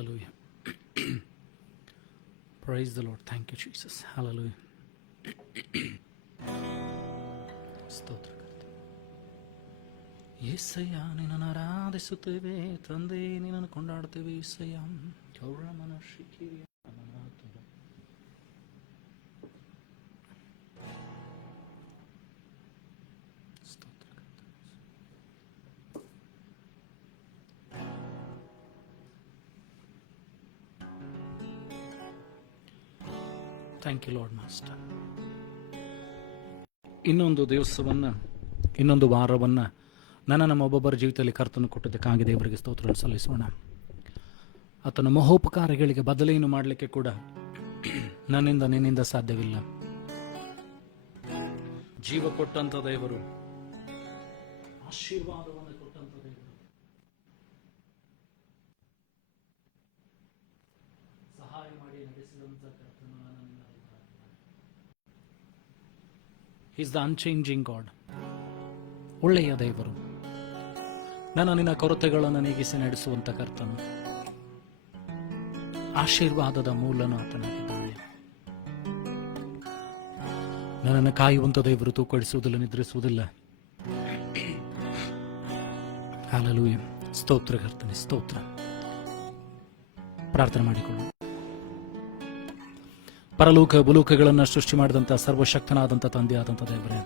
Hallelujah. Praise the Lord. Thank you, Jesus. Hallelujah. ಸ್ತೋತ್ರ ಯೇಸಯ್ಯ, ನಿನ್ನನ್ನು ಆರಾಧಿಸುತ್ತೇವೆ ತಂದೆ, ನಿನ್ನನ್ನು ಕೊಂಡಾಡುತ್ತೇವೆ ಯೇಸಯ್ಯ. ಗೌರಮನ ಶಿಖಿರಿಯ ಥ್ಯಾಂಕ್ ಯು ಲಾರ್ಡ್ ಮಾಸ್ಟರ್. ಇನ್ನೊಂದು ದಿವಸವನ್ನು, ಇನ್ನೊಂದು ವಾರವನ್ನು ನಮ್ಮ ಒಬ್ಬೊಬ್ಬರ ಜೀವಿತದಲ್ಲಿ ಕರ್ತನು ಕೊಟ್ಟಿದ್ದಕ್ಕಾಗಿ ದೇವರಿಗೆ ಸ್ತೋತ್ರ ಸಲ್ಲಿಸೋಣ. ಆತನ ಮಹೋಪಕಾರಗಳಿಗೆ ಬದಲೇನು ಮಾಡಲಿಕ್ಕೆ ಕೂಡ ನನ್ನಿಂದ ನಿನ್ನಿಂದ ಸಾಧ್ಯವಿಲ್ಲ. ಜೀವ ಕೊಟ್ಟಂತ ದೇವರು, ಆಶೀರ್ವಾದವನ್ನು ಕೊಟ್ಟಂತ ದೇವರು, ಸಹಾಯ ಮಾಡಿ ನಡೆಸಿದಂತ ಕರ್ತನು ನನ್ನಿಂದ. Is the unchanging god. ಒಳ್ಳೆಯ ದೇವರು, ನಿನ್ನ ಕೊರತೆಗಳನ್ನು ನೀಗಿಸಿ ನಡೆಸುವಂತ ಕರ್ತನು, ಆಶೀರ್ವಾದದ ಮೂಲನು ಆತನಾಗಿದ್ದಾನೆ. ನನ್ನನ್ನು ಕಾಯುವಂತ ದೇವರು ತೂಕಡಿಸುವುದಿಲ್ಲ, ನಿದ್ರಿಸುವುದಿಲ್ಲ. ಹಲ್ಲೆಲೂಯಾ. ಸ್ತೋತ್ರ ಕರ್ತನೆ, ಸ್ತೋತ್ರ. ಪ್ರಾರ್ಥನೆ ಮಾಡಿಕೊಳ್ಳೋಣ. ಪರಲೋಕ ಭೂಲೋಕಗಳನ್ನು ಸೃಷ್ಟಿ ಮಾಡಿದಂಥ ಸರ್ವಶಕ್ತನಾದಂಥ ತಂದೆಯಾದಂಥ ದೇವರೇ,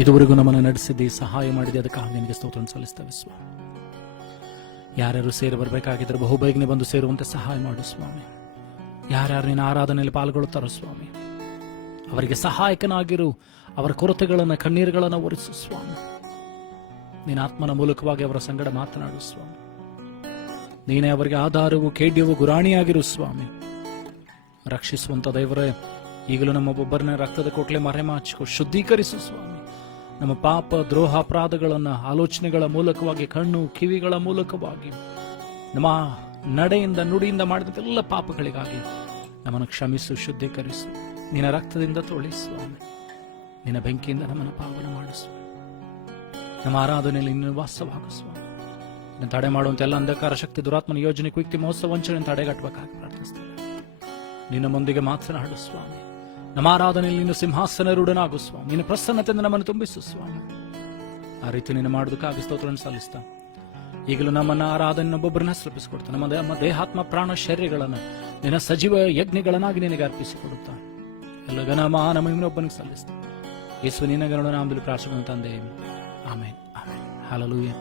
ಇದುವರೆಗೂ ನಮ್ಮನ್ನು ನಡೆಸಿದ್ದಿ, ಸಹಾಯ ಮಾಡಿದೆ, ಅದಕ್ಕಾಗಿ ನಿನಗೆ ಸ್ತೋತ್ರ ಸಲ್ಲಿಸ್ತೇವೆ ಸ್ವಾಮಿ. ಯಾರ್ಯಾರು ಸೇರಿ ಬರಬೇಕಾಗಿದ್ದರೆ ಬಹುಬೇಗನೆ ಬಂದು ಸೇರುವಂತೆ ಸಹಾಯ ಮಾಡು ಸ್ವಾಮಿ. ಯಾರ್ಯಾರು ನಿನ್ನ ಆರಾಧನೆಯಲ್ಲಿ ಪಾಲ್ಗೊಳ್ಳುತ್ತಾರೋ ಸ್ವಾಮಿ, ಅವರಿಗೆ ಸಹಾಯಕನಾಗಿರು. ಅವರ ಕೊರತೆಗಳನ್ನು, ಕಣ್ಣೀರುಗಳನ್ನು ಒರೆಸು ಸ್ವಾಮಿ. ನಿನ್ನ ಆತ್ಮನ ಮೂಲಕವಾಗಿ ಅವರ ಸಂಗಡ ಮಾತನಾಡು ಸ್ವಾಮಿ. ನೀನೇ ಅವರಿಗೆ ಆಧಾರವು, ಖೇಡ್ಯವು, ಗುರಾಣಿಯಾಗಿರು ಸ್ವಾಮಿ. ರಕ್ಷಿಸುವಂತ ದೇವರೇ, ಈಗಲೂ ನಮ್ಮೊಬ್ಬೊಬ್ಬರನ್ನ ರಕ್ತದ ಕೋಟ್ಲೆ ಮರೆಮಾಚಿಕೊ, ಶುದ್ಧೀಕರಿಸು ಸ್ವಾಮಿ. ನಮ್ಮ ಪಾಪ, ದ್ರೋಹ, ಅಪರಾಧಗಳನ್ನು ಆಲೋಚನೆಗಳ ಮೂಲಕವಾಗಿ, ಕಣ್ಣು ಕಿವಿಗಳ ಮೂಲಕವಾಗಿ, ನಮ್ಮ ನಡೆಯಿಂದ ನುಡಿಯಿಂದ ಮಾಡಿದ ಎಲ್ಲ ಪಾಪಗಳಿಗಾಗಿ ನಮ್ಮನ್ನು ಕ್ಷಮಿಸು, ಶುದ್ಧೀಕರಿಸು. ನಿನ್ನ ರಕ್ತದಿಂದ ತೊಳಿ ಸ್ವಾಮಿ. ನಿನ್ನ ಬೆಂಕಿಯಿಂದ ನಮ್ಮನ್ನು ಪಾವನ ಮಾಡಿಸು. ನಮ್ಮ ಆರಾಧನೆಯಲ್ಲಿ ನಿನ್ನ ವಾಸವಾಗು ಸ್ವಾಮಿ. ನಿನ್ನ ತಡೆ ಮಾಡುವಂತೆ ಎಲ್ಲ ಅಂಧಕಾರ ಶಕ್ತಿ, ದುರಾತ್ಮನ ಯೋಜನೆ, ಕುಯುಕ್ತಿ, ಮೋಸ, ವಂಚನೆ ತಡೆಗಟ್ಟಬೇಕಾಗಿ ಪ್ರಾರ್ಥಿಸ್ತೇವೆ. ನಿನ್ನ ಮುಂದಿಗೆ ಮಾತನಾಡು ಸ್ವಾಮಿ. ನಮ್ಮ ಆರಾಧನೆಯಲ್ಲಿ ನಿನ್ನ ಸಿಂಹಾಸನ ರೂಢನಾಗು ಸ್ವಾಮಿ. ನಿನ್ನ ಪ್ರಸನ್ನತೆಯಿಂದ ನಮ್ಮನ್ನು ತುಂಬಿಸು ಸ್ವಾಮಿ. ಆ ರೀತಿ ನೀನು ಮಾಡೋದಕ್ಕಾಗಿ ಸ್ತೋತ್ರ ಸಲ್ಲಿಸ್ತಾ, ಈಗಲೂ ನಮ್ಮನ್ನ ಆರಾಧನೆ ಒಬ್ಬೊಬ್ಬರನ್ನ ಶ್ರಮಿಸಿಕೊಡ್ತಾ, ನಮ್ಮ ದೇಹಾತ್ಮ ಪ್ರಾಣ ಶರೀರಗಳನ್ನು ನಿನ್ನ ಸಜೀವ ಯಜ್ಞಗಳನ್ನಾಗಿ ನಿನಗೆ ಅರ್ಪಿಸಿಕೊಡುತ್ತಾ, ಎಲ್ಲ ಘನ ಮಾನ ಮಹಿಮೆಯೊಬ್ಬನಿಗೆ ಸಲ್ಲಿಸ್ತಾ, ಯೇಸು ನಿನ್ನ ಗರುಡ ನಾಮದಲ್ಲಿ ಪ್ರಾರ್ಥನೆ ತಂದೆ, ಆಮೆನ್, ಆಮೆನ್. ಹಲ್ಲೆಲೂಯಾ.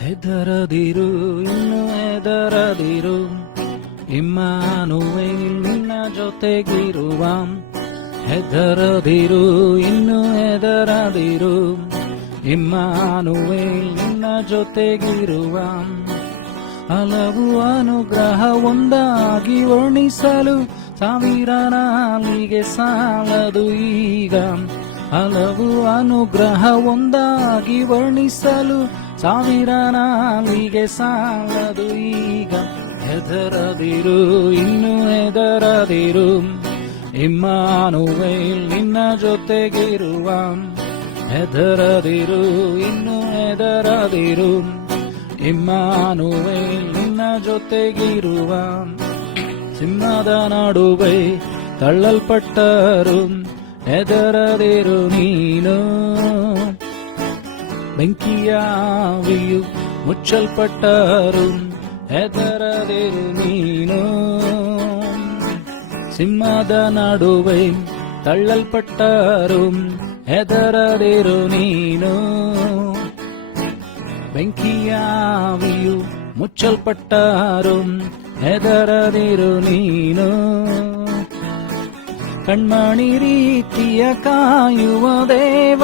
ಹೆದರದಿರು, ಇನ್ನು ಹೆದರದಿರು, ಇಮ್ಮಾನುವೇಲ್ ನಿನ್ನ ಜೊತೆಗಿರುವ. ಹೆದರದಿರು, ಇನ್ನು ಹೆದರದಿರು, ಇಮ್ಮಾನುವೇಲ್ ನಿನ್ನ ಜೊತೆಗಿರುವ. ಹಲವು ಅನುಗ್ರಹ ಒಂದಾಗಿ ವರ್ಣಿಸಲು ಸಾವಿರ ನಾಲಿಗೆ ಸಾಲದು ಈಗ. ಹಲವು ಅನುಗ್ರಹ ಒಂದಾಗಿ ವರ್ಣಿಸಲು ಸಾವಿರ ನಾಲಿಗೆ ಸಾಲದು ಈಗ. ಹೆದರದಿರು, ಇನ್ನು ಹೆದರದಿರು, ಇಮ್ಮಾನುವೇಲ್ ನಿನ್ನ ಜೊತೆಗಿರುವ. ಹೆದರದಿರು, ಇನ್ನು ಹೆದರದಿರು, ಇಮ್ಮಾನುವೇಲ್ ನಿನ್ನ ಜೊತೆಗಿರುವ. ಸಿಂಹದ ನಡುವೆ ತಳ್ಳಲ್ಪಟ್ಟರು, ಹೆದರದಿರು ನೀನು. ಬೆಂಕಿಯಾವಿಯು ಮುಚ್ಚಲ್ಪಟ್ಟರು, ಹೆದರದಿರು ನೀನು. ಸಿಂಹದ ನಡುವೆ ತಳ್ಳಲ್ಪಟ್ಟರು, ಹೆದರದಿರು ನೀನು. ಬೆಂಕಿಯಾವಿಯು ಮುಚ್ಚಲ್ಪಟ್ಟರು, ಹೆದರದಿರು ನೀನು. ಕಣ್ಮಣಿ ರೀತಿಯ ಕಾಯುವ ದೇವ,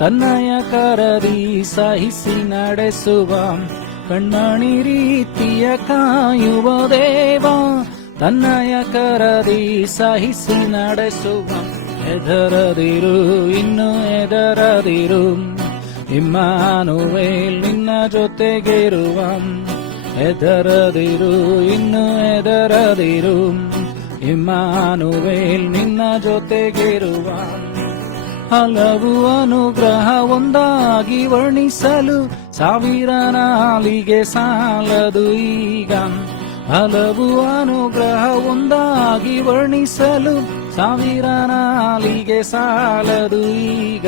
ತನ್ನಯ ಕರದಿ ಸಹಿಸಿ ನಡೆಸುವ ಕಣ್ಮಣಿ ರೀತಿಯ ಕಾಯುವ ದೇವ. ತನ್ನಯ ಕರದಿ ಸಹಿಸಿ ನಡೆಸುವ, ಹೆದರದಿರು ಇನ್ನು ಹೆದರದಿರು, ಇಮ್ಮಾನುವೇಲ್ ನಿನ್ನ ಜೊತೆಗಿರುವ. ಹೆದರದಿರು ಇನ್ನು ಹೆದರದಿರು, ಇಮ್ಮಾನುವೇಲ್ ನಿನ್ನ ಜೊತೆಗಿರುವ. ಹಲವು ಅನುಗ್ರಹ ಒಂದಾಗಿ ವರ್ಣಿಸಲು 1000 ನಾಲಿಗೆ ಸಾಲದು ಈಗ. ಹಲವು ಅನುಗ್ರಹ ಒಂದಾಗಿ ವರ್ಣಿಸಲು 1000 ನಾಲಿಗೆ ಸಾಲದು ಈಗ.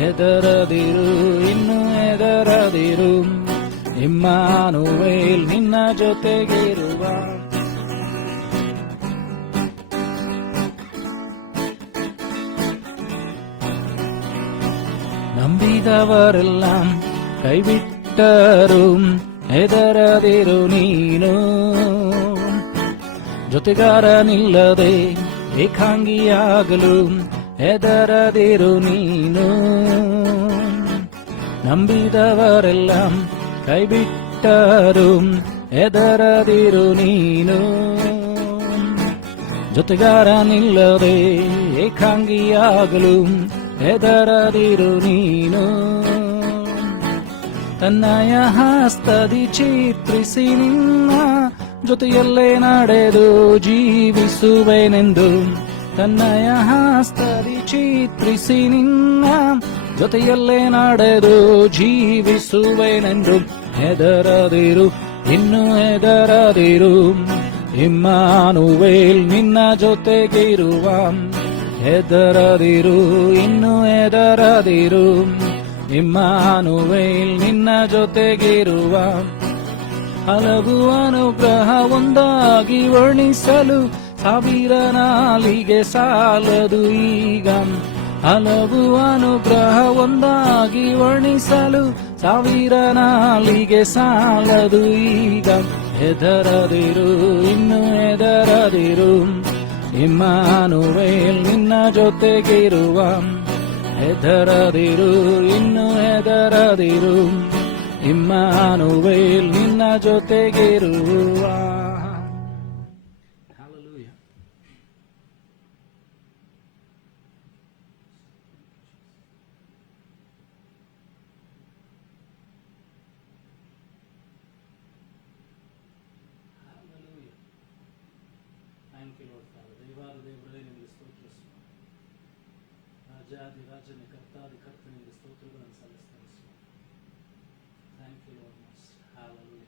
ಹೆದರದಿರು ಇನ್ನು ಹೆದರದಿರು, ಇಮ್ಮಾನುವೇಲ್ ನಿನ್ನ ಜೊತೆಗಿರುವ. ನಂಬಿದವರೆಲ್ಲ ಕೈಬಿಟ್ಟರು, ಹೆದರದಿರು ನೀನು. ಜೊತೆಗಾರನಿಲ್ಲದೆ ಏಕಾಂಗಿಯಾಗಲು ಹೆದರದಿರು ನೀನು. ನಂಬಿದವರೆಲ್ಲ ಕೈಬಿಟ್ಟರು, ಹೆದರದಿರು ನೀನು. ಜೊತೆಗಾರನಿಲ್ಲದೆ ಏಕಾಂಗಿಯಾಗಲು ಹೆದರದಿರು ನೀನು. ತನ್ನಯ ಹಸ್ತದಿ ಚಿತ್ರಿಸಿ ನಿನ್ನ ಜೊತೆಯಲ್ಲೇ ನಡೆದು ಜೀವಿಸುವೆನೆಂದು. ತನ್ನಯ ಹಸ್ತದಿ ಚಿತ್ರಿಸಿ ನಿನ್ನ ಜೊತೆಯಲ್ಲೇ ನಡೆದು ಜೀವಿಸುವೆನೆಂದು. ಹೆದರದಿರು ಇನ್ನು ಹೆದರದಿರು, ಇಮ್ಮಾನುವೇಲ್ ನಿನ್ನ ಜೊತೆಗಿರುವ. ಹೆದರದಿರು ಇನ್ನು ಹೆದರದಿರು, ಇಮ್ಮಾನುವೇಲ್ ನಿನ್ನ ಜೊತೆಗಿರುವ. ಹಲವು ಅನುಗ್ರಹ ಒಂದಾಗಿ ವರ್ಣಿಸಲು 1000 ನಾಲಿಗೆ ಸಾಲದು ಈಗ. ಹಲವು ಅನುಗ್ರಹ ಒಂದಾಗಿ ವರ್ಣಿಸಲು 1000 ನಾಲಿಗೆ ಸಾಲದು ಈಗ. ಹೆದರದಿರು ಇನ್ನು ಹೆದರದಿರು, ಇಮ್ಮಾನುವೇಲ್ ನಿನ್ನ ಜೊತೆಗಿರುವ. ಹೆದರದಿರು ಇನ್ನು ಹೆದರದಿರು, ಇಮ್ಮಾನುವೇಲ್ ನಿನ್ನ ಜೊತೆಗಿರುವ. ರಾಜಾದಿರಾಜನ ಕರ್ತಾದಿ ಕರ್ತನಿಗೆ ಸ್ತೋತ್ರಗಳನ್ನು ಸಲ್ಲಿಸ್ತೇವೆ. Thank you lord master. Hallelujah.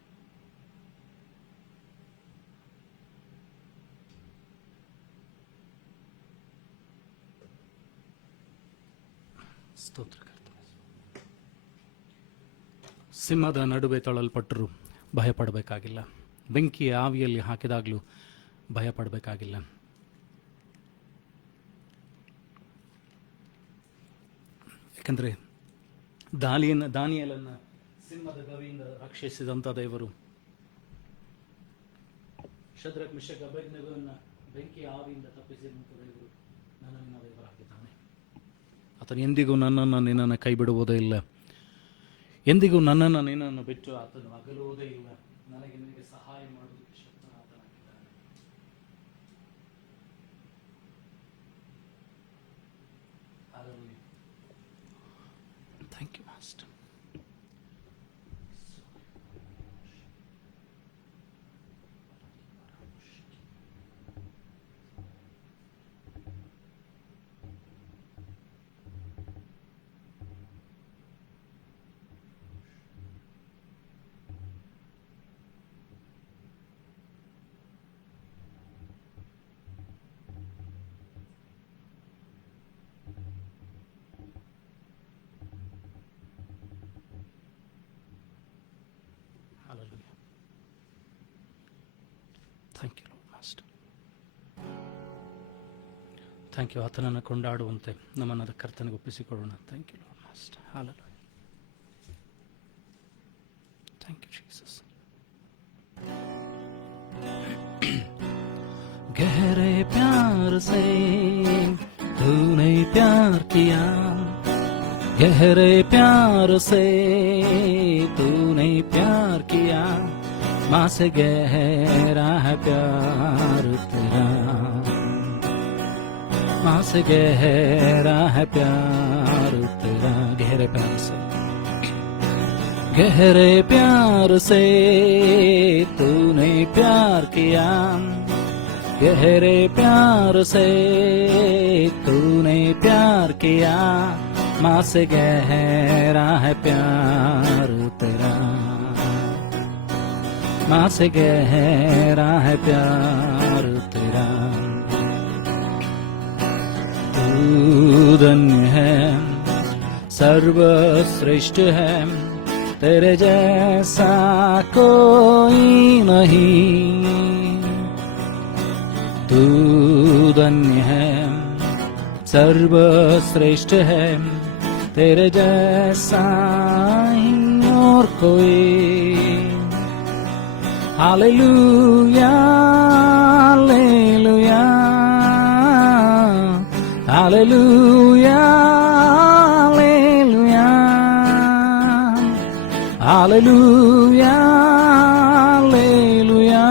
ಸ್ತೋತ್ರ ಕರ್ತನೇ. ಸಿಂಹದ ನಡುವೆ ತಳ್ಳಲ್ಪಟ್ಟರು ಭಯಪಡಬೇಕಾಗಿಲ್ಲ. ಬೆಂಕಿಯ ಆವಿಯಲ್ಲಿ ಹಾಕಿದಾಗಲೂ ಭಯಪಡಬೇಕಾಗಿಲ್ಲ. ಯಾಕಂದರೆ ದಾನಿಯೇಲನ್ನ ಸಿಂಹದ ಗವಿಯಿಂದ ರಕ್ಷಿಸಿದಂಥ ದೇವರು ಶದ್ರಕ್ ಮಿಶಕ್ ಅಬೇದ್ನೆಗೋವನ್ನ ಬೆಂಕಿಯ ಆವಿಯಿಂದ ತಪ್ಪಿಸಿದಂಥ ದೇವರು ನನ್ನ ದೇವರಾಗಿದ್ದಾನೆ. ಆತನು ಎಂದಿಗೂ ನನ್ನನ್ನು ನಿನ್ನನ್ನು ಕೈ ಬಿಡುವುದೇ ಇಲ್ಲ. ಎಂದಿಗೂ ನನ್ನನ್ನು ನಿನ್ನನ್ನು ಬಿಟ್ಟು ಆತನು ಅಗಲುವುದೇ ಇಲ್ಲ. ನನಗೆ ನಿನಗೆ ಸಹಾಯ ಮಾಡುವುದಕ್ಕೆ ಶಕ್ತನಾಗಿದ್ದಾನೆ. Thank you master. Thank you master. Thank you. ಆತನನ್ನು ಕೊಂಡಾಡುವಂತೆ ನಮ್ಮನ್ನು ಕರ್ತನಿಗೆ ಒಪ್ಪಿಸಿಕೊಳ್ಳೋಣ. Thank you lord master. Hallelujah. Thank you Jesus. गहरे प्यार से तूने प्यार किया, गहरे प्यार से तूने प्यार किया, माँ से गहरा है प्यार तेरा, माँ से गहरा है प्यार तेरा। गहरे प्यार से, गहरे प्यार से तूने प्यार किया, गहरे प्यार से तूने प्यार किया, माँ से गहरा है प्यार तेरा, माँ से गहरा है प्यार तेरा। तू धन्य है, सर्वश्रेष्ठ है, तेरे जैसा कोई नहीं। तू धन्य है, सर्वश्रेष्ठ है, तेरे जैसा ही और कोई। Hallelujah, hallelujah, hallelujah, hallelujah, hallelujah, hallelujah,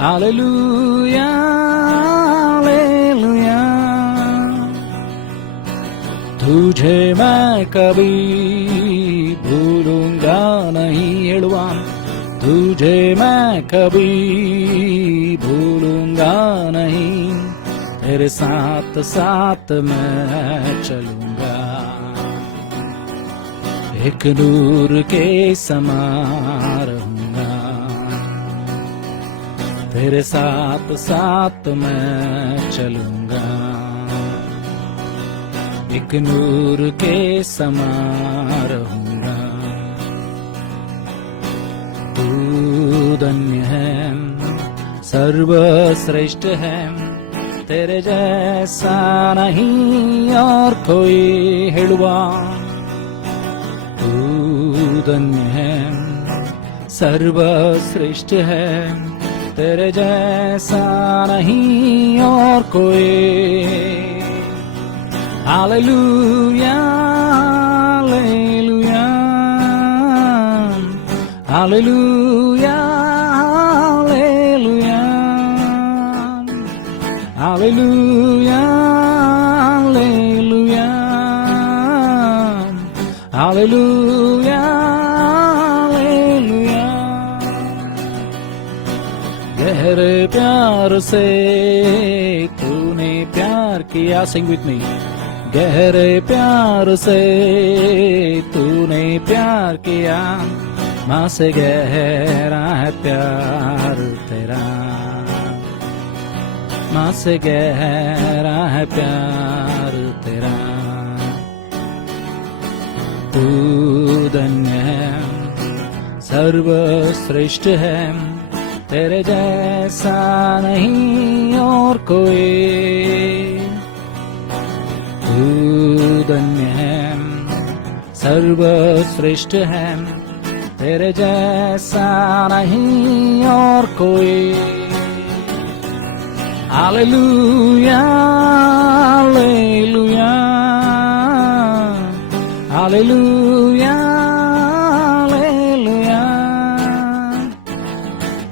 hallelujah, hallelujah. तुझे मैं कभी भूलूंगा नहीं हेಳುवा, तुझे मैं कभी भूलूंगा नहीं, तेरे साथ साथ मैं चलूंगा, एक नूर के समान रहूंगा, तेरे साथ साथ मैं चलूंगा, एक नूर के समान रहूंगा। तू धन्य है, सर्वश्रेष्ठ है, तेरे जैसा नहीं और कोई हेಳುवा। तू धन्य है, सर्वश्रेष्ठ है, तेरे जैसा नहीं और कोई। Hallelujah, hallelujah, hallelujah, hallelujah, hallelujah, hallelujah, hallelujah, hallelujah. गहरे प्यार से तूने प्यार किया, सिंग विथ मी। गहरे प्यार से तूने प्यार किया, माँ से गहरा है प्यार तेरा, माँ से गहरा है प्यार तेरा। तू धन्य है, सर्वश्रेष्ठ है, तेरे जैसा नहीं और कोई। तू धन्य है, सर्वश्रेष्ठ है, तेरे जैसा नहीं और कोई। Hallelujah, hallelujah, hallelujah, hallelujah,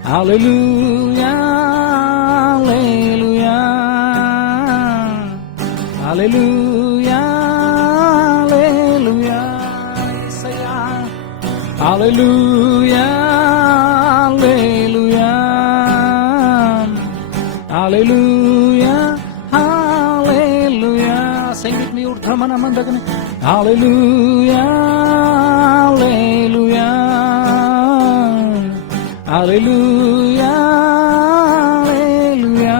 hallelujah, hallelujah, hallelujah, hallelujah, hallelujah, hallelujah, hallelujah. Sing with me, ऊर्ध्वमना मंदगने। Hallelujah, hallelujah, hallelujah, hallelujah.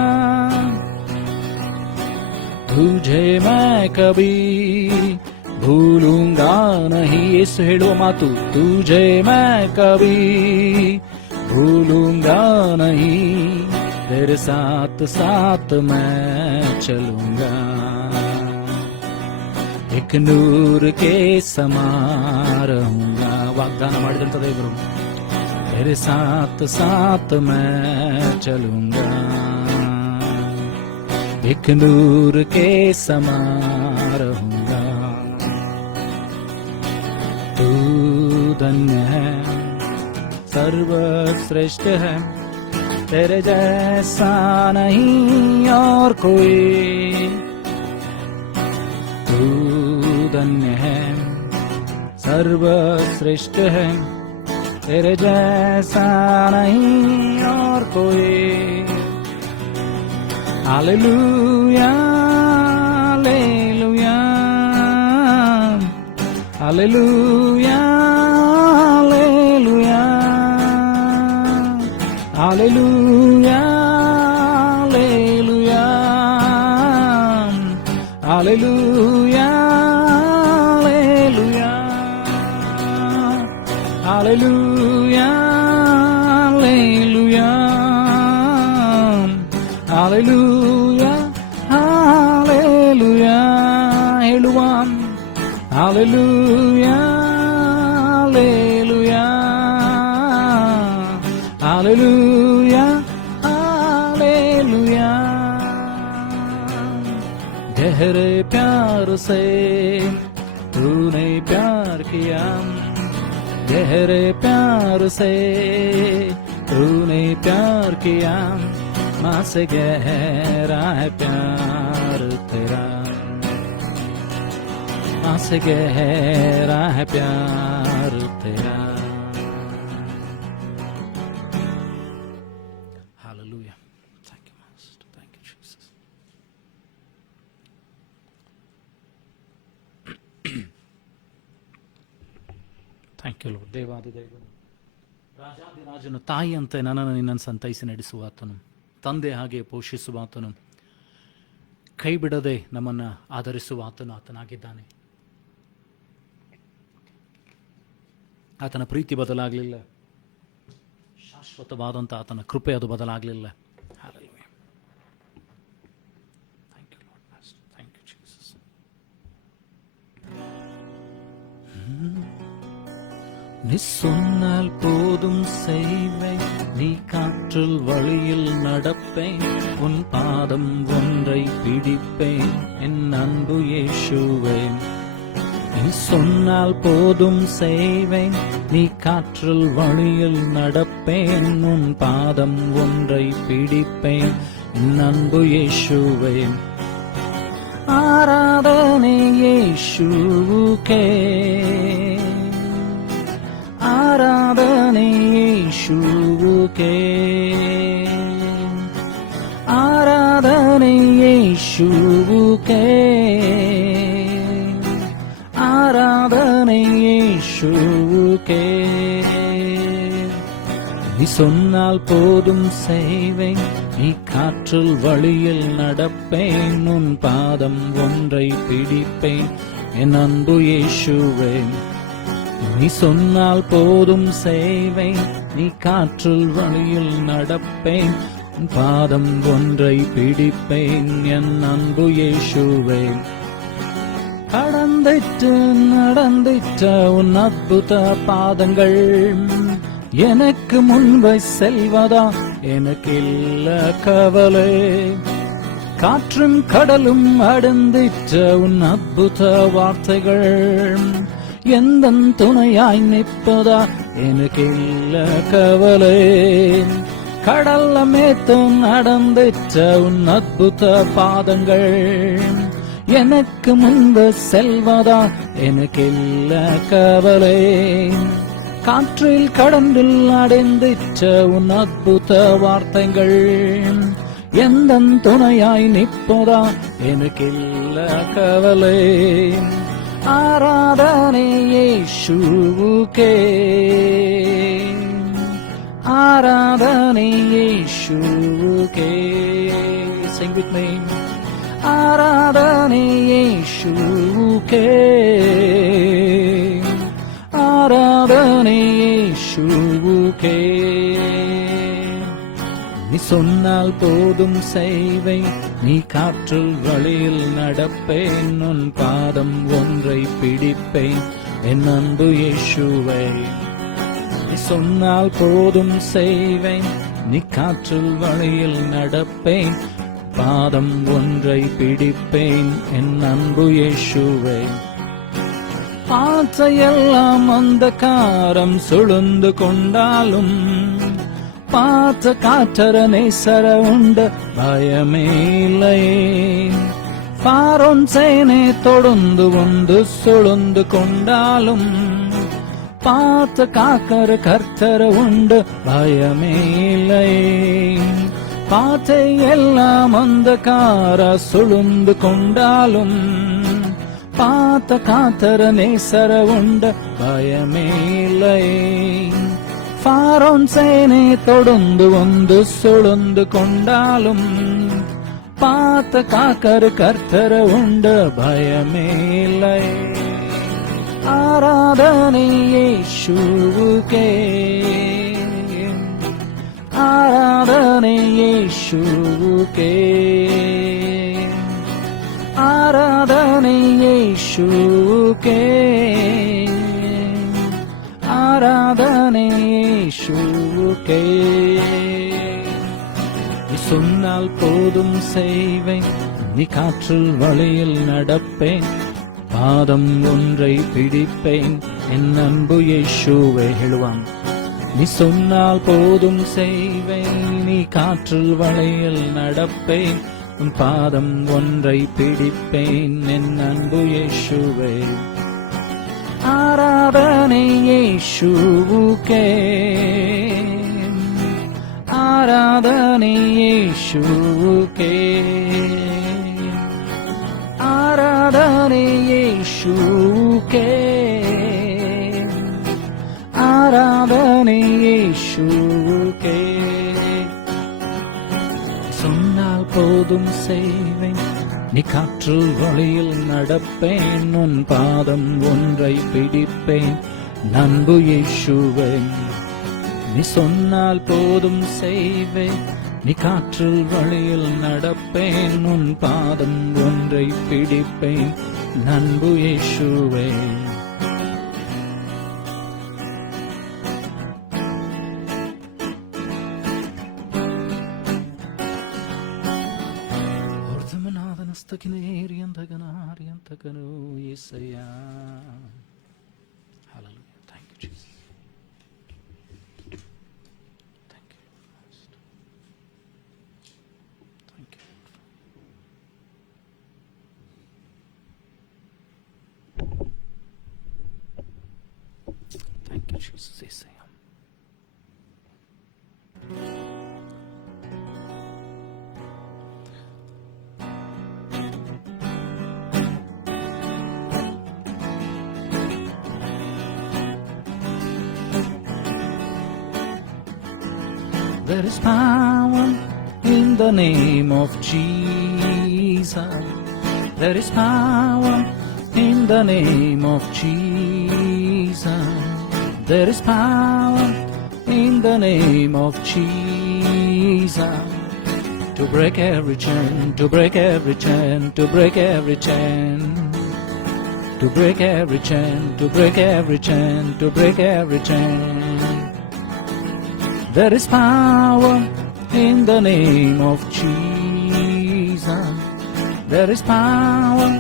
तुझे मैं कभी भूलूंगा नहीं, इस हेಳುವ ಮಾತು। तुझे मैं कभी भूलूंगा नहीं, तेरे साथ साथ मैं चलूंगा, एक नूर के समान रहूंगा। ವಾಗ್ದಾನ ಮಾಡಿದಂತ ದೇವರು, तेरे साथ साथ मैं चलूंगा, एक नूर के समान रहूंगा। तू धन्य है, सर्वश्रेष्ठ है, तेरे जैसा नहीं और कोई। तू धन्य है, सर्वश्रेष्ठ है, तेरे जैसा नहीं और कोई। Hallelujah, hallelujah, hallelujah, hallelujah, hallelujah, hallelujah, hallelujah, hallelujah, hallelujah, hallelujah, hallelujah, ಹೇಳುವಾಂ ಹಾಲೆಲೂಯಾ, ಹಾಲೆಲೂಯಾ, ಹಾಲೆಲೂಯಾ, ಹಾಲೆಲೂಯಾ। गहरे प्यार से तूने प्यार किया, गहरे प्यार से तूने प्यार किया, माँ से गहरा है प्यार तेरा, माँ से गहरा है प्यार तेरा। Hallelujah. Thank you, Master. Thank you, Jesus. Thank you, Lord. ದೇವಾದಿದೇವನು, ರಾಜಾದಿರಾಜನು, ತಾಯಿಯಂತೆ ನನ್ನನ್ನು ನಿನ್ನನ್ನು ಸಂತೈಸಿ ನಡೆಸುವಾತನು, ತಂದೆ ಹಾಗೆ ಪೋಷಿಸುವಾತನು, ಕೈ ಬಿಡದೆ ನಮ್ಮನ್ನು ಆಧರಿಸುವಾತನು ಆತನಾಗಿದ್ದಾನೆ. ಆತನ ಪ್ರೀತಿ ಬದಲಾಗಲಿಲ್ಲ, ಶಾಶ್ವತವಾದಂಥ ಆತನ ಕೃಪೆ ಅದು ಬದಲಾಗಲಿಲ್ಲ. Hallelujah. Thank you, Lord Master. Thank you, Jesus. நீ சொன்னால் போதும் செய்வேன், நீ காற்றில் வழியில் நடப்பேன், உன் பாதம் ஒன்றை பிடிப்பேன், என் அன்பு இயேசுவே. நீ சொன்னால் போதும் செய்வேன், நீ காற்றில் வழியில் நடப்பேன், உன் பாதம் ஒன்றை பிடிப்பேன், என் அன்பு இயேசுவே. ஆராதனை இயேசுவுக்கே, ஆராதனை இயேசுவுக்கே, ஆராதனை இயேசுவுக்கே, ஆராதனை இயேசுவுக்கே. நீ சொன்னால் போதும் செய்வேன், நீ காற்றில் வழியில் நடப்பேன், உன் பாதம் ஒன்றை பிடிப்பேன், என் அன்பு இயேசுவே. நீ சொன்னால் போதும் செய்வேன், நீ காற்றில் வழியில் நடப்பேன், உன் பாதம் ஒன்றை பிடிப்பேன், என் அன்பு இயேசுவே. கடந்திட்டு நடந்திட்ட உன் அற்புத பாதங்கள் எனக்கு முன்பை செல்வதா, எனக்கு இல்ல கவலை. காற்றும் கடலும் அடந்திட்ட உன் அற்புத வார்த்தைகள் எந்தன் துணையாய் நிற்பதா, எனக்கு இல்ல கவலை. கடல்ல மேத்து நடந்திட்ட உன் அற்புத பாதங்கள் எனக்கு முன்பு செல்வதா, எனக்கு இல்ல கவலை. காற்றில் கடந்தில் அடைந்திட்ட உன் அற்புத வார்த்தைகள் எந்தன் துணையாய் நிற்பதா, எனக்கு இல்ல கவலை. ஆராதனை இயேசுவுக்கே, ஆராதனை இயேசுவுக்கே. Sing with me. ஆராதனை இயேசுவுக்கே, ஆராதனை இயேசுவுக்கே. நீ சொன்னால் போதும் செய்வேன், நீ காற்றில் வழியில் நடப்பேன், உன் பாதம் ஒன்றை பிடிப்பேன், என் அன்பு இயேசுவே. நீ சொன்னால் போதும் செய்வேன், நீ காற்றில் வழியில் நடப்பேன், பாதம் ஒன்றை பிடிப்பேன், என் அன்பு இயேசுவே. பாத்தையெல்லாம் அந்தகாரம் சுழுந்து கொண்டாலும் பாத்த காற்றர நேசர உண்டு பயமே இல்லையே. பாரோன் சேனை தொடர்ந்து வந்து சுழுந்து கொண்டாலும் பாத்த காக்கர கர்த்தர உண்டு பயமே இல்லையே. பாத்தை எல்லாம் அந்தகார சுழுந்து கொண்டாலும் பாத்த காத்தர நேசர உண்டு பயமே இல்லையே. பாரோன் சேனை தொடர்ந்து வந்து சுழுந்து கொண்டாலும் பாத்த காக்கர கர்த்தர உண்டு பயமே இல்லையே. ஆராதனை இயேசுவுக்கே, ஆராதனை இயேசுவுக்கே, ஆராதனை இயேசுவுக்கே, ஆராதனை இயேசுவுக்கே. நீ சொன்னால் போதும் செய்வேன், நீ காற்றில் வழியில் நடப்பேன், பாதம் ஒன்றை பிடிப்பேன், என் அன்பு இயேசுவே. எழுவான். நீ சொன்னால் போதும் செய்வேன், நீ காற்றில் வழியில் நடப்பேன், உன் பாதம் ஒன்றை பிடிப்பேன், என் அன்பு இயேசுவே. ஆராதனை இயேசுவுக்கே, ஆராதனை இயேசுவுக்கே, ஆராதனை இயேசுவுக்கே, ஆராதனை இயேசுவுக்கே. சொன்னால் போதும் செய்வேன், நீ காற்றில் வழியில் நடப்பேன், உன் பாதம் ஒன்றை பிடிப்பேன், அன்பு இயேசுவே. நீ சொன்னால் போதும் செய்வேன், நீ காற்றில் வழியில் நடப்பேன், உன் பாதம் ஒன்றை பிடிப்பேன், அன்பு இயேசுவே. Hallelujah. Thank you, Jesus. Thank you. Thank you. Thank you, Jesus. Isaiah. There is power in the name of Jesus. There is power in the name of Jesus. There is power in the name of Jesus. To break every chain, to break every chain, to break every chain. To break every chain, to break every chain, to break every chain. There is power in the name of Jesus. There is power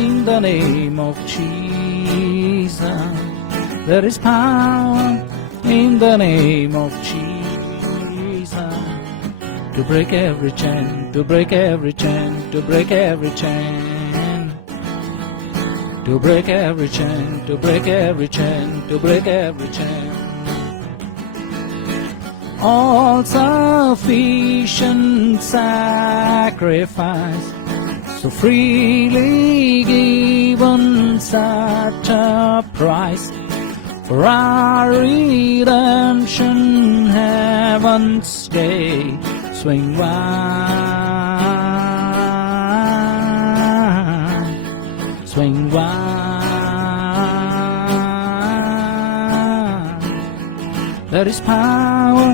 in the name of Jesus. There is power in the name of Jesus. To break every chain, to break every chain, to break every chain. To break every chain, to break every chain, to break every chain. All sufficient sacrifice, so freely given such a price, for our redemption, heaven's gate swing wide, swing wide. There is power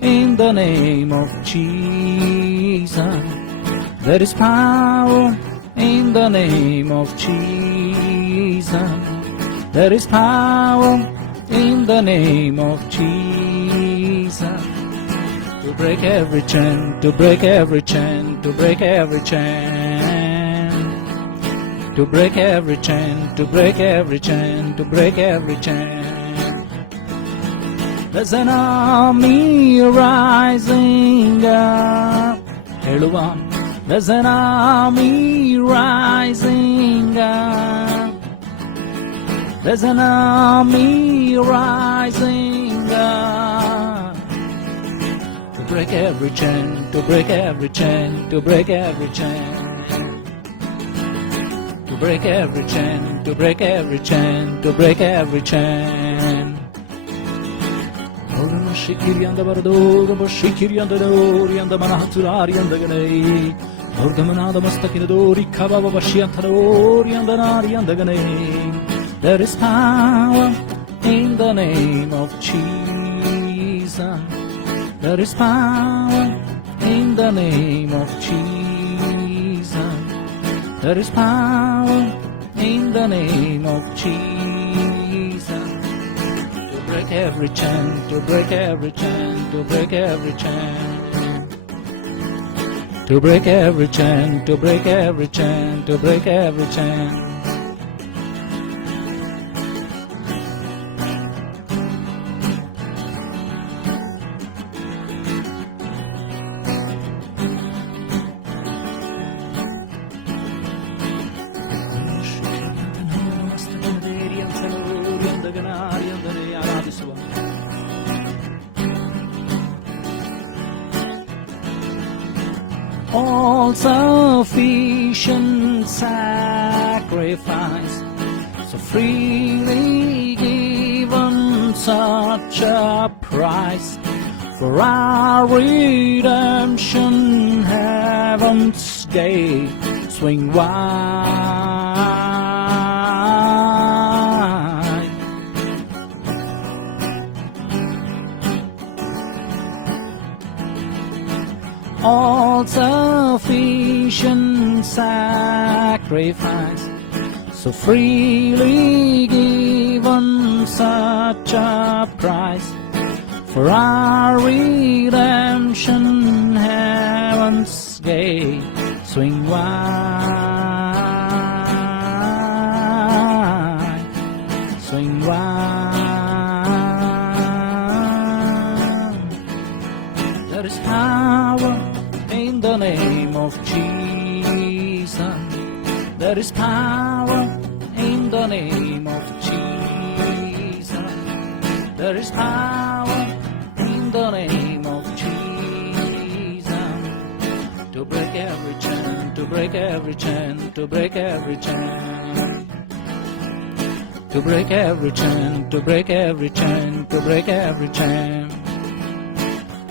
in the name of Jesus. There is power in the name of Jesus. There is power in the name of Jesus. To break every chain, to break every chain, to break every chain. To to break every chain, to break every chain, to break every chain. There's an army rising up. ಹೇಳುವ There's an army rising up. There's an army rising up. To break every chain, to break every chain, to break every chain. To break every chain, to break every chain, to break every chain. Shikiri and the Bardor, Shikiri and the Dori and the Manaturari and the Ganei. Orgamana the Mustakinadori, Kababa Shiantadori and the Nari and the Ganei. There is power in the name of Jesus. There is power in the name of Jesus. There is power in the name of Jesus. To break every chain, to break every chain, to break every chain. To break every chain, to break every chain, to break every chain. All sufficient sacrifice, so freely given such a price for our redemption. Heaven's gate swing wide. All sufficient sacrifice, so freely given such a price for our redemption. Heaven's gate swing wide, swing wide. There is power in the name of Jesus. There is power in the name of Jesus. There is power in the name of Jesus. To break every chain, to break every chain, to break every chain. To break every chain, to break every chain, to break every chain.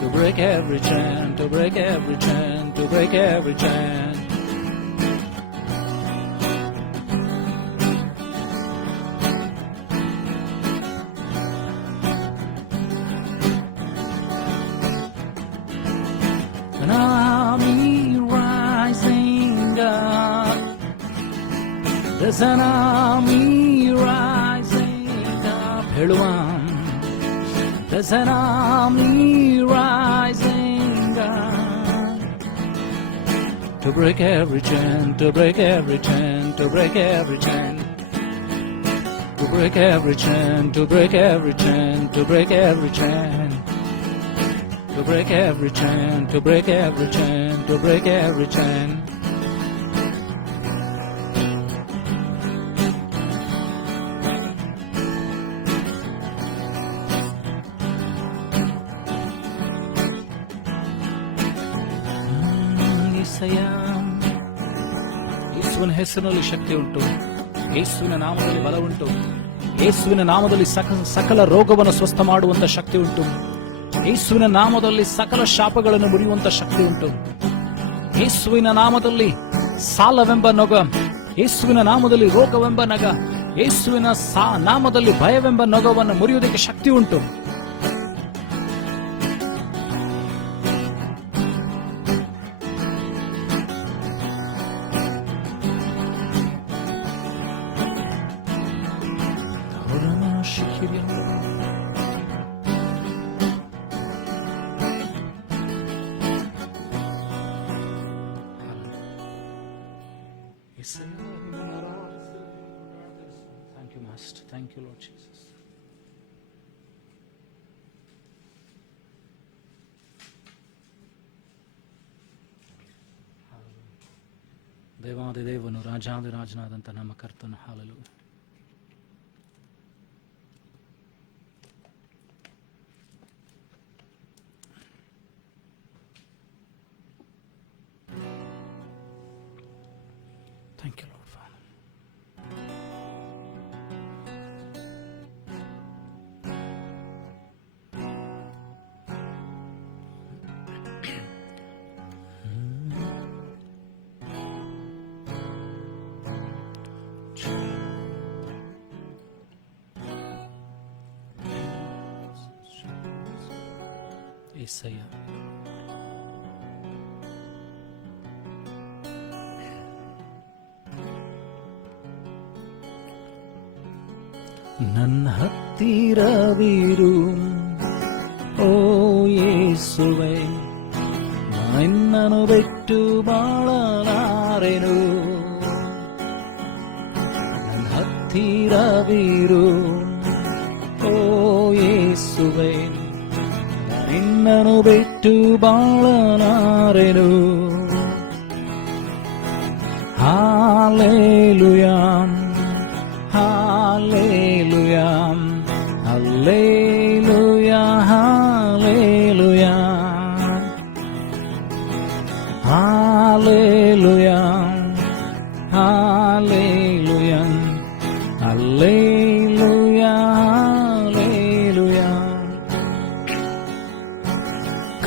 To break every chain, to break every chain, to break every chain. An army rising up. There's an army rising up. ಹೇಳುವ There's an army rising up. To break every chain, to break every chain, to break every chain. To break every chain, to break every chain, to break every chain. To break every chain, to break every chain, to break every chain. ಯೇಸುವಿನ ಹೆಸರಿನಲ್ಲಿ ಶಕ್ತಿ ಉಂಟು. ಯೇಸುವಿನ ನಾಮದಲ್ಲಿ ಬಲ ಉಂಟು. ಯೇಸುವಿನ ನಾಮದಲ್ಲಿ ಸಕಲ ರೋಗವನ್ನು ಸ್ವಸ್ಥ ಮಾಡುವಂತ ಶಕ್ತಿ ಉಂಟು. ಯೇಸುವಿನ ನಾಮದಲ್ಲಿ ಸಕಲ ಶಾಪಗಳನ್ನು ಮುರಿಯುವಂತ ಶಕ್ತಿ ಉಂಟು. ಯೇಸುವಿನ ನಾಮದಲ್ಲಿ ಸಾಲವೆಂಬ ನೊಗ, ಯೇಸುವಿನ ನಾಮದಲ್ಲಿ ರೋಗವೆಂಬ ನಗ, ಯೇಸುವಿನ ನಾಮದಲ್ಲಿ ಭಯವೆಂಬ ನೊಗವನ್ನು ಮುರಿಯುವುದಕ್ಕೆ ಶಕ್ತಿ ಉಂಟು. Yes, Christ. Thank you, Lord Jesus. ದೇವಾದಿ ದೇವನು ರಾಜಾದಿರಾಜನಾದಂಥ ನಮ್ಮ ಕರ್ತನು. Hallelujah. Thank you, Lord Father. యేసయ్యా, ನನ್ನ ಹತ್ತಿರವಿರು ಓ ಯೇಸುವೆ, ನಿನ್ನನ್ನು ಬಿಟ್ಟು ಬಾಳಲಾರೆನು. ನನ್ನ ಹತ್ತಿರವಿರು ಓ ಯೇಸುವೆ, ನಿನ್ನನ್ನು ಬಿಟ್ಟು ಬಾಳಲಾರೆನು. Hallelujah, hallelujah, hallelujah, hallelujah, hallelujah, hallelujah, hallelujah, hallelujah.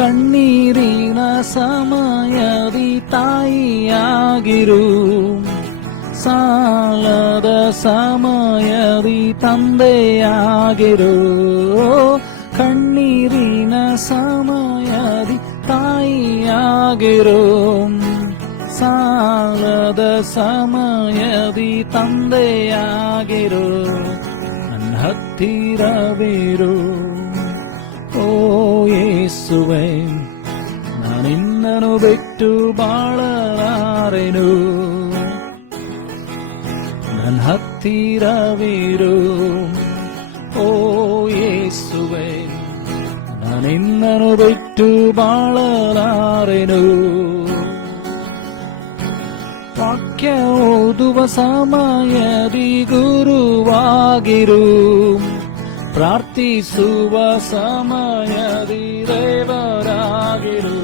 ಕಣ್ಣೀರಿನ ಸಮಯದಿ ತಾಯಿಯಾಗಿರು, ಸಾಲದ ಸಮಯದಿ ತಂದೆಯಾಗಿರು. ಕಣ್ಣೀರಿನ ಸಮಯದಿ ತಾಯಿಯಾಗಿರು, ಸಾಲದ ಸಮಯದಿ ತಂದೆಯಾಗಿರು. ನನ್ನ ಹತ್ತಿರವಿರು ಓ ಯೇಸುವೆ, ನಾನಿನ್ನನು ಬಿಟ್ಟು ಬಾಳಲಾರೆನು. ನನ್ನ ಹತ್ತಿರವಿರು ಓ ಯೇಸುವೆ, ನಾನಿನ್ನನು ಬಿಟ್ಟು ಬಾಳಲಾರೆನು. ವಾಕ್ಯ ಓದುವ ಸಮಯದಿ ಗುರುವಾಗಿರು, ಪ್ರಾರ್ಥಿಸುವ ಸಮಯದಿ ದೇವರಾಗಿರು.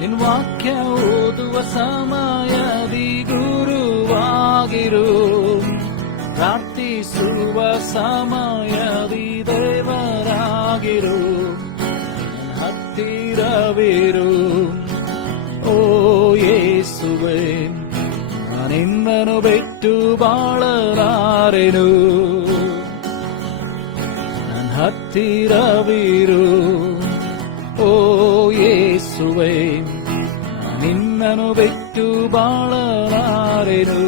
ನಿನ್ ವಾಕ್ಯ ಓದುವ ಸಮಯದಿ ಗುರುವಾಗಿರು, ಪ್ರಾರ್ಥಿಸುವ ಸಮಯದಿ ದೇವರಾಗಿರು. ಹತ್ತಿರವಿರು ಓ ಯೇಸುವೆ, ನಾನಿನ್ನನು ಬಿಟ್ಟು ಬಾಳಲಾರೆನು. ಹತ್ತಿರವಿರು ಓ ಯೇಸುವೆ, ನಿನ್ನನು ಬಿಟ್ಟು ಬಾಳಲಾರೆನು.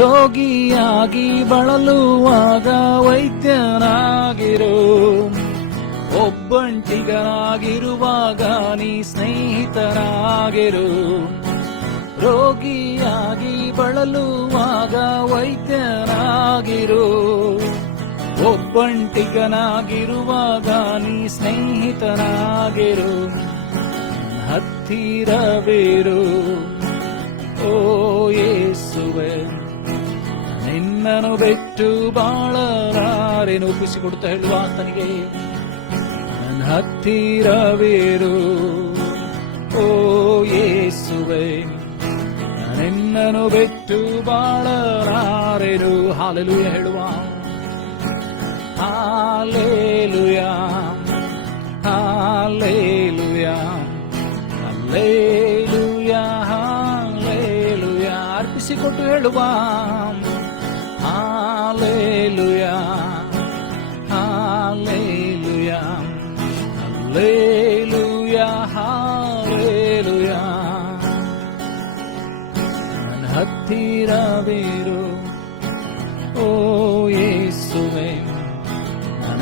ರೋಗಿಯಾಗಿ ಬಳಲುವಾಗ ವೈದ್ಯನಾಗಿರು, ಒಬ್ಬಂಟಿಗನಾಗಿರುವಾಗ ನೀ ಸ್ನೇಹಿತನಾಗಿರು. ರೋಗಿಯಾಗಿ ಬಳಲುವಾಗ ವೈದ್ಯನಾಗಿರು, ಒಬ್ಬಂಟಿಗನಾಗಿರುವಾಗ ನೀ ಸ್ನೇಹಿತನಾಗಿರು. ಹತ್ತಿರವಿರು ಓ ಯೇಸುವೆ, ನಿನ್ನನು ಬಿಟ್ಟು ಬಾಳಲಾರೆನು. ಒಪ್ಪಿಸಿಕೊಡ್ತಾ ಹೇಳುವ ಆತನಿಗೆ, ನನ್ನ ಹತ್ತಿರವಿರು ಓ ಯೇಸುವೆ, ನಿನ್ನನು ಬಿಟ್ಟು ಬಾಳಲಾರೆನು. ಹಾಲೆಲೂಯಾ ಹೇಳುವ, ಹಾಲೆಲೂಯಾ, ಹಾಲೆಲೂಯಾ, ಹಾಲೆಲೂಯಾ, ಹಾಲೆಲೂಯಾ. ಅರ್ಪಿಸಿಕೊಟ್ಟು ಹೇಳುವ, ಹಾಲೆಲೂಯಾ, ಹಾಲೆಲೂಯಾ, ಹಾಲೆಲೂಯಾ, ಹಾಲೆಲೂಯಾ. ನನ್ನ ಹತ್ತಿರವಿರು ಓ ಯೇಸುವೆ,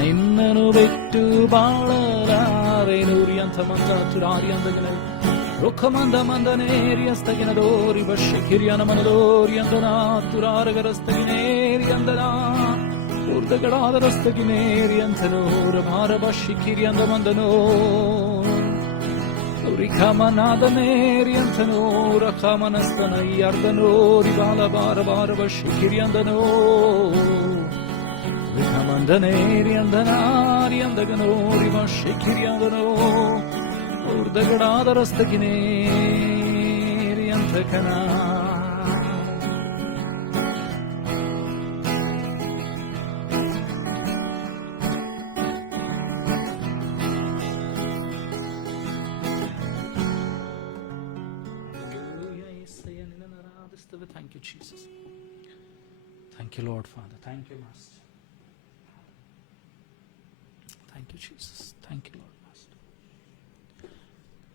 ನಿನ್ನನು ಬಿಟ್ಟು ಬಾಳಲಾರೆನು. ಅಂತ ಮಂದ ಚುರಾರಿ ಅಂದಗನ ರೊಕ್ಕಮಂದ ಮಂದನೇರಿ ಅಸ್ತಗಿನದೋರಿ ಬಶ್ಯ ಕಿರಿಯನ ಮನದೋರಿ ಅಂದನ ತುರಾರಗರಸ್ತಗಿನೇರಿ ಅಂದನ ಊರ್ದಗಳಾದ ರಸ್ತಗಿನೇರಿ ಅಂತನೋರ ಭಾರ ಬಶ್ಯ ಕಿರಿ ಅಂದ ಮಂದನೋ ರಿಖಮನಾದನೇರಿ ಅಂತನೋರ ಖಮನಸ್ತನ ಈ ಅರ್ಧನೋರಿ ಬಾಲ ಬಾರ ಬಾರ ಬಶ್ಯ ಕಿರಿ ಅಂದನೋ ರಿಖಮಂದನೇರಿ ಅಂದನಾರಿ ಅಂದಗನೋರಿ ಬಶ್ಯ ಕಿರಿ ಅಂದನೋ ಊರ್ದಗಳಾದ ರಸ್ತಗಿನೇರಿ ಅಂತಕನ Thank you, Jesus. Thank you, Lord Father. Thank you, Master. Thank you, Jesus. Thank you, Lord Master.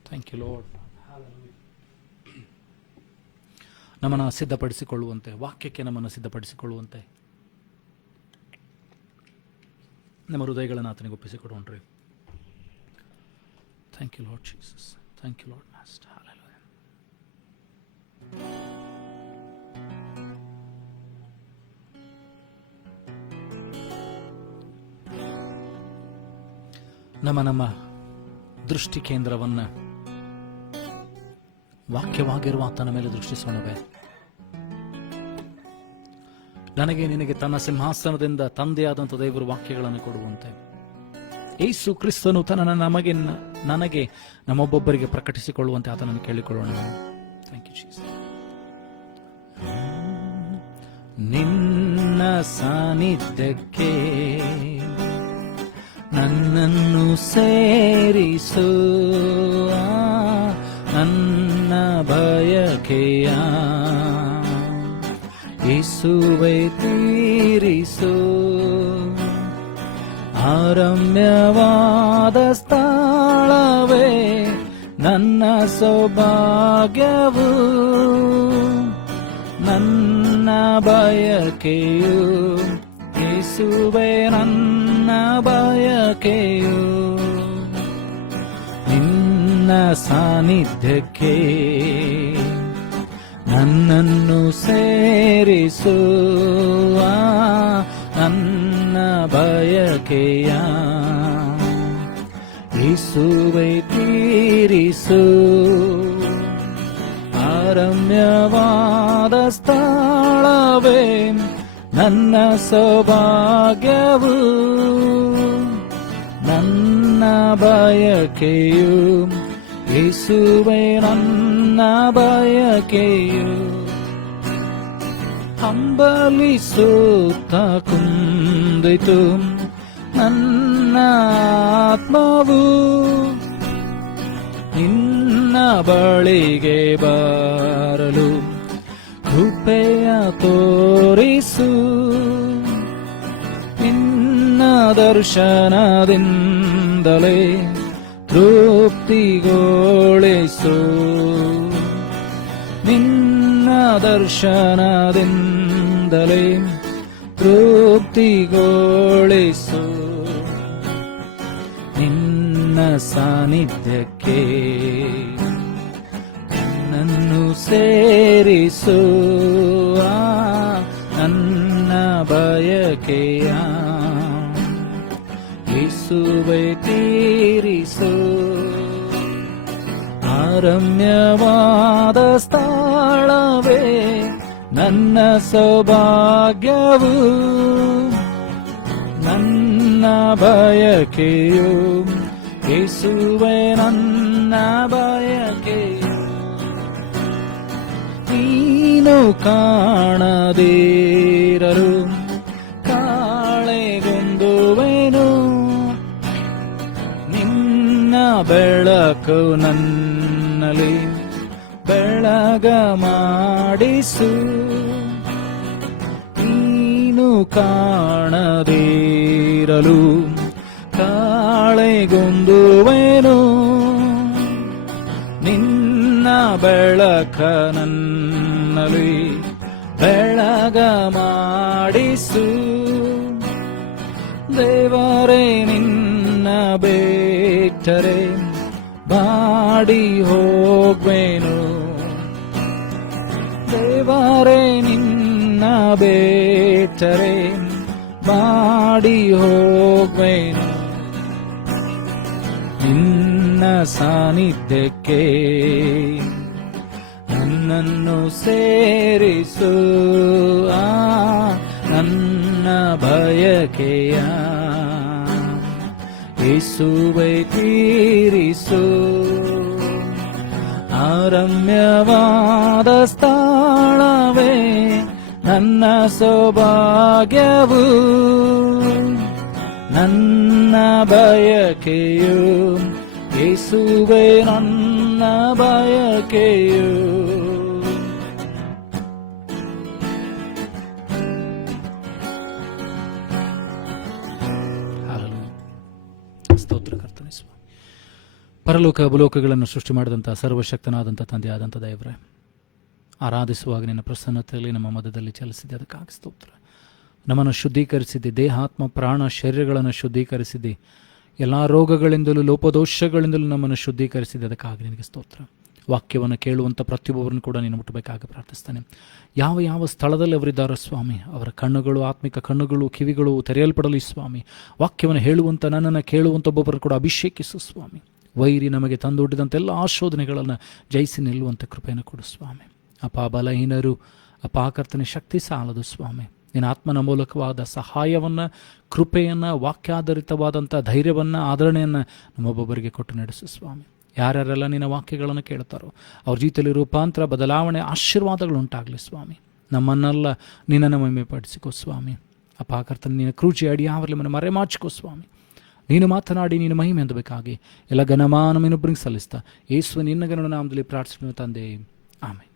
Thank you, Lord Father. Hallelujah. ನಮ್ಮನ್ನು ಸಿದ್ಧಪಡಿಸಿಕೊಳ್ಳುವಂತೆ, ವಾಕ್ಯಕ್ಕೆ ನಮ್ಮನ್ನು ಸಿದ್ಧಪಡಿಸಿಕೊಳ್ಳುವಂತೆ ನಮ್ಮ ಹೃದಯಗಳನ್ನು ಆತನಿಗೆ ಒಪ್ಪಿಸಿಕೊಡೋಣ್ರಿ. Thank you, Lord Jesus. Thank you, Lord Master. Hallelujah. ನಮ್ಮ ದೃಷ್ಟಿ ಕೇಂದ್ರವನ್ನ ವಾಕ್ಯವಾಗಿರುವ ಆತನ ಮೇಲೆ ದೃಷ್ಟಿಸೋಣವೇ. ನನಗೆ ನಿನಗೆ ತನ್ನ ಸಿಂಹಾಸನದಿಂದ ತಂದೆಯಾದಂಥ ದೇವರು ವಾಕ್ಯಗಳನ್ನು ಕೊಡುವಂತೆ ಯೇಸು ಕ್ರಿಸ್ತನು ತನ್ನ ನನಗೆ ನಮ್ಮೊಬ್ಬೊಬ್ಬರಿಗೆ ಪ್ರಕಟಿಸಿಕೊಳ್ಳುವಂತೆ ಆತನನ್ನು ಕೇಳಿಕೊಳ್ಳೋಣ. Thank you Jesus. ನಿನ್ನ ಸಾನ್ನಿಧ್ಯಕ್ಕೆ ನನ್ನನ್ನು ಸೇರಿಸು, ನನ್ನ ಬಯಕೆಯ ಯೇಸುವೇ ತೀರಿಸು. ಆರಮ್ಯವಾದ ಸ್ಥಳವೇ ನನ್ನ ಸೌಭಾಗ್ಯವು, ನನ್ನ ಬಯಕೆಯು ಯೇಸುವೇ ನನ್ನ ಬಯಕೆಯು. ನಿನ್ನ ಸಾನ್ನಿಧ್ಯಕ್ಕೆ ನನ್ನನ್ನು ಸೇರಿಸು, ನನ್ನ ಬಯಕೆಯ ಯೇಸುವೇ ತೀರಿಸು. ಆರಮ್ಯವಾದ ಸ್ಥಳವೇ ನನ್ನ ಸೌಭಾಗ್ಯವು, ನನ್ನ ಬಯಕೆಯು ಯೇಸುವೇ ನನ್ನ ಬಯಕೆಯು. ಹಂಬಲಿಸುತ್ತ ಕುಂದಿತು ನನ್ನ ಆತ್ಮವು, ನಿನ್ನ ಬಳಿಗೆ ಬರಲು ಕೃಪೆಯ ತೋರಿಸು. ನಿನ್ನ ದರ್ಶನದಿಂದಲೇ ತೃಪ್ತಿಗೊಳಿಸು, ನಿನ್ನ ದರ್ಶನದಿಂದಲೇ ತೃಪ್ತಿಗೊಳಿಸು. ನಿನ್ನ ಸಾನ್ನಿಧ್ಯಕ್ಕೆ ನನ್ನನ್ನು ಸೇರಿಸು, ನನ್ನ ಬಯಕೆಯ ಯೇಸುವೇ ತೀರಿಸು. ಆರಮ್ಯವಾದ ಸ್ಥಳವೇ ನನ್ನ ಸೌಭಾಗ್ಯವು, ನನ್ನ ಬಯಕೆಯು ಯೇಸುವೇ ನನ್ನ ಬಯಕೆಯು. ನೀನು ಕಾಣದಿರಲು ಕಾಳೆಗೊಂದುವೆನು, ನಿನ್ನ ಬೆಳಕು ನನ್ನಲ್ಲಿ ಬೆಳಗ ಮಾಡಿಸು. ನೀನು ಕಾಣದಿರಲು ಕಾಳೆಗೊಂದುವೆನು, ನಿನ್ನ ಬೆಳಕ ನನ್ನಲ್ಲಿ ಬೆಳಗ ಮಾಡಿಸು. ದೇವರೇ ನಿನ್ನ ಬಿಟ್ಟರೆ ಬಾಳಲಾರೆ, ಮಾಡಿ ಹೋಗ್ವೇನು. ದೇವರೇ ನಿನ್ನ ಬೇಟರೆ ಮಾಡಿ ಹೋಗ್ವೇನು. ನಿನ್ನ ಸಾನ್ನಿಧ್ಯಕ್ಕೆ ನನ್ನನ್ನು ಸೇರಿಸು. ನನ್ನ ಬಯಕೆಯ ಯೇಸುವೇ ತೀರಿಸು. ರಮ್ಯವಾದ ಸ್ಥಳವೇ ನನ್ನ ಸೌಭಾಗ್ಯವು. ನನ್ನ ಬಯಕೆಯು ಯೇಸುವೇ ನನ್ನ ಬಯಕೆಯು. ಸ್ತೋತ್ರ ಕರ್ತನೇ ಸ್ವಾಮಿ. ಪರಲೋಕ ಭೂಲೋಕಗಳನ್ನು ಸೃಷ್ಟಿ ಮಾಡಿದಂಥ ಸರ್ವಶಕ್ತನಾದಂಥ ತಂದೆಯಾದಂಥ ದೇವರೇ, ಆರಾಧಿಸುವಾಗ ನಿನ್ನ ಪ್ರಸನ್ನತೆಯಲ್ಲಿ ನಮ್ಮ ಮಧ್ಯದಲ್ಲಿ ಚಲಿಸಿದೆ, ಅದಕ್ಕಾಗಿ ಸ್ತೋತ್ರ. ನಮ್ಮನ್ನು ಶುದ್ಧೀಕರಿಸಿದ್ದಿ, ದೇಹಾತ್ಮ ಪ್ರಾಣ ಶರೀರಗಳನ್ನು ಶುದ್ಧೀಕರಿಸಿದ್ದಿ, ಎಲ್ಲ ರೋಗಗಳಿಂದಲೂ ಲೋಪದೋಷಗಳಿಂದಲೂ ನಮ್ಮನ್ನು ಶುದ್ಧೀಕರಿಸಿದೆ, ಅದಕ್ಕಾಗಿ ನಿನಗೆ ಸ್ತೋತ್ರ. ವಾಕ್ಯವನ್ನು ಕೇಳುವಂಥ ಪ್ರತಿಯೊಬ್ಬರನ್ನು ಕೂಡ ನೀನು ಮುಟ್ಟಬೇಕಾಗಿ ಪ್ರಾರ್ಥಿಸ್ತಾನೆ. ಯಾವ ಯಾವ ಸ್ಥಳದಲ್ಲಿ ಅವರಿದ್ದಾರೋ ಸ್ವಾಮಿ, ಅವರ ಕಣ್ಣುಗಳು, ಆತ್ಮಿಕ ಕಣ್ಣುಗಳು, ಕಿವಿಗಳು ತೆರೆಯಲ್ಪಡಲಿ ಸ್ವಾಮಿ. ವಾಕ್ಯವನ್ನು ಹೇಳುವಂಥ, ನನ್ನನ್ನು ಕೇಳುವಂಥ ಒಬ್ಬೊಬ್ಬರು ಕೂಡ ಅಭಿಷೇಕಿಸು ಸ್ವಾಮಿ. ವೈರಿ ನಮಗೆ ತಂದೊಡ್ಡಿದಂಥ ಎಲ್ಲ ಆಶೋಧನೆಗಳನ್ನು ಜಯಿಸಿ ನಿಲ್ಲುವಂಥ ಕೃಪೆಯನ್ನು ಕೊಡು ಸ್ವಾಮಿ. ಅಪ್ಪ, ಬಲಹೀನರು ಅಪ್ಪ ಕರ್ತನೆ ಶಕ್ತಿ ಸಾಲದು ಸ್ವಾಮಿ. ನಿನ್ನ ಆತ್ಮನ ಮೂಲಕವಾದ ಸಹಾಯವನ್ನು, ಕೃಪೆಯನ್ನು, ವಾಕ್ಯಾಧಾರಿತವಾದಂಥ ಧೈರ್ಯವನ್ನು, ಆದರಣೆಯನ್ನು ನಮ್ಮೊಬ್ಬೊಬ್ಬರಿಗೆ ಕೊಟ್ಟು ನಡೆಸು ಸ್ವಾಮಿ. ಯಾರ್ಯಾರೆಲ್ಲ ನಿನ್ನ ವಾಕ್ಯಗಳನ್ನು ಕೇಳ್ತಾರೋ ಅವ್ರ ಜೀವಿತದಲ್ಲಿ ರೂಪಾಂತರ, ಬದಲಾವಣೆ, ಆಶೀರ್ವಾದಗಳು ಉಂಟಾಗಲಿ ಸ್ವಾಮಿ. ನಮ್ಮನ್ನೆಲ್ಲ ನಿನ್ನನ್ನು ಮಹಿಮೆಪಡಿಸಿಕೋ ಸ್ವಾಮಿ. ಅಪ್ಪ ಕರ್ತನೆ, ನಿನ್ನ ಕ್ರೂಚಿ ಅಡಿಯಾವರಲ್ಲಿ ಮನೆ ಮರೆಮಾಚಿಕೋ ಸ್ವಾಮಿ. ನೀನು ಮಾತನಾಡಿ ನೀನು ಮಹಿಮೆ ಎಂದಬೇಕಾಗಿ ಎಲ್ಲ ಘನಮಾನ ಇನ್ನೊಬ್ಬರಿಗೆ ಸಲ್ಲಿಸ್ತಾ ಯೇಸು ನಿನ್ನ ಗಣ ನಾಮದಲ್ಲಿ ಪ್ರಾರ್ಥಿಸುವ ತಂದೆ, ಆಮೆನ್.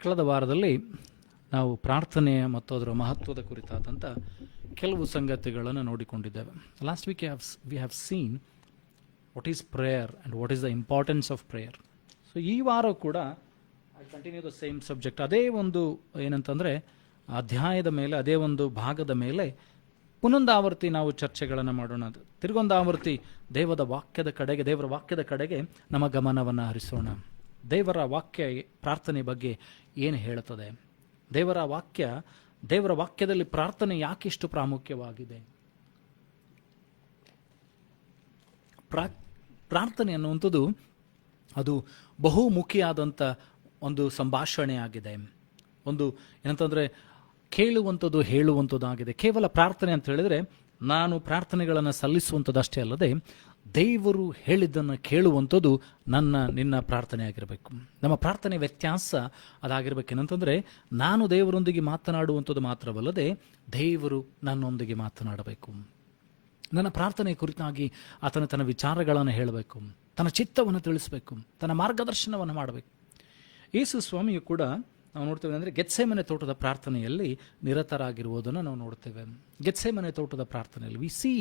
ಕಳೆದ ವಾರದಲ್ಲಿ ನಾವು ಪ್ರಾರ್ಥನೆಯ ಮತ್ತು ಅದರ ಮಹತ್ವದ ಕುರಿತಾದಂಥ ಕೆಲವು ಸಂಗತಿಗಳನ್ನು ನೋಡಿಕೊಂಡಿದ್ದೇವೆ. Last week we have seen what is prayer and what is the importance of prayer. So ಈ ವಾರ ಕೂಡ I continue the same subject. ಅದೇ ಒಂದು ಏನಂತಂದರೆ ಅಧ್ಯಾಯದ ಮೇಲೆ, ಅದೇ ಒಂದು ಭಾಗದ ಮೇಲೆ ಪುನೊಂದಾವರ್ತಿ ನಾವು ಚರ್ಚೆಗಳನ್ನು ಮಾಡೋಣ. ತಿರುಗೊಂದಾವರ್ತಿ ದೇವರ ವಾಕ್ಯದ ಕಡೆಗೆ ನಮ್ಮ ಗಮನವನ್ನು ಹರಿಸೋಣ. ದೇವರ ವಾಕ್ಯ ಪ್ರಾರ್ಥನೆ ಬಗ್ಗೆ ಏನು ಹೇಳುತ್ತದೆ? ದೇವರ ವಾಕ್ಯದಲ್ಲಿ ಪ್ರಾರ್ಥನೆ ಯಾಕಿಷ್ಟು ಪ್ರಾಮುಖ್ಯವಾಗಿದೆ? ಪ್ರಾರ್ಥನೆ ಅನ್ನುವಂಥದ್ದು ಅದು ಬಹುಮುಖಿಯಾದಂಥ ಒಂದು ಸಂಭಾಷಣೆ ಆಗಿದೆ. ಒಂದು ಏನಂತಂದರೆ ಕೇಳುವಂಥದ್ದು, ಹೇಳುವಂಥದ್ದಾಗಿದೆ. ಕೇವಲ ಪ್ರಾರ್ಥನೆ ಅಂತ ಹೇಳಿದರೆ ನಾನು ಪ್ರಾರ್ಥನೆಗಳನ್ನು ಸಲ್ಲಿಸುವಂಥದ್ದಷ್ಟೇ ಅಲ್ಲದೆ ದೇವರು ಹೇಳಿದ್ದನ್ನು ಕೇಳುವಂಥದ್ದು ನಿನ್ನ ಪ್ರಾರ್ಥನೆ ಆಗಿರಬೇಕು. ನಮ್ಮ ಪ್ರಾರ್ಥನೆ ವ್ಯತ್ಯಾಸ ಅದಾಗಿರ್ಬೇಕೇನಂತಂದರೆ ನಾನು ದೇವರೊಂದಿಗೆ ಮಾತನಾಡುವಂಥದ್ದು ಮಾತ್ರವಲ್ಲದೆ ದೇವರು ನನ್ನೊಂದಿಗೆ ಮಾತನಾಡಬೇಕು. ನನ್ನ ಪ್ರಾರ್ಥನೆ ಕುರಿತಾಗಿ ತನ್ನ ವಿಚಾರಗಳನ್ನು ಹೇಳಬೇಕು, ತನ್ನ ಚಿತ್ತವನ್ನು ತಿಳಿಸಬೇಕು, ತನ್ನ ಮಾರ್ಗದರ್ಶನವನ್ನು ಮಾಡಬೇಕು. ಯೇಸು ಸ್ವಾಮಿಯು ಕೂಡ ನಾವು ನೋಡ್ತೇವೆ ಅಂದರೆ ಗೆತ್ಸೆಮನೆ ತೋಟದ ಪ್ರಾರ್ಥನೆಯಲ್ಲಿ ನಿರತರಾಗಿರುವುದನ್ನು ನಾವು ನೋಡ್ತೇವೆ. ಗೆತ್ಸೆಮನೆ ತೋಟದ ಪ್ರಾರ್ಥನೆಯಲ್ಲಿ we see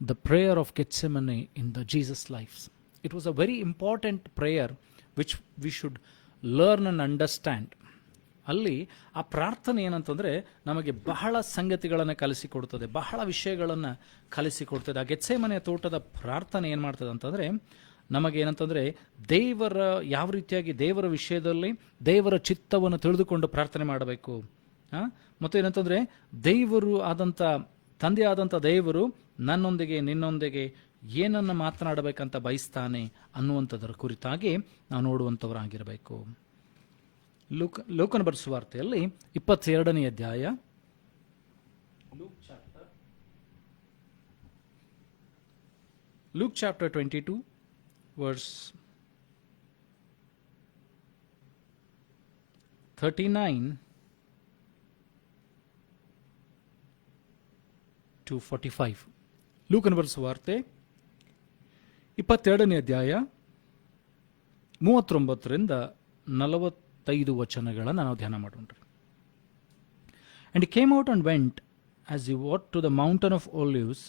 the prayer of Gethsemane in the Jesus lives. It was a very important prayer which we should learn and understand. ಅಲ್ಲಿ ಆ ಪ್ರಾರ್ಥನೆ ಏನಂತಂದರೆ ನಮಗೆ ಬಹಳ ಸಂಗತಿಗಳನ್ನು ಕಲಿಸಿಕೊಡ್ತದೆ, ಬಹಳ ವಿಷಯಗಳನ್ನು ಕಲಿಸಿಕೊಡ್ತದೆ. ಆ ಗೆತ್ಸೆಮನೆ ತೋಟದ ಪ್ರಾರ್ಥನೆ ಏನು ಮಾಡ್ತದೆ ಅಂತಂದರೆ ನಮಗೇನಂತಂದರೆ ಯಾವ ರೀತಿಯಾಗಿ ದೇವರ ವಿಷಯದಲ್ಲಿ ದೇವರ ಚಿತ್ತವನ್ನು ತಿಳಿದುಕೊಂಡು ಪ್ರಾರ್ಥನೆ ಮಾಡಬೇಕು. ಮತ್ತು ಏನಂತಂದರೆ ತಂದೆ ಆದಂಥ ದೇವರು ನನ್ನೊಂದಿಗೆ ನಿನ್ನೊಂದಿಗೆ ಏನನ್ನು ಮಾತನಾಡಬೇಕಂತ ಬಯಸ್ತಾನೆ ಅನ್ನುವಂಥದ್ದರ ಕುರಿತಾಗಿ ನಾವು ನೋಡುವಂಥವರಾಗಿರಬೇಕು. ಲೋಕನ ಬರೆಸುವ ವಾರ್ತೆಯಲ್ಲಿ 22ನೇ ಅಧ್ಯಾಯ, Luke chapter 22 verse 39 to 45. ಲೂಕನ ಬರೆಸುವ ವಾರ್ತೆ 22ನೇ ಅಧ್ಯಾಯ 39ರಿಂದ 45 ವಚನಗಳನ್ನು ನಾವು ಧ್ಯಾನ ಮಾಡೋಣ. And he came out and went as he walked to the mountain of Olives,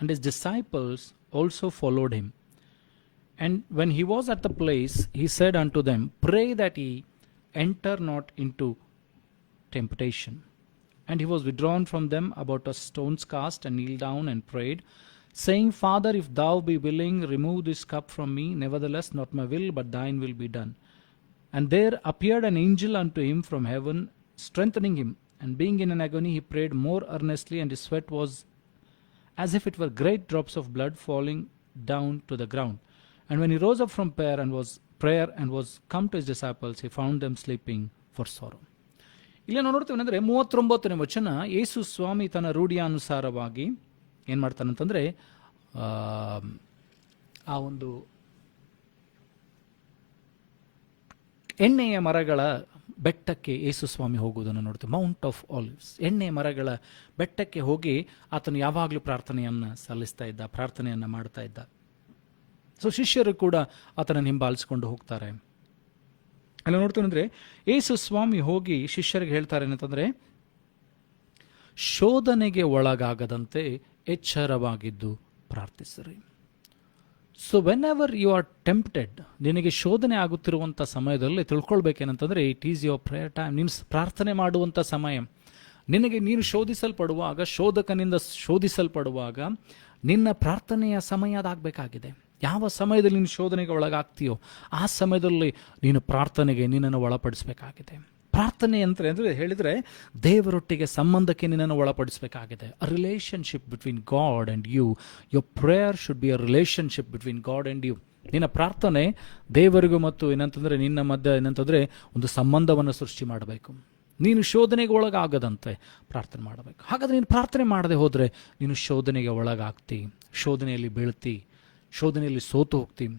and his disciples also followed him. And when he was at the place, he said unto them, Pray that ye enter not into temptation. And he was withdrawn from them about a stone's cast, and kneeled down and prayed, saying, Father, if thou be willing, remove this cup from me. Nevertheless, not my will, but thine will be done. And there appeared an angel unto him from heaven, strengthening him. And being in an agony, he prayed more earnestly, and his sweat was as if it were great drops of blood falling down to the ground. And when he rose up from prayer and was come to his disciples, he found them sleeping for sorrow. ಇಲ್ಲಿ ನಾವು ನೋಡ್ತೀವಿ ಅಂದರೆ 39ನೇ ವಚನ, ಯೇಸು ಸ್ವಾಮಿ ತನ್ನ ರೂಢಿಯಾನುಸಾರವಾಗಿ ಏನು ಮಾಡ್ತಾನಂತಂದರೆ, ಆ ಒಂದು ಎಣ್ಣೆಯ ಮರಗಳ ಬೆಟ್ಟಕ್ಕೆ ಯೇಸು ಸ್ವಾಮಿ ಹೋಗುವುದನ್ನು ನೋಡ್ತೀವಿ. ಮೌಂಟ್ ಆಫ್ ಆಲಿವ್ಸ್, ಎಣ್ಣೆಯ ಮರಗಳ ಬೆಟ್ಟಕ್ಕೆ ಹೋಗಿ ಆತನು ಯಾವಾಗಲೂ ಪ್ರಾರ್ಥನೆಯನ್ನು ಸಲ್ಲಿಸ್ತಾ ಇದ್ದ, ಪ್ರಾರ್ಥನೆಯನ್ನು ಮಾಡ್ತಾ ಇದ್ದ. ಸೊ ಶಿಷ್ಯರು ಕೂಡ ಆತನನ್ನು ಹಿಂಬಾಲಿಸಿಕೊಂಡು ಹೋಗ್ತಾರೆ. ಅಲ್ಲಿ ನೋಡ್ತೀವಿ ಅಂದರೆ ಯೇಸು ಸ್ವಾಮಿ ಹೋಗಿ ಶಿಷ್ಯರಿಗೆ ಹೇಳ್ತಾರೆ ಏನಂತಂದರೆ, ಶೋಧನೆಗೆ ಒಳಗಾಗದಂತೆ ಎಚ್ಚರವಾಗಿದ್ದು ಪ್ರಾರ್ಥಿಸಿರಿ. So whenever you are tempted, ನಿನಗೆ ಶೋಧನೆ ಆಗುತ್ತಿರುವಂಥ ಸಮಯದಲ್ಲಿ ತಿಳ್ಕೊಳ್ಬೇಕೇನಂತಂದರೆ, it is your prayer time. ನೀನು ಪ್ರಾರ್ಥನೆ ಮಾಡುವಂಥ ಸಮಯ. ನೀನು ಶೋಧಿಸಲ್ಪಡುವಾಗ, ಶೋಧಕನಿಂದ ಶೋಧಿಸಲ್ಪಡುವಾಗ ನಿನ್ನ ಪ್ರಾರ್ಥನೆಯ ಸಮಯ ಅದಾಗಬೇಕಾಗಿದೆ. ಯಾವ ಸಮಯದಲ್ಲಿ ನೀನು ಶೋಧನೆಗೆ ಒಳಗಾಗ್ತೀಯೋ ಆ ಸಮಯದಲ್ಲಿ ನೀನು ಪ್ರಾರ್ಥನೆಗೆ ನಿನ್ನನ್ನು ಒಳಪಡಿಸಬೇಕಾಗಿದೆ. ಪ್ರಾರ್ಥನೆ ಅಂದರೆ ಹೇಳಿದರೆ ದೇವರೊಟ್ಟಿಗೆ ಸಂಬಂಧಕ್ಕೆ ನಿನ್ನನ್ನು ಒಳಪಡಿಸಬೇಕಾಗಿದೆ. A relationship between God and you. Your prayer should be a relationship between God and you. ನಿನ್ನ ಪ್ರಾರ್ಥನೆ ದೇವರಿಗೂ ಮತ್ತು ಏನಂತಂದರೆ ನಿನ್ನ ಮಧ್ಯೆ ಏನಂತಂದರೆ ಒಂದು ಸಂಬಂಧವನ್ನು ಸೃಷ್ಟಿ ಮಾಡಬೇಕು. ನೀನು ಶೋಧನೆಗೆ ಒಳಗಾಗದಂತೆ ಪ್ರಾರ್ಥನೆ ಮಾಡಬೇಕು. ಹಾಗಾದರೆ ನೀನು ಪ್ರಾರ್ಥನೆ ಮಾಡದೆ ಹೋದರೆ ನೀನು ಶೋಧನೆಗೆ ಒಳಗಾಗ್ತಿ, ಶೋಧನೆಯಲ್ಲಿ ಬೀಳ್ತಿ, ಶೋಧನೆಯಲ್ಲಿ ಸೋತು ಹೋಗ್ತೀವಿ.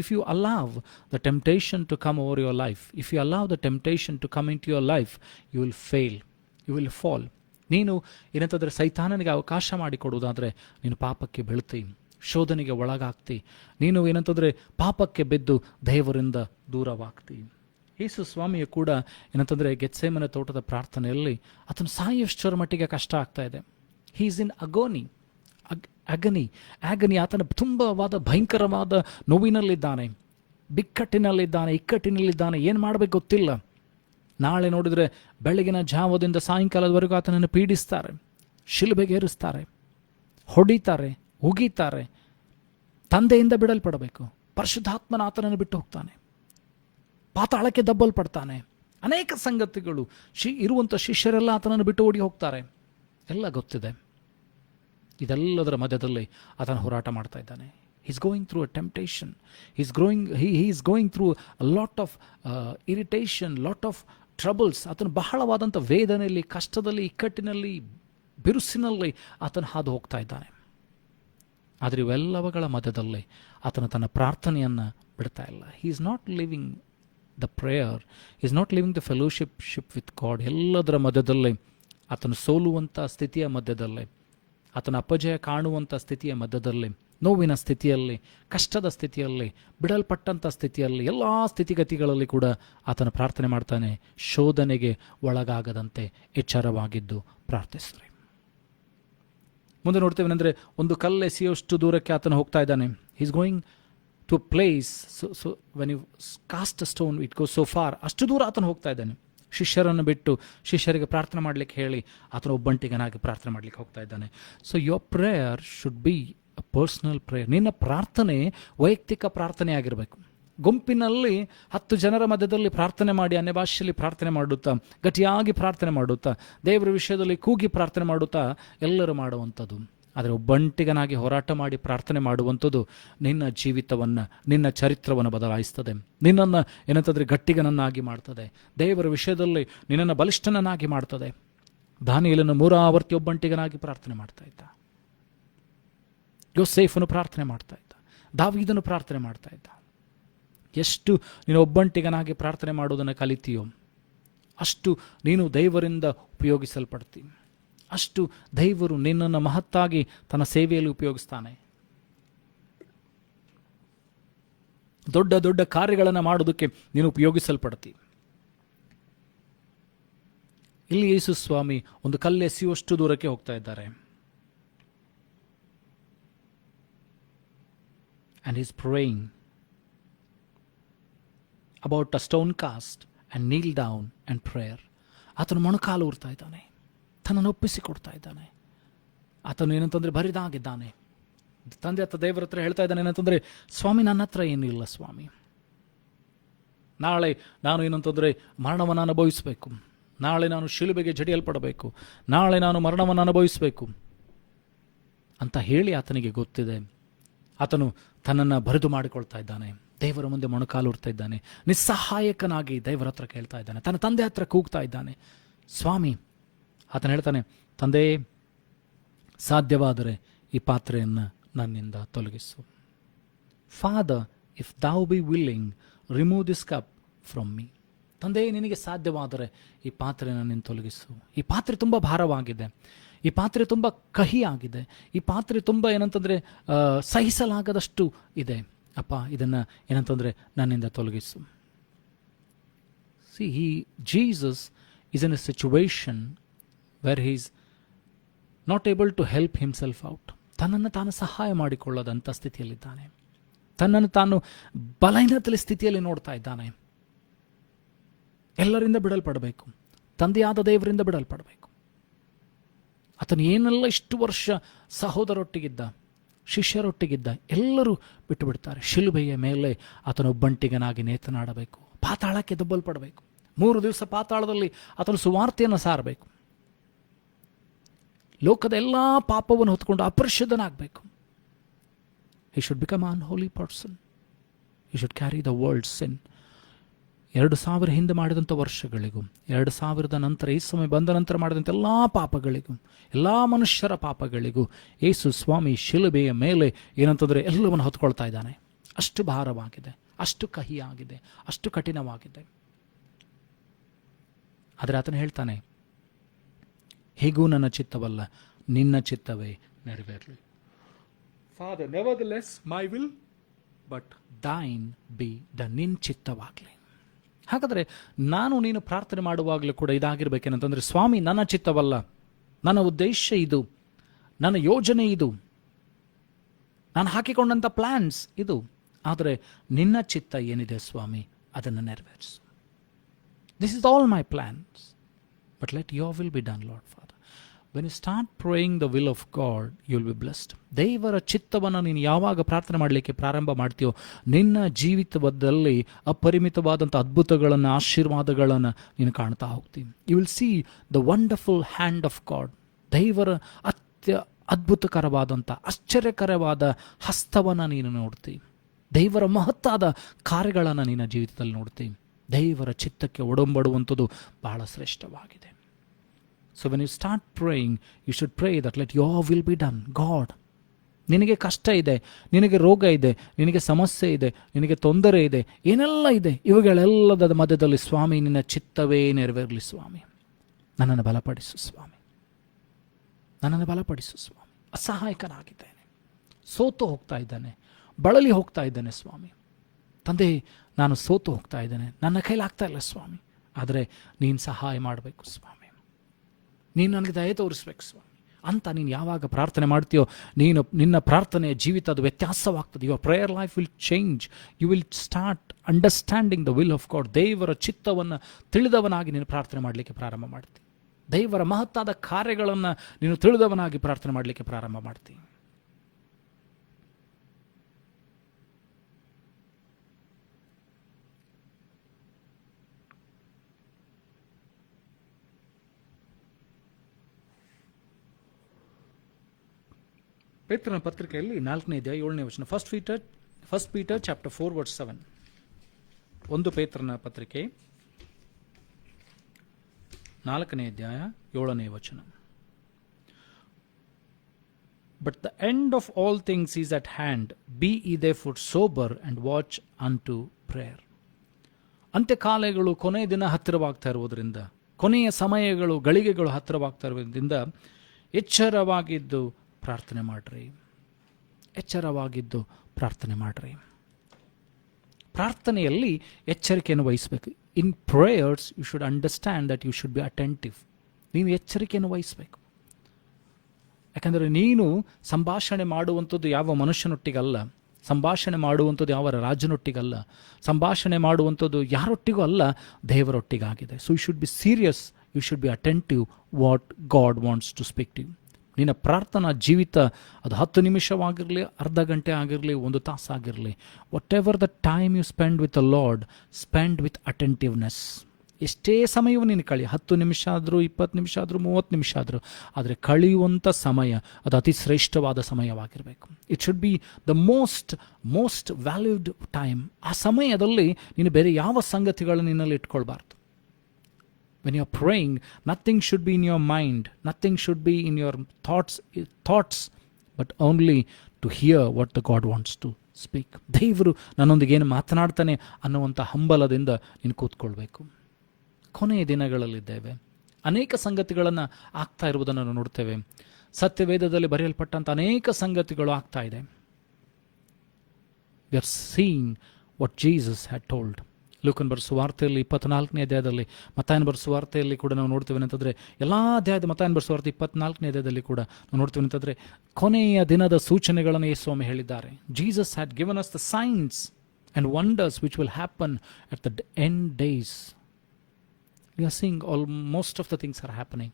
If you allow the temptation to come over your life, if you allow the temptation to come into your life, you will fail, you will fall. ನೀನು ಏನಂತಂದರೆ ಸೈತಾನನಿಗೆ ಅವಕಾಶ ಮಾಡಿಕೊಡುವುದಾದರೆ ನೀನು ಪಾಪಕ್ಕೆ ಬೀಳ್ತಿ, ಶೋಧನೆಗೆ ಒಳಗಾಗ್ತಿ. ನೀನು ಏನಂತಂದರೆ ಪಾಪಕ್ಕೆ ಬಿದ್ದು ದೇವರಿಂದ ದೂರವಾಗ್ತಿ. ಯೇಸು ಸ್ವಾಮಿಯು ಕೂಡ ಏನಂತಂದರೆ ಗೆತ್ಸೇಮನೆ ತೋಟದ ಪ್ರಾರ್ಥನೆಯಲ್ಲಿ ಆತನು ಸಾಯುವಷ್ಟರ ಮಟ್ಟಿಗೆ ಕಷ್ಟ ಆಗ್ತಾ ಇದೆ. He is in agony. ಆತನ ತುಂಬವಾದ ಭಯಂಕರವಾದ ನೋವಿನಲ್ಲಿದ್ದಾನೆ, ಬಿಕ್ಕಟ್ಟಿನಲ್ಲಿದ್ದಾನೆ, ಇಕ್ಕಟ್ಟಿನಲ್ಲಿದ್ದಾನೆ. ಏನು ಮಾಡಬೇಕು ಗೊತ್ತಿಲ್ಲ. ನಾಳೆ ನೋಡಿದರೆ ಬೆಳಗಿನ ಜಾವದಿಂದ ಸಾಯಂಕಾಲದವರೆಗೂ ಆತನನ್ನು ಪೀಡಿಸ್ತಾರೆ, ಶಿಲುಬೆಗೇರಿಸ್ತಾರೆ, ಹೊಡಿತಾರೆ, ಉಗಿತಾರೆ. ತಂದೆಯಿಂದ ಬಿಡಲ್ಪಡಬೇಕು. ಪರಿಶುದ್ಧಾತ್ಮನ ಆತನನ್ನು ಬಿಟ್ಟು ಹೋಗ್ತಾನೆ, ಪಾತಾಳಕ್ಕೆ ದಬ್ಬಲ್ಪಡ್ತಾನೆ. ಅನೇಕ ಸಂಗತಿಗಳು ಇರುವಂಥ ಶಿಷ್ಯರೆಲ್ಲ ಆತನನ್ನು ಬಿಟ್ಟು ಓಡಿ ಹೋಗ್ತಾರೆ. ಎಲ್ಲ ಗೊತ್ತಿದೆ. ಇದೆಲ್ಲದರ ಮಧ್ಯದಲ್ಲಿ ಆತನ ಹೋರಾಟ ಮಾಡ್ತಾ ಇದ್ದಾನೆ. Is going through a temptation. he is going through a lot of irritation, lot of troubles. ಆತನು ಬಹಳವಾದಂಥ ವೇದನೆಯಲ್ಲಿ, ಕಷ್ಟದಲ್ಲಿ, ಇಕ್ಕಟ್ಟಿನಲ್ಲಿ, ಬಿರುಸಿನಲ್ಲಿ ಆತನು ಹಾದು ಹೋಗ್ತಾ ಇದ್ದಾನೆ. ಆದರೆ ಇವೆಲ್ಲವುಗಳ ಮಧ್ಯದಲ್ಲಿ ಆತನು ತನ್ನ ಪ್ರಾರ್ಥನೆಯನ್ನು ಬಿಡ್ತಾ ಇಲ್ಲ. he is not living the prayer, he is not living the fellowship with God. ಎಲ್ಲದರ ಮಧ್ಯದಲ್ಲಿ ಆತನು ಸೋಲುವಂಥ ಸ್ಥಿತಿಯ ಮಧ್ಯದಲ್ಲಿ, ಆತನ ಅಪಜಯ ಕಾಣುವಂಥ ಸ್ಥಿತಿಯ ಮಧ್ಯದಲ್ಲಿ, ನೋವಿನ ಸ್ಥಿತಿಯಲ್ಲಿ, ಕಷ್ಟದ ಸ್ಥಿತಿಯಲ್ಲಿ, ಬಿಡಲ್ಪಟ್ಟಂಥ ಸ್ಥಿತಿಯಲ್ಲಿ, ಎಲ್ಲ ಸ್ಥಿತಿಗತಿಗಳಲ್ಲಿ ಕೂಡ ಆತನ ಪ್ರಾರ್ಥನೆ ಮಾಡ್ತಾನೆ. ಶೋಧನೆಗೆ ಒಳಗಾಗದಂತೆ ಎಚ್ಚರವಾಗಿದ್ದು ಪ್ರಾರ್ಥಿಸ್ರಿ. ಮುಂದೆ ನೋಡ್ತೇವೆ ಅಂದರೆ ಒಂದು ಕಲ್ಲೆಸೆಯುವಷ್ಟು ದೂರಕ್ಕೆ ಆತನು ಹೋಗ್ತಾ ಇದ್ದಾನೆ. Is going to place. So when you cast a stone it goes so far. ಅಷ್ಟು ದೂರ ಆತನು ಹೋಗ್ತಾ ಇದ್ದಾನೆ. ಶಿಷ್ಯರನ್ನು ಬಿಟ್ಟು ಶಿಷ್ಯರಿಗೆ ಪ್ರಾರ್ಥನೆ ಮಾಡಲಿಕ್ಕೆ ಹೇಳಿ ಆತನ ಒಬ್ಬಂಟಿಗನಾಗಿ ಪ್ರಾರ್ಥನೆ ಮಾಡಲಿಕ್ಕೆ ಹೋಗ್ತಾ ಇದ್ದಾನೆ. So your prayer should be a personal prayer. ನಿನ್ನ ಪ್ರಾರ್ಥನೆ ವೈಯಕ್ತಿಕ ಪ್ರಾರ್ಥನೆ ಆಗಿರಬೇಕು. ಗುಂಪಿನಲ್ಲಿ 10 ಜನರ ಮಧ್ಯದಲ್ಲಿ ಪ್ರಾರ್ಥನೆ ಮಾಡಿ, ಅನ್ಯ ಭಾಷೆಯಲ್ಲಿ ಪ್ರಾರ್ಥನೆ ಮಾಡುತ್ತಾ, ಗಟ್ಟಿಯಾಗಿ ಪ್ರಾರ್ಥನೆ ಮಾಡುತ್ತಾ, ದೇವರ ವಿಷಯದಲ್ಲಿ ಕೂಗಿ ಪ್ರಾರ್ಥನೆ ಮಾಡುತ್ತಾ ಎಲ್ಲರೂ ಮಾಡುವಂಥದ್ದು. ಆದರೆ ಒಬ್ಬಂಟಿಗನಾಗಿ ಹೋರಾಟ ಮಾಡಿ ಪ್ರಾರ್ಥನೆ ಮಾಡುವಂಥದ್ದು ನಿನ್ನ ಜೀವಿತವನ್ನು, ನಿನ್ನ ಚರಿತ್ರವನ್ನು ಬದಲಾಯಿಸ್ತದೆ. ನಿನ್ನನ್ನು ಏನಂತಂದರೆ ಗಟ್ಟಿಗನನ್ನಾಗಿ ಮಾಡ್ತದೆ. ದೇವರ ವಿಷಯದಲ್ಲಿ ನಿನ್ನನ್ನು ಬಲಿಷ್ಠನನ್ನಾಗಿ ಮಾಡ್ತದೆ. ದಾನಿಯೇಲನು 3 ಆವರ್ತಿ ಒಬ್ಬಂಟಿಗನಾಗಿ ಪ್ರಾರ್ಥನೆ ಮಾಡ್ತಾ ಇದ್ದ. ಯೋಸೇಫನು ಪ್ರಾರ್ಥನೆ ಮಾಡ್ತಾ ಇದ್ದ. ದಾವೀದನು ಪ್ರಾರ್ಥನೆ ಮಾಡ್ತಾ ಇದ್ದ. ಎಷ್ಟು ನೀನು ಒಬ್ಬಂಟಿಗನಾಗಿ ಪ್ರಾರ್ಥನೆ ಮಾಡೋದನ್ನು ಕಲಿತೀಯೋ ಅಷ್ಟು ನೀನು ದೇವರಿಂದ ಉಪಯೋಗಿಸಲ್ಪಡ್ತೀನಿ. ಅಷ್ಟು ದೇವರು ನಿನ್ನನ್ನು ಮಹತ್ತಾಗಿ ತನ್ನ ಸೇವೆಯಲ್ಲಿ ಉಪಯೋಗಿಸ್ತಾನೆ. ದೊಡ್ಡ ದೊಡ್ಡ ಕಾರ್ಯಗಳನ್ನು ಮಾಡೋದಕ್ಕೆ ನೀನು ಉಪಯೋಗಿಸಲ್ಪಡ್ತಿ. ಇಲ್ಲಿ ಯೇಸು ಸ್ವಾಮಿ ಒಂದು ಕಲ್ಲೆಸೆಯುವಷ್ಟು ದೂರಕ್ಕೆ ಹೋಗ್ತಾ ಇದ್ದಾರೆ. And he's praying about a stone cost and Neel down and prayer. ಆತನು ಮೊಣಕಾಲು ಊರ್ತಾ ಇದ್ದಾನೆ, ತನ್ನನ್ನು ಒಪ್ಪಿಸಿಕೊಡ್ತಾ ಇದ್ದಾನೆ. ಆತನು ಏನಂತಂದರೆ ಬರಿದಾಗಿದ್ದಾನೆ. ತಂದೆ ಹತ್ರ ದೇವರ ಹತ್ರ ಹೇಳ್ತಾ ಇದ್ದಾನೆ ಏನಂತಂದರೆ, ಸ್ವಾಮಿ ನನ್ನ ಹತ್ರ ಏನಿಲ್ಲ ಸ್ವಾಮಿ, ನಾಳೆ ನಾನು ಏನಂತಂದರೆ ಮರಣವನ್ನು ಅನುಭವಿಸಬೇಕು, ನಾಳೆ ನಾನು ಶಿಲುಬೆಗೆ ಜಡಿಯಲ್ಪಡಬೇಕು, ನಾಳೆ ನಾನು ಮರಣವನ್ನು ಅನುಭವಿಸಬೇಕು ಅಂತ ಹೇಳಿ ಆತನಿಗೆ ಗೊತ್ತಿದೆ. ಆತನು ತನ್ನನ್ನು ಬರಿದು ಮಾಡಿಕೊಳ್ತಾ ಇದ್ದಾನೆ, ದೇವರ ಮುಂದೆ ಮೊಣಕಾಲು ಉರ್ತಾ ಇದ್ದಾನೆ, ನಿಸ್ಸಹಾಯಕನಾಗಿ ದೇವರ ಹತ್ರ ಕೇಳ್ತಾ ಇದ್ದಾನೆ, ತನ್ನ ತಂದೆ ಹತ್ರ ಕೂಗ್ತಾ ಇದ್ದಾನೆ. ಸ್ವಾಮಿ ಆತನು ಹೇಳ್ತಾನೆ, ತಂದೆ ಸಾಧ್ಯವಾದರೆ ಈ ಪಾತ್ರೆಯನ್ನು ನನ್ನಿಂದ ತೊಲಗಿಸು. Father, if thou be willing, remove this cup from me. ತಂದೆ ನಿನಗೆ ಸಾಧ್ಯವಾದರೆ ಈ ಪಾತ್ರೆ ನನ್ನಿಂದ ತೊಲಗಿಸು. ಈ ಪಾತ್ರೆ ತುಂಬ ಭಾರವಾಗಿದೆ, ಈ ಪಾತ್ರೆ ತುಂಬ ಕಹಿಯಾಗಿದೆ, ಈ ಪಾತ್ರೆ ತುಂಬ ಏನಂತಂದರೆ ಸಹಿಸಲಾಗದಷ್ಟು ಇದೆ. ಅಪ್ಪ ಇದನ್ನು ಏನಂತಂದರೆ ನನ್ನಿಂದ ತೊಲಗಿಸು. See, Jesus is in a situation where he is not able to help himself out. ತನ್ನನ್ನು ತಾನು ಸಹಾಯ ಮಾಡಿಕೊಳ್ಳೋದಂಥ ಸ್ಥಿತಿಯಲ್ಲಿದ್ದಾನೆ, ತನ್ನನ್ನು ತಾನು ಬಲಹೀನತೆಯ ಸ್ಥಿತಿಯಲ್ಲಿ ನೋಡ್ತಾ ಇದ್ದಾನೆ. ಎಲ್ಲರಿಂದ ಬಿಡಲ್ಪಡಬೇಕು, ತಂದೆಯಾದ ದೇವರಿಂದ ಬಿಡಲ್ಪಡಬೇಕು. ಆತನು ಏನೆಲ್ಲ ಇಷ್ಟು ವರ್ಷ ಸಹೋದರೊಟ್ಟಿಗಿದ್ದ, ಶಿಷ್ಯರೊಟ್ಟಿಗಿದ್ದ, ಎಲ್ಲರೂ ಬಿಟ್ಟು ಬಿಡ್ತಾರೆ. ಶಿಲುಬೆಯ ಮೇಲೆ ಆತನು ಒಬ್ಬಂಟಿಗನಾಗಿ ನೇತನಾಡಬೇಕು, ಪಾತಾಳಕ್ಕೆ ದಬ್ಬಲ್ಪಡಬೇಕು, 3 ದಿವಸ ಪಾತಾಳದಲ್ಲಿ ಆತನು ಸುವಾರ್ತೆಯನ್ನು ಸಾರಬೇಕು, ಲೋಕದ ಎಲ್ಲ ಪಾಪವನ್ನು ಹೊತ್ಕೊಂಡು ಅಪರಿಶುದ್ಧನಾಗಬೇಕು. He should become unholy person, he should carry the world sin. 2000 ಹಿಂದೆ ಮಾಡಿದಂಥ ವರ್ಷಗಳಿಗೂ, 2000 ನಂತರ ಈ ಸಮಯ ಬಂದ ನಂತರ ಮಾಡಿದಂಥ ಎಲ್ಲ ಪಾಪಗಳಿಗೂ, ಎಲ್ಲ ಮನುಷ್ಯರ ಪಾಪಗಳಿಗೂ ಯೇಸು ಸ್ವಾಮಿ ಶಿಲುಬೆಯ ಮೇಲೆ ಏನಂತಂದರೆ ಎಲ್ಲವನ್ನು ಹೊತ್ಕೊಳ್ತಾ ಇದ್ದಾನೆ. ಅಷ್ಟು ಭಾರವಾಗಿದೆ, ಅಷ್ಟು ಕಹಿಯಾಗಿದೆ, ಅಷ್ಟು ಕಠಿಣವಾಗಿದೆ. ಆದರೆ ಆತನು ಹೇಳ್ತಾನೆ, ಹೇಗೂ ನನ್ನ ಚಿತ್ತವಲ್ಲ, ನಿನ್ನ ಚಿತ್ತವೇ ನೆರವೇರಲಿ. Father, nevertheless my will but thine be done. ನಿನ್ನ ಚಿತ್ತವಾಗಲಿ. ಹಾಗಾದರೆ ನಾನು ನೀನು ಪ್ರಾರ್ಥನೆ ಮಾಡುವಾಗಲೂ ಕೂಡ ಇದಾಗಿರ್ಬೇಕೇನಂತಂದರೆ, ಸ್ವಾಮಿ ನನ್ನ ಚಿತ್ತವಲ್ಲ, ನನ್ನ ಉದ್ದೇಶ ಇದು, ನನ್ನ ಯೋಜನೆ ಇದು, ನಾನು ಹಾಕಿಕೊಂಡಂಥ ಪ್ಲ್ಯಾನ್ಸ್ ಇದು, ಆದರೆ ನಿನ್ನ ಚಿತ್ತ ಏನಿದೆ ಸ್ವಾಮಿ ಅದನ್ನು ನೆರವೇರಿಸು. This is all my plans, but let your will be done lord father. When you start praying the will of God you will be blessed. ದೇವರ ಚಿತ್ತವನ್ನು ನೀನು ಯಾವಾಗ ಪ್ರಾರ್ಥನೆ ಮಾಡಲಿಕ್ಕೆ ಪ್ರಾರಂಭ ಮಾಡ್ತೀಯೋ, ನಿನ್ನ ಜೀವಿತದಲ್ಲಿ ಅಪರಿಮಿತವಾದಂಥ ಅದ್ಭುತಗಳನ್ನು, ಆಶೀರ್ವಾದಗಳನ್ನು ನೀನು ಕಾಣ್ತಾ ಹೋಗ್ತೀವಿ. You will see the wonderful hand of God. ದೇವರ ಅದ್ಭುತಕರವಾದಂಥ ಆಶ್ಚರ್ಯಕರವಾದ ಹಸ್ತವನ್ನು ನೀನು ನೋಡ್ತೀವಿ. ದೇವರ ಮಹತ್ತಾದ ಕಾರ್ಯಗಳನ್ನು ನಿನ್ನ ಜೀವಿತದಲ್ಲಿ ನೋಡ್ತೀವಿ. ದೇವರ ಚಿತ್ತಕ್ಕೆ ಒಡಂಬಡುವಂಥದ್ದು ಬಹಳ ಶ್ರೇಷ್ಠವಾಗಿದೆ. So when you start praying, you should pray that let your will be done. God, ನಿನಗೆ ಕಷ್ಟ ಇದೆ, ನಿನಗೆ ರೋಗ ಇದೆ, ನಿನಗೆ ಸಮಸ್ಯೆ ಇದೆ, ನಿನಗೆ ತೊಂದರೆ ಇದೆ, ಏನೆಲ್ಲ ಇದೆ, ಇವುಗಳೆಲ್ಲದ ಮಧ್ಯದಲ್ಲಿ ಸ್ವಾಮಿ ನಿನ್ನ ಚಿತ್ತವೇ ನೆರವೇರಲಿ ಸ್ವಾಮಿ. ನನ್ನನ್ನು ಬಲಪಡಿಸು ಸ್ವಾಮಿ, ನನ್ನನ್ನು ಬಲಪಡಿಸು ಸ್ವಾಮಿ. ಅಸಹಾಯಕನಾಗಿದ್ದೇನೆ, ಸೋತು ಹೋಗ್ತಾ ಇದ್ದಾನೆ, ಬಳಲಿ ಹೋಗ್ತಾ ಇದ್ದಾನೆ ಸ್ವಾಮಿ. ತಂದೆ, ನಾನು ಸೋತು ಹೋಗ್ತಾ ಇದ್ದೇನೆ, ನನ್ನ ಕೈಲಾಗ್ತಾ ಇಲ್ಲ ಸ್ವಾಮಿ, ಆದರೆ ನೀನು ಸಹಾಯ ಮಾಡಬೇಕು ಸ್ವಾಮಿ, ನೀನು ನನಗೆ ದಯೆ ತೋರಿಸ್ಬೇಕು ಸ್ವಾಮಿ ಅಂತ ನೀನು ಯಾವಾಗ ಪ್ರಾರ್ಥನೆ ಮಾಡ್ತೀಯೋ, ನಿನ್ನ ಪ್ರಾರ್ಥನೆಯ ಜೀವಿತ ಅದು ವ್ಯತ್ಯಾಸವಾಗ್ತದೆ. Your prayer life will change. You will start understanding the will of God. ದೇವರ ಚಿತ್ತವನ್ನು ತಿಳಿದವನಾಗಿ ನೀನು ಪ್ರಾರ್ಥನೆ ಮಾಡಲಿಕ್ಕೆ ಪ್ರಾರಂಭ ಮಾಡ್ತೀನಿ. ದೇವರ ಮಹತ್ತಾದ ಕಾರ್ಯಗಳನ್ನು ನೀನು ತಿಳಿದವನಾಗಿ ಪ್ರಾರ್ಥನೆ ಮಾಡಲಿಕ್ಕೆ ಪ್ರಾರಂಭ ಮಾಡ್ತೀನಿ. ಪೇತ್ರನ ಪತ್ರಿಕೆಯಲ್ಲಿ 4ನೇ ಅಧ್ಯಾಯ 7ನೇ ವಚನ. First Peter chapter 4 verse 7. 1 ಪೇತ್ರನ ಪತ್ರಿಕೆ 4ನೇ ಅಧ್ಯಾಯ 7ನೇ ವಚನ. But the end of all things is at hand. Be ye therefore sober and watch unto prayer. ಅಂತ್ಯಕಾಲಗಳು, ಕೊನೆಯ ದಿನ ಹತ್ತಿರವಾಗ್ತಾ ಇರುವುದರಿಂದ, ಕೊನೆಯ ಸಮಯಗಳು, ಗಳಿಗೆಗಳು ಹತ್ತಿರವಾಗ್ತಾ ಇರುವುದರಿಂದ ಎಚ್ಚರವಾಗಿದ್ದು ಪ್ರಾರ್ಥನೆ ಮಾಡ್ರಿ. ಎಚ್ಚರವಾಗಿದ್ದು ಪ್ರಾರ್ಥನೆ ಮಾಡ್ರಿ. ಪ್ರಾರ್ಥನೆಯಲ್ಲಿ ಎಚ್ಚರಿಕೆಯನ್ನು ವಹಿಸಬೇಕು. In prayers you should understand that you should be attentive. ನೀನು ಎಚ್ಚರಿಕೆಯನ್ನು ವಹಿಸಬೇಕು. ಯಾಕಂದರೆ ನೀನು ಸಂಭಾಷಣೆ ಮಾಡುವಂಥದ್ದು ಯಾವ ಮನುಷ್ಯನೊಟ್ಟಿಗಲ್ಲ, ಸಂಭಾಷಣೆ ಮಾಡುವಂಥದ್ದು ಯಾವ ರಾಜನೊಟ್ಟಿಗಲ್ಲ, ಸಂಭಾಷಣೆ ಮಾಡುವಂಥದ್ದು ಯಾರೊಟ್ಟಿಗೂ ಅಲ್ಲ, ದೇವರೊಟ್ಟಿಗಾಗಿದೆ. So you should be serious, you should be attentive what God wants to speak to you. ನಿನ್ನ ಪ್ರಾರ್ಥನಾ ಜೀವಿತ ಅದು 10 ನಿಮಿಷವಾಗಿರಲಿ, ಅರ್ಧ ಗಂಟೆ ಆಗಿರಲಿ, 1 ತಾಸಾಗಿರಲಿ, whatever the time you spend with the lord, spend with attentiveness. ಎಷ್ಟೇ ಸಮಯವು ನೀನು ಕಳಿ, 10 ನಿಮಿಷ ಆದರೂ, 20 ನಿಮಿಷ ಆದರೂ, 30 ನಿಮಿಷ ಆದರೂ, ಆದರೆ ಕಳೆಯುವಂಥ ಸಮಯ ಅದು ಅತಿ ಶ್ರೇಷ್ಠವಾದ ಸಮಯವಾಗಿರಬೇಕು. It should be the most valued time. ಆ ಸಮಯದಲ್ಲಿ ನೀನು ಬೇರೆ ಯಾವ ಸಂಗತಿಗಳನ್ನು ನಿನ್ನಲ್ಲಿ ಇಟ್ಕೊಳ್ಬಾರ್ದು. When you are praying, nothing should be in your mind, nothing should be in your thoughts, but only to hear what the God wants to speak. ದೇವರು ನನ್ನೊಂದಿಗೆ ಏನು ಮಾತನಾಡ್ತಾನೆ ಅನ್ನುವಂಥ ಹಂಬಲದಿಂದ ನೀನು ಕೂತ್ಕೊಳ್ಬೇಕು. ಕೊನೆಯ ದಿನಗಳಲ್ಲಿದ್ದೇವೆ. ಅನೇಕ ಸಂಗತಿಗಳನ್ನು ಆಗ್ತಾ ಇರುವುದನ್ನು ನಾವು ನೋಡ್ತೇವೆ. ಸತ್ಯವೇದದಲ್ಲಿ ಬರೆಯಲ್ಪಟ್ಟಂಥ ಅನೇಕ ಸಂಗತಿಗಳು ಆಗ್ತಾ ಇದೆ. We are seeing what Jesus had told. ಲೂಕನ ಬರೆದ ಸುವಾರ್ತೆಯಲ್ಲಿ 24ನೇ ಅಧ್ಯಾಯದಲ್ಲಿ, ಮತ್ತಾಯನ ಬರೆದ ಸುವಾರ್ತೆಯಲ್ಲಿ ಕೂಡ ನಾವು ನೋಡ್ತೇವೆ ಅಂತಂದರೆ, ಎಲ್ಲ ಅಧ್ಯಾಯದ ಮತ್ತಾಯನ ಬರೆದ ಸುವಾರ್ತೆ 24ನೇ ಅಧ್ಯಾಯದಲ್ಲಿ ಕೂಡ ನಾವು ನೋಡ್ತೇವೆ ಅಂತಂದರೆ, ಕೊನೆಯ ದಿನದ ಸೂಚನೆಗಳನ್ನು ಯೇಸು ಸ್ವಾಮಿ ಹೇಳಿದ್ದಾರೆ. Jesus had given us the science and wonders which will happen at the end days. We are seeing most of the things are happening.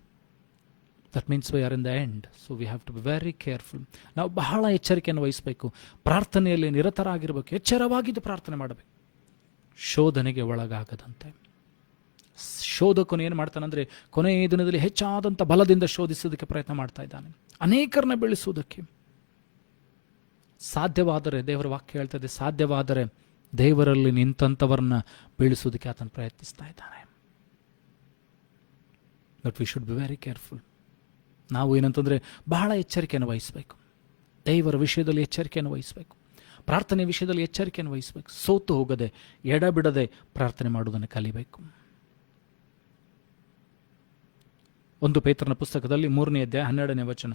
That means we are in the end. So we have to be very careful. ನಾವು ಬಹಳ ಎಚ್ಚರಿಕೆಯನ್ನು ವಹಿಸಬೇಕು. ಪ್ರಾರ್ಥನೆಯಲ್ಲಿ ನಿರತರಾಗಿರಬೇಕು. ಎಚ್ಚರವಾಗಿದ್ದು ಪ್ರಾರ್ಥನೆ ಮಾಡಬೇಕು. ಶೋಧನೆಗೆ ಒಳಗಾಗದಂತೆ. ಶೋಧಕನು ಏನು ಮಾಡ್ತಾನಂದರೆ, ಕೊನೆಯ ದಿನದಲ್ಲಿ ಹೆಚ್ಚಾದಂಥ ಬಲದಿಂದ ಶೋಧಿಸೋದಕ್ಕೆ ಪ್ರಯತ್ನ ಮಾಡ್ತಾ ಇದ್ದಾನೆ, ಅನೇಕರನ್ನ ಬೆಳೆಸುವುದಕ್ಕೆ. ಸಾಧ್ಯವಾದರೆ, ದೇವರ ವಾಕ್ಯ ಹೇಳ್ತದೆ, ಸಾಧ್ಯವಾದರೆ ದೇವರಲ್ಲಿ ನಿಂತಂಥವರನ್ನ ಬೀಳಿಸೋದಕ್ಕೆ ಆತನು ಪ್ರಯತ್ನಿಸ್ತಾ ಇದ್ದಾನೆ. But we should be very careful. ನಾವು ಏನಂತಂದರೆ ಬಹಳ ಎಚ್ಚರಿಕೆಯನ್ನು ವಹಿಸಬೇಕು. ದೇವರ ವಿಷಯದಲ್ಲಿ ಎಚ್ಚರಿಕೆಯನ್ನು ವಹಿಸಬೇಕು. ಪ್ರಾರ್ಥನೆ ವಿಷಯದಲ್ಲಿ ಎಚ್ಚರಿಕೆಯನ್ನು ವಹಿಸಬೇಕು. ಸೋತು ಹೋಗದೆ, ಎಡಬಿಡದೆ ಪ್ರಾರ್ಥನೆ ಮಾಡುವುದನ್ನು ಕಲಿಬೇಕು. 1 ಪೇತ್ರನ ಪುಸ್ತಕದಲ್ಲಿ 3ನೇ ಅಧ್ಯಾಯ 12ನೇ ವಚನ.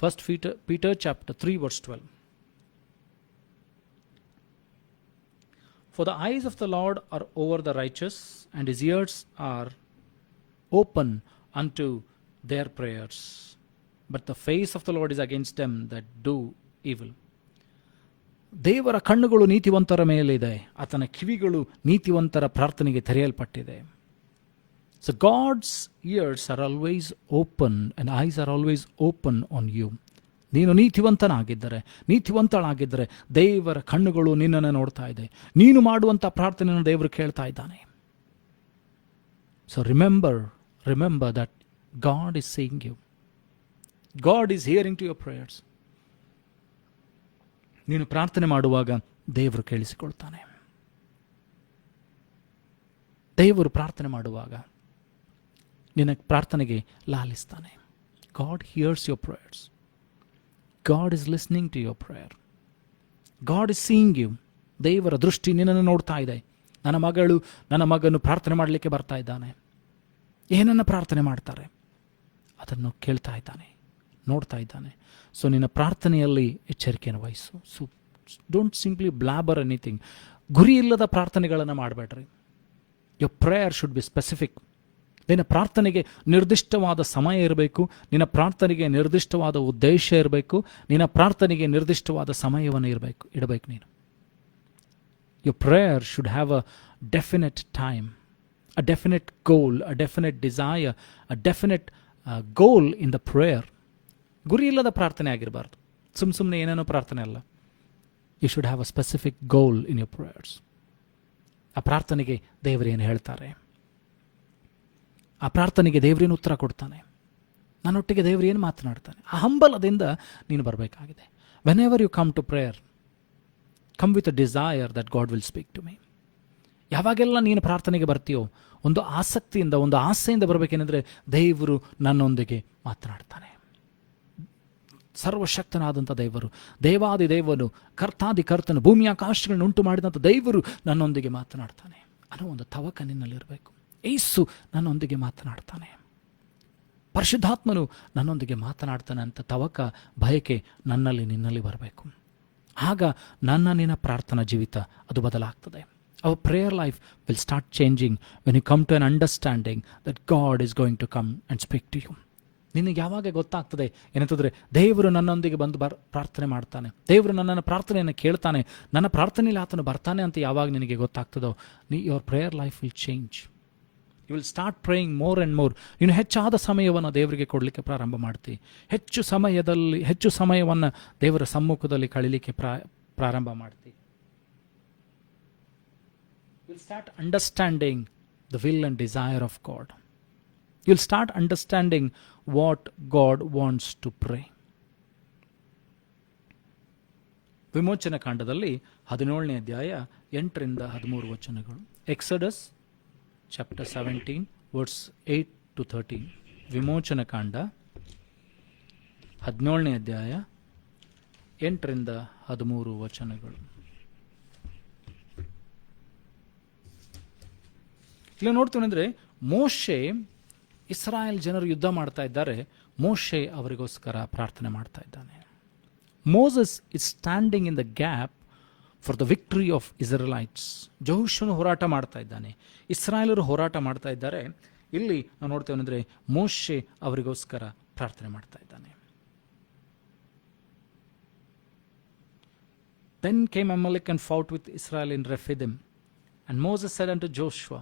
1 Peter chapter 3 verse 12. For the eyes of the Lord are over the righteous, and his ears are open unto their prayers, but the face of the Lord is against them that do evil. ದೇವರ ಕಣ್ಣುಗಳು ನೀತಿವಂತರ ಮೇಲಿದೆ, ಆತನ ಕಿವಿಗಳು ನೀತಿವಂತರ ಪ್ರಾರ್ಥನೆಗೆ ತೆರೆಯಲ್ಪಟ್ಟಿದೆ. So God's ears are always open and eyes are always open on you. ನೀನು ನೀತಿವಂತನಾಗಿದ್ದರೆ, ನೀತಿವಂತಳಾಗಿದ್ದರೆ ದೇವರ ಕಣ್ಣುಗಳು ನಿನ್ನನ್ನು ನೋಡ್ತಾ ಇದೆ. ನೀನು ಮಾಡುವಂಥ ಪ್ರಾರ್ಥನೆಯನ್ನು ದೇವರು ಕೇಳ್ತಾ ಇದ್ದಾನೆ. So remember that God is seeing you. God is hearing to your prayers. ನೀನು ಪ್ರಾರ್ಥನೆ ಮಾಡುವಾಗ ದೇವರು ಕೇಳಿಸಿಕೊಳ್ತಾನೆ. ದೇವರು ಪ್ರಾರ್ಥನೆ ಮಾಡುವಾಗ ನಿನ್ನ ಪ್ರಾರ್ಥನೆಗೆ ಲಾಲಿಸ್ತಾನೆ. God hears your prayers. God is listening to your prayer. God is seeing you. ದೇವರ ದೃಷ್ಟಿ ನಿನ್ನನ್ನು ನೋಡ್ತಾ ಇದೆ. ನನ್ನ ಮಗನು ಪ್ರಾರ್ಥನೆ ಮಾಡಲಿಕ್ಕೆ ಬರ್ತಾ ಇದ್ದಾನೆ. ಏನನ್ನ ಪ್ರಾರ್ಥನೆ ಮಾಡ್ತಾರೆ ಅದನ್ನು ಕೇಳ್ತಾ ಇದ್ದಾನೆ, ನೋಡ್ತಾ ಇದ್ದಾನೆ. ಸೊ ನಿನ್ನ ಪ್ರಾರ್ಥನೆಯಲ್ಲಿ ಎಚ್ಚರಿಕೆಯನ್ನು ವಹಿಸು. So don't simply blabber anything. ಗುರಿ ಇಲ್ಲದ ಪ್ರಾರ್ಥನೆಗಳನ್ನು ಮಾಡಬೇಡ್ರಿ. Your prayer should be specific. ನಿನ್ನ ಪ್ರಾರ್ಥನೆಗೆ ನಿರ್ದಿಷ್ಟವಾದ ಸಮಯ ಇರಬೇಕು. ನಿನ್ನ ಪ್ರಾರ್ಥನೆಗೆ ನಿರ್ದಿಷ್ಟವಾದ ಉದ್ದೇಶ ಇರಬೇಕು. ನಿನ್ನ ಪ್ರಾರ್ಥನೆಗೆ ನಿರ್ದಿಷ್ಟವಾದ ಸಮಯವನ್ನು ಇಡಬೇಕು ನೀನು. Your prayer should have a definite time, a definite goal, a definite desire, a definite goal in the prayer. ಗುರಿ ಇಲ್ಲದ ಪ್ರಾರ್ಥನೆ ಆಗಿರಬಾರ್ದು. ಸುಮ್ಮನೆ ಏನೇನೋ ಪ್ರಾರ್ಥನೆ ಅಲ್ಲ. You should have a specific goal in your prayers. ಆ ಪ್ರಾರ್ಥನೆಗೆ ದೇವರೇನು ಹೇಳ್ತಾರೆ, ಆ ಪ್ರಾರ್ಥನೆಗೆ ದೇವರೇನು ಉತ್ತರ ಕೊಡ್ತಾನೆ, ನನ್ನೊಟ್ಟಿಗೆ ದೇವರೇನು ಮಾತನಾಡ್ತಾನೆ, ಆ ಹಂಬಲದಿಂದ ನೀನು ಬರಬೇಕಾಗಿದೆ. Whenever you come to prayer, come with a desire that God will speak to me. ಯಾವಾಗೆಲ್ಲ ನೀನು ಪ್ರಾರ್ಥನೆಗೆ ಬರ್ತೀಯೋ ಒಂದು ಆಸಕ್ತಿಯಿಂದ, ಒಂದು ಆಸೆಯಿಂದ ಬರಬೇಕೇನೆಂದರೆ ದೇವರು ನನ್ನೊಂದಿಗೆ ಮಾತನಾಡ್ತಾನೆ. ಸರ್ವಶಕ್ತನಾದಂಥ ದೇವರು, ದೇವಾದಿ ದೇವನು, ಕರ್ತಾದಿ ಕರ್ತನು, ಭೂಮಿ ಆಕಾಶಗಳನ್ನು ಉಂಟು ಮಾಡಿದಂಥ ದೇವರು ನನ್ನೊಂದಿಗೆ ಮಾತನಾಡ್ತಾನೆ ಅನ್ನೋ ಒಂದು ತವಕ ನಿನ್ನಲ್ಲಿರಬೇಕು. ಯೇಸು ನನ್ನೊಂದಿಗೆ ಮಾತನಾಡ್ತಾನೆ, ಪರಿಶುದ್ಧಾತ್ಮನು ನನ್ನೊಂದಿಗೆ ಮಾತನಾಡ್ತಾನೆ ಅಂತ ತವಕ, ಬಯಕೆ ನನ್ನಲ್ಲಿ ನಿನ್ನಲ್ಲಿ ಬರಬೇಕು. ಆಗ ನಿನ್ನ ಪ್ರಾರ್ಥನಾ ಜೀವಿತ ಅದು ಬದಲಾಗ್ತದೆ. Our prayer life will start changing when you come to an understanding that God is going to come and speak to you. ನಿನಗೆ ಯಾವಾಗ ಗೊತ್ತಾಗ್ತದೆ ಏನಂತಂದರೆ ದೇವರು ನನ್ನೊಂದಿಗೆ ಬಂದು ಪ್ರಾರ್ಥನೆ ಮಾಡ್ತಾನೆ, ದೇವರು ನನ್ನನ್ನು ಪ್ರಾರ್ಥನೆಯನ್ನು ಕೇಳ್ತಾನೆ, ನನ್ನ ಪ್ರಾರ್ಥನೆಯಲ್ಲಿ ಆತನು ಬರ್ತಾನೆ ಅಂತ ಯಾವಾಗ ನಿನಗೆ ಗೊತ್ತಾಗ್ತದೋ, your prayer life will change. You will start praying more and more. ಇನ್ನು ಹೆಚ್ಚಾದ ಸಮಯವನ್ನು ದೇವರಿಗೆ ಕೊಡಲಿಕ್ಕೆ ಪ್ರಾರಂಭ ಮಾಡ್ತಿ. ಹೆಚ್ಚು ಸಮಯವನ್ನು ದೇವರ ಸಮ್ಮುಖದಲ್ಲಿ ಕಳೀಲಿಕ್ಕೆ ಪ್ರಾರಂಭ ಮಾಡ್ತಿ. You will start understanding the will and desire of God. You will start understanding what God wants to pray. ವಿಮೋಚನ ಕಾಂಡದಲ್ಲಿ 17ನೇ ಅಧ್ಯಾಯ 8ರಿಂದ 13 ವಚನಗಳು. Exodus chapter 17 verse 8 to 13. ವಿಮೋಚನ ಕಾಂಡ 17ನೇ ಅಧ್ಯಾಯ 8ರಿಂದ 13 ವಚನಗಳು. ಇಲ್ಲಿ ನೋಡ್ತೀವಿ ಅಂದರೆ, ಮೋಶೆ, ಇಸ್ರಾಯೇಲ್ ಜನರು ಯುದ್ಧ ಮಾಡ್ತಾ ಇದ್ದಾರೆ, ಮೋಶೆ ಅವರಿಗೋಸ್ಕರ ಪ್ರಾರ್ಥನೆ ಮಾಡ್ತಾ ಇದ್ದಾನೆ. Moses is standing in the gap for the victory of Israelites. ಯೆಹೋಶುವನು ಹೋರಾಟ ಮಾಡ್ತಾ ಇದ್ದಾನೆ, ಇಸ್ರಾಯೇಲರು ಹೋರಾಟ ಮಾಡ್ತಾ ಇದ್ದಾರೆ. ಇಲ್ಲಿ ನಾವು ನೋಡ್ತೇವೆ ಅಂದರೆ, ಮೋಶೆ ಅವರಿಗೋಸ್ಕರ ಪ್ರಾರ್ಥನೆ ಮಾಡ್ತಾ ಇದ್ದಾನೆ. Then came Amalek and fought with Israel in Rephidim. And Moses said unto Joshua,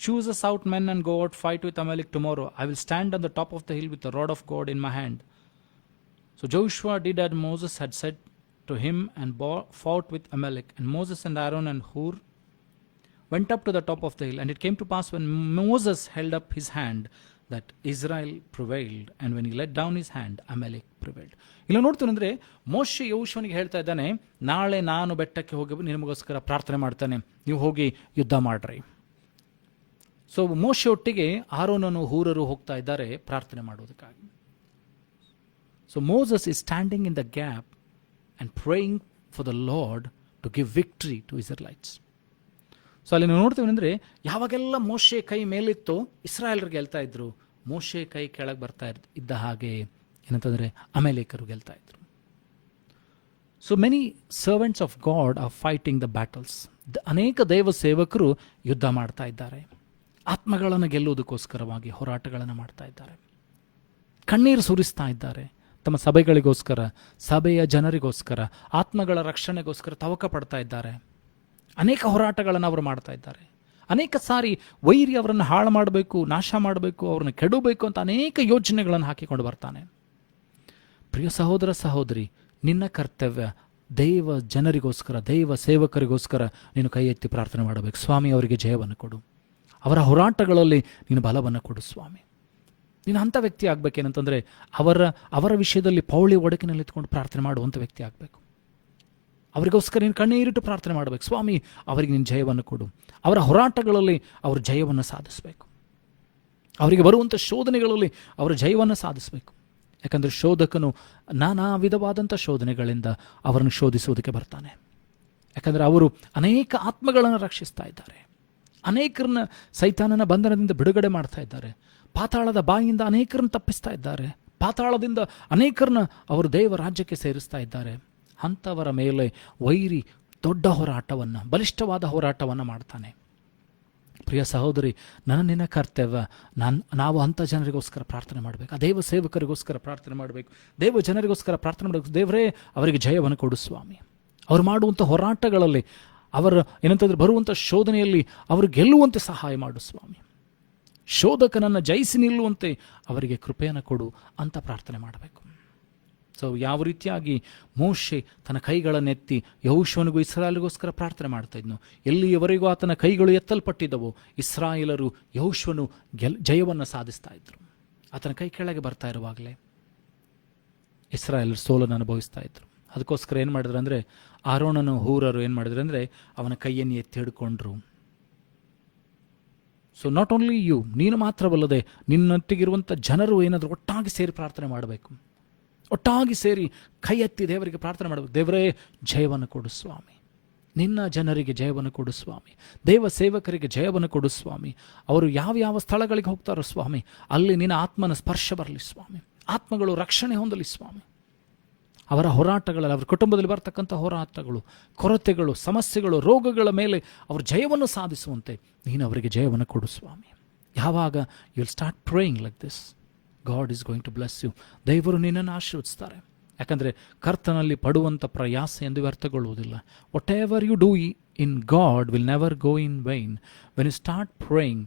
choose us out men and go out fight with Amalek tomorrow. I will stand on the top of the hill with the rod of God in my hand. So Joshua did as Moses had said to him and fought with Amalek. And Moses and Aaron and Hur went up to the top of the hill. And it came to pass when Moses held up his hand that Israel prevailed, and when he let down his hand, Amalek prevailed. ಇಲ್ಲ ನೋಡ್ತೀನಿ ಅಂದರೆ, ಮೋಶೆ ಯೆಹೋಶುವನಿಗೆ ಹೇಳ್ತಾ ಇದ್ದಾನೆ, ನಾಳೆ ನಾನು ಬೆಟ್ಟಕ್ಕೆ ಹೋಗಿ ನಿಮಗೋಸ್ಕರ ಪ್ರಾರ್ಥನೆ ಮಾಡ್ತಾನೆ, ನೀವು ಹೋಗಿ ಯುದ್ಧ ಮಾಡ್ರಿ. ಸೊ ಮೋಶೆ ಒಟ್ಟಿಗೆ ಆರೋನನು ಹೂರರು ಹೋಗ್ತಾ ಇದ್ದಾರೆ ಪ್ರಾರ್ಥನೆ ಮಾಡೋದಕ್ಕಾಗಿ. So Moses is standing in the gap and praying for the lord to give victory to Israelites. So ಅಲ್ಲಿ ನಾವು ನೋಡ್ತೀವಿ ಅಂದರೆ, ಯಾವಾಗೆಲ್ಲ ಮೋಶೆ ಕೈ ಮೇಲಿತ್ತು ಇಸ್ರಾಯೇಲರು ಗೆಲ್ತಾ ಇದ್ರು, ಮೋಶೆ ಕೈ ಕೆಳಗೆ ಬರ್ತಾ ಇದ್ದ ಹಾಗೆ ಏನಂತಂದರೆ ಅಮೇಲೇಕರು ಗೆಲ್ತಾ ಇದ್ರು. So many servants of god are fighting the battles. ಅನೇಕ ದೇವ ಸೇವಕರು ಯುದ್ಧ ಮಾಡ್ತಾ ಇದ್ದಾರೆ, ಆತ್ಮಗಳನ್ನು ಗೆಲ್ಲುವುದಕ್ಕೋಸ್ಕರವಾಗಿ ಹೋರಾಟಗಳನ್ನು ಮಾಡ್ತಾ ಇದ್ದಾರೆ, ಕಣ್ಣೀರು ಸುರಿಸ್ತಾ ಇದ್ದಾರೆ, ತಮ್ಮ ಸಭೆಗಳಿಗೋಸ್ಕರ, ಸಭೆಯ ಜನರಿಗೋಸ್ಕರ, ಆತ್ಮಗಳ ರಕ್ಷಣೆಗೋಸ್ಕರ ತವಕ ಪಡ್ತಾ ಇದ್ದಾರೆ. ಅನೇಕ ಹೋರಾಟಗಳನ್ನು ಅವರು ಮಾಡ್ತಾ ಇದ್ದಾರೆ. ಅನೇಕ ಸಾರಿ ವೈರಿ ಅವರನ್ನು ಹಾಳು ಮಾಡಬೇಕು, ನಾಶ ಮಾಡಬೇಕು, ಅವ್ರನ್ನ ಕೆಡಬೇಕು ಅಂತ ಅನೇಕ ಯೋಜನೆಗಳನ್ನು ಹಾಕಿಕೊಂಡು ಬರ್ತಾನೆ. ಪ್ರಿಯ ಸಹೋದರ ಸಹೋದರಿ, ನಿನ್ನ ಕರ್ತವ್ಯ ದೈವ ಜನರಿಗೋಸ್ಕರ, ದೈವ ಸೇವಕರಿಗೋಸ್ಕರ ನೀನು ಕೈ ಎತ್ತಿ ಪ್ರಾರ್ಥನೆ ಮಾಡಬೇಕು. ಸ್ವಾಮಿ ಅವರಿಗೆ ಜಯವನ್ನು ಕೊಡು, ಅವರ ಹೋರಾಟಗಳಲ್ಲಿ ನೀನು ಬಲವನ್ನು ಕೊಡು ಸ್ವಾಮಿ. ನೀನು ಅಂಥ ವ್ಯಕ್ತಿ ಆಗಬೇಕೇನಂತಂದರೆ, ಅವರ ವಿಷಯದಲ್ಲಿ ಪೌಳಿ ಒಡಕಿನಲ್ಲಿ ಎತ್ಕೊಂಡು ಪ್ರಾರ್ಥನೆ ಮಾಡುವಂಥ ವ್ಯಕ್ತಿ ಆಗಬೇಕು. ಅವರಿಗೋಸ್ಕರ ನೀನು ಕಣ್ಣೀರಿಟ್ಟು ಪ್ರಾರ್ಥನೆ ಮಾಡಬೇಕು. ಸ್ವಾಮಿ ಅವರಿಗೆ ನೀನು ಜಯವನ್ನು ಕೊಡು, ಅವರ ಹೋರಾಟಗಳಲ್ಲಿ ಅವರು ಜಯವನ್ನು ಸಾಧಿಸಬೇಕು, ಅವರಿಗೆ ಬರುವಂಥ ಶೋಧನೆಗಳಲ್ಲಿ ಅವರು ಜಯವನ್ನು ಸಾಧಿಸಬೇಕು. ಯಾಕಂದರೆ ಶೋಧಕನು ನಾನಾ ವಿಧವಾದಂಥ ಶೋಧನೆಗಳಿಂದ ಅವರನ್ನು ಶೋಧಿಸುವುದಕ್ಕೆ ಬರ್ತಾನೆ. ಯಾಕಂದರೆ ಅವರು ಅನೇಕ ಆತ್ಮಗಳನ್ನು ರಕ್ಷಿಸ್ತಾ ಇದ್ದಾರೆ, ಅನೇಕರನ್ನ ಸೈತಾನನ ಬಂಧನದಿಂದ ಬಿಡುಗಡೆ ಮಾಡ್ತಾ ಇದ್ದಾರೆ, ಪಾತಾಳದ ಬಾಯಿಯಿಂದ ಅನೇಕರನ್ನು ತಪ್ಪಿಸ್ತಾ ಇದ್ದಾರೆ, ಪಾತಾಳದಿಂದ ಅನೇಕರನ್ನ ಅವರು ದೇವ ರಾಜ್ಯಕ್ಕೆ ಸೇರಿಸ್ತಾ ಇದ್ದಾರೆ. ಅಂಥವರ ಮೇಲೆ ವೈರಿ ದೊಡ್ಡ ಹೋರಾಟವನ್ನು, ಬಲಿಷ್ಠವಾದ ಹೋರಾಟವನ್ನು ಮಾಡ್ತಾನೆ. ಪ್ರಿಯ ಸಹೋದರಿ, ನಿನ್ನ ಕರ್ತವ್ಯ ನಾವು ಅಂಥ ಜನರಿಗೋಸ್ಕರ ಪ್ರಾರ್ಥನೆ ಮಾಡಬೇಕು, ಆ ದೇವ ಸೇವಕರಿಗೋಸ್ಕರ ಪ್ರಾರ್ಥನೆ ಮಾಡಬೇಕು, ದೇವ ಜನರಿಗೋಸ್ಕರ ಪ್ರಾರ್ಥನೆ ಮಾಡಬೇಕು. ದೇವರೇ ಅವರಿಗೆ ಜಯವನ್ನು ಕೊಡು ಸ್ವಾಮಿ. ಅವರು ಮಾಡುವಂಥ ಹೋರಾಟಗಳಲ್ಲಿ, ಅವರ ಏನಂತಂದ್ರೆ ಬರುವಂಥ ಶೋಧನೆಯಲ್ಲಿ ಅವರು ಗೆಲ್ಲುವಂತೆ ಸಹಾಯ ಮಾಡು ಸ್ವಾಮಿ. ಶೋಧಕನನ್ನು ಜಯಿಸಿ ನಿಲ್ಲುವಂತೆ ಅವರಿಗೆ ಕೃಪೆಯನ್ನು ಕೊಡು ಅಂತ ಪ್ರಾರ್ಥನೆ ಮಾಡಬೇಕು. ಸೊ ಯಾವ ರೀತಿಯಾಗಿ ಮೋಶೆ ತನ್ನ ಕೈಗಳನ್ನೆತ್ತಿ ಯೆಹೋಶುವನಿಗೂ ಇಸ್ರಾಯೇಲಿಗೋಸ್ಕರ ಪ್ರಾರ್ಥನೆ ಮಾಡ್ತಾ ಇದ್ನು, ಎಲ್ಲಿಯವರೆಗೂ ಆತನ ಕೈಗಳು ಎತ್ತಲ್ಪಟ್ಟಿದ್ದವು ಇಸ್ರಾಯೇಲರು ಯೆಹೋಶುವನು ಜಯವನ್ನು ಸಾಧಿಸ್ತಾ ಇದ್ರು. ಆತನ ಕೈ ಕೆಳಗೆ ಬರ್ತಾ ಇರುವಾಗಲೇ ಇಸ್ರಾಯೇಲರು ಸೋಲನ್ನು ಅನುಭವಿಸ್ತಾ ಇದ್ರು. ಅದಕ್ಕೋಸ್ಕರ ಏನು ಮಾಡಿದ್ರು ಅಂದರೆ, ಆರೋನನು ಹೂರರು ಏನು ಮಾಡಿದ್ರು ಅಂದರೆ ಅವನ ಕೈಯನ್ನು ಎತ್ತಿ ಹಿಡ್ಕೊಂಡ್ರು. ಸೊ ನಾಟ್ ಓನ್ಲಿ ಯು, ನೀನು ಮಾತ್ರವಲ್ಲದೆ ನಿನ್ನೊಟ್ಟಿಗಿರುವಂಥ ಜನರು ಏನಾದರೂ ಒಟ್ಟಾಗಿ ಸೇರಿ ಪ್ರಾರ್ಥನೆ ಮಾಡಬೇಕು, ಒಟ್ಟಾಗಿ ಸೇರಿ ಕೈ ಎತ್ತಿ ದೇವರಿಗೆ ಪ್ರಾರ್ಥನೆ ಮಾಡಬೇಕು. ದೇವರೇ ಜಯವನ್ನು ಕೊಡು ಸ್ವಾಮಿ, ನಿನ್ನ ಜನರಿಗೆ ಜಯವನ್ನು ಕೊಡು ಸ್ವಾಮಿ, ದೇವ ಸೇವಕರಿಗೆ ಜಯವನ್ನು ಕೊಡು ಸ್ವಾಮಿ. ಅವರು ಯಾವ ಸ್ಥಳಗಳಿಗೆ ಹೋಗ್ತಾರೋ ಸ್ವಾಮಿ, ಅಲ್ಲಿ ನಿನ್ನ ಆತ್ಮನ ಸ್ಪರ್ಶ ಬರಲಿ ಸ್ವಾಮಿ, ಆತ್ಮಗಳು ರಕ್ಷಣೆ ಹೊಂದಲಿ ಸ್ವಾಮಿ. ಅವರ ಹೋರಾಟಗಳಲ್ಲಿ, ಅವರ ಕುಟುಂಬದಲ್ಲಿ ಬರ್ತಕ್ಕಂಥ ಹೋರಾಟಗಳು, ಕೊರತೆಗಳು, ಸಮಸ್ಯೆಗಳು, ರೋಗಗಳ ಮೇಲೆ ಅವರು ಜಯವನ್ನು ಸಾಧಿಸುವಂತೆ ನೀನು ಅವರಿಗೆ ಜಯವನ್ನು ಕೊಡು ಸ್ವಾಮಿ. ಯಾವಾಗ you will start praying like this, God is going to bless you. ದೇವರು ನಿನ್ನನ್ನು ಆಶೀರ್ವದಿಸ್ತಾರೆ. ಯಾಕಂದರೆ ಕರ್ತನಲ್ಲಿ ಪಡುವಂಥ ಪ್ರಯಾಸ ಎಂದು ವ್ಯರ್ಥಗೊಳ್ಳುವುದಿಲ್ಲ. Whatever you do in God will never go in vain. When you start praying,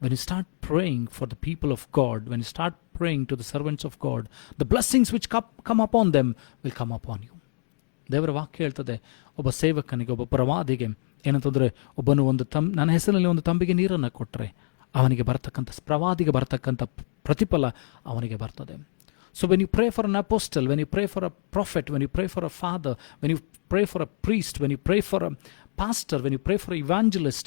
when you start praying for the people of God, when you start praying to the servants of God, the blessings which come upon them will come upon you. ದೇವರ ವಾಕ್ಯ ಹೇಳ್ತದೆ, ಒಬ್ಬ ಸೇವಕನಿಗೆ, ಒಬ್ಬ ಪ್ರವಾದಿಗೆ ಏನಂತಂದರೆ, ಒಬ್ಬನು ನನ್ನ ಹೆಸರಿನಲ್ಲಿ ಒಂದು ತಂಬಿಗೆ ನೀರನ್ನು ಕೊಟ್ಟರೆ ಅವನಿಗೆ ಬರ್ತಕ್ಕಂಥ, ಪ್ರವಾದಿಗೆ ಬರ್ತಕ್ಕಂಥ ಪ್ರತಿಫಲ ಅವನಿಗೆ ಬರ್ತದೆ. So when you pray for an apostle, when you pray for a prophet, when you pray for a father, when you pray for a priest, when you pray for a pastor, when you pray for an evangelist,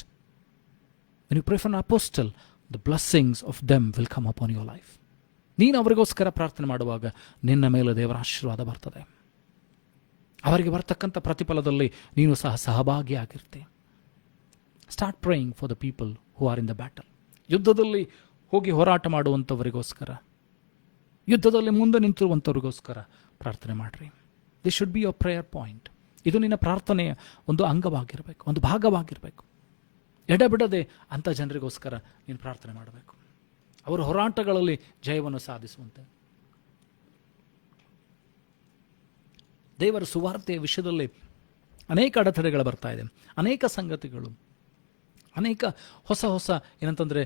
when you pray for an apostle, the blessings of them will come upon your life. ನೀನು ಅವರಿಗೋಸ್ಕರ ಪ್ರಾರ್ಥನೆ ಮಾಡುವಾಗ ನಿನ್ನ ಮೇಲೆ ದೇವರ ಆಶೀರ್ವಾದ ಬರ್ತದೆ. ಅವರಿಗೆ ಬರ್ತಕ್ಕಂಥ ಪ್ರತಿಫಲದಲ್ಲಿ ನೀನು ಸಹ ಸಹಭಾಗಿಯಾಗಿರ್ತೆ. Start praying for the people who are in the battle. ಯುದ್ಧದಲ್ಲಿ ಹೋಗಿ ಹೋರಾಟ ಮಾಡುವಂಥವರಿಗೋಸ್ಕರ, ಯುದ್ಧದಲ್ಲಿ ಮುಂದೆ ನಿಂತಿರುವಂಥವ್ರಿಗೋಸ್ಕರ ಪ್ರಾರ್ಥನೆ ಮಾಡಿರಿ. This should be your prayer point. ಇದು ನಿನ್ನ ಪ್ರಾರ್ಥನೆಯ ಒಂದು ಅಂಗವಾಗಿರಬೇಕು, ಒಂದು ಭಾಗವಾಗಿರಬೇಕು. ಎಡಬಿಡದೆ ಅಂಥ ಜನರಿಗೋಸ್ಕರ ನೀನು ಪ್ರಾರ್ಥನೆ ಮಾಡಬೇಕು, ಅವರ ಹೋರಾಟಗಳಲ್ಲಿ ಜಯವನ್ನು ಸಾಧಿಸುವಂತೆ. ದೇವರ ಸುವಾರ್ತೆಯ ವಿಷಯದಲ್ಲಿ ಅನೇಕ ಅಡೆತಡೆಗಳು ಬರ್ತಾ ಇದೆ, ಅನೇಕ ಸಂಗತಿಗಳು, ಅನೇಕ ಹೊಸ ಹೊಸ ಏನಂತಂದರೆ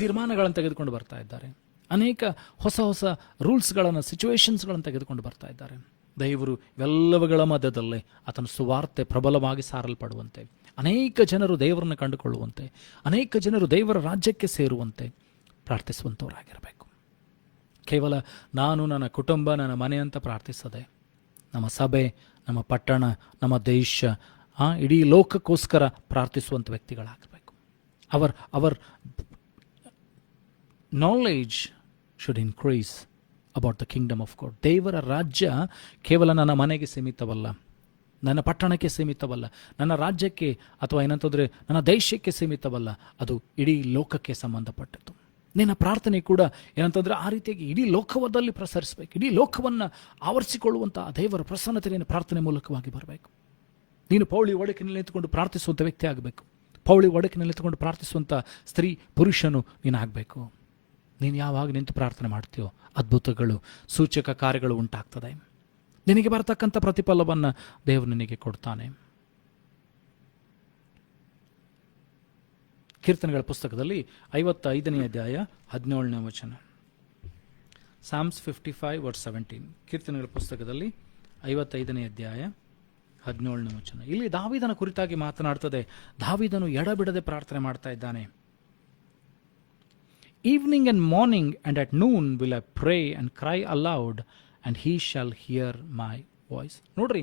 ತೀರ್ಮಾನಗಳನ್ನು ತೆಗೆದುಕೊಂಡು ಬರ್ತಾ ಇದ್ದಾರೆ, ಅನೇಕ ಹೊಸ ಹೊಸ ರೂಲ್ಸ್ಗಳನ್ನು, ಸಿಚುವೇಶನ್ಸ್ಗಳನ್ನು ತೆಗೆದುಕೊಂಡು ಬರ್ತಾ ಇದ್ದಾರೆ. ದೇವರು ಇವೆಲ್ಲವುಗಳ ಮಧ್ಯದಲ್ಲೇ ಆತನ ಸುವಾರ್ತೆ ಪ್ರಬಲವಾಗಿ ಸಾರಲ್ಪಡುವಂತೆ, ಅನೇಕ ಜನರು ದೇವರನ್ನು ಕಂಡುಕೊಳ್ಳುವಂತೆ, ಅನೇಕ ಜನರು ದೇವರ ರಾಜ್ಯಕ್ಕೆ ಸೇರುವಂತೆ ಪ್ರಾರ್ಥಿಸುವಂಥವರಾಗಿರಬೇಕು. ಕೇವಲ ನಾನು, ನನ್ನ ಕುಟುಂಬ, ನನ್ನ ಮನೆ ಅಂತ ಪ್ರಾರ್ಥಿಸದೆ, ನಮ್ಮ ಸಭೆ, ನಮ್ಮ ಪಟ್ಟಣ, ನಮ್ಮ ದೇಶ, ಇಡೀ ಲೋಕಕ್ಕೋಸ್ಕರ ಪ್ರಾರ್ಥಿಸುವಂಥ ವ್ಯಕ್ತಿಗಳಾಗಬೇಕು. Our knowledge should increase about the kingdom of God. ದೇವರ ರಾಜ್ಯ ಕೇವಲ ನನ್ನ ಮನೆಗೆ ಸೀಮಿತವಲ್ಲ, ನನ್ನ ಪಟ್ಟಣಕ್ಕೆ ಸೀಮಿತವಲ್ಲ, ನನ್ನ ರಾಜ್ಯಕ್ಕೆ ಅಥವಾ ಏನಂತಂದರೆ ನನ್ನ ದೇಶಕ್ಕೆ ಸೀಮಿತವಲ್ಲ, ಅದು ಇಡೀ ಲೋಕಕ್ಕೆ ಸಂಬಂಧಪಟ್ಟದ್ದು. ನಿನ್ನ ಪ್ರಾರ್ಥನೆ ಕೂಡ ಏನಂತಂದರೆ ಆ ರೀತಿಯಾಗಿ ಇಡೀ ಲೋಕವದಲ್ಲಿ ಪ್ರಸರಿಸಬೇಕು. ಇಡೀ ಲೋಕವನ್ನು ಆವರಿಸಿಕೊಳ್ಳುವಂಥ ದೇವರ ಪ್ರಸನ್ನತೆ ನಿನ್ನ ಪ್ರಾರ್ಥನೆ ಮೂಲಕವಾಗಿ ಬರಬೇಕು. ನೀನು ಪೌಳಿ ಒಡಕಿನಲ್ಲಿ ನಿಂತುಕೊಂಡು ಪ್ರಾರ್ಥಿಸುವಂಥ ವ್ಯಕ್ತಿ ಆಗಬೇಕು. ಪೌಳಿ ಒಡಕಿನಲ್ಲಿ ನಿಂತುಕೊಂಡು ಪ್ರಾರ್ಥಿಸುವಂಥ ಸ್ತ್ರೀ, ಪುರುಷನು ನೀನಾಗಬೇಕು. ನೀನು ಯಾವಾಗ ನಿಂತು ಪ್ರಾರ್ಥನೆ ಮಾಡ್ತೀಯೋ ಅದ್ಭುತಗಳು, ಸೂಚಕ ಕಾರ್ಯಗಳು ಉಂಟಾಗ್ತದೆ. ನಿನಗೆ ಬರತಕ್ಕಂಥ ಪ್ರತಿಫಲವನ್ನು ದೇವರು ನಿನಗೆ ಕೊಡ್ತಾನೆ. ಕೀರ್ತನೆಗಳ ಪುಸ್ತಕದಲ್ಲಿ 55ನೇ ಅಧ್ಯಾಯ 17ನೇ ವಚನ. ಸಾಮ್ಸ್ 55:17. ಕೀರ್ತನೆಗಳ ಪುಸ್ತಕದಲ್ಲಿ 55ನೇ ಅಧ್ಯಾಯ 17ನೇ ವಚನ. ಇಲ್ಲಿ ದಾವೀದನ ಕುರಿತಾಗಿ ಮಾತನಾಡ್ತದೆ. ದಾವೀದನು ಎಡಬಿಡದೆ ಪ್ರಾರ್ಥನೆ ಮಾಡ್ತಾ ಇದ್ದಾನೆ. Evening and morning and at noon will I pray and cry aloud, and he shall hear my voice. ನೋಡ್ರಿ,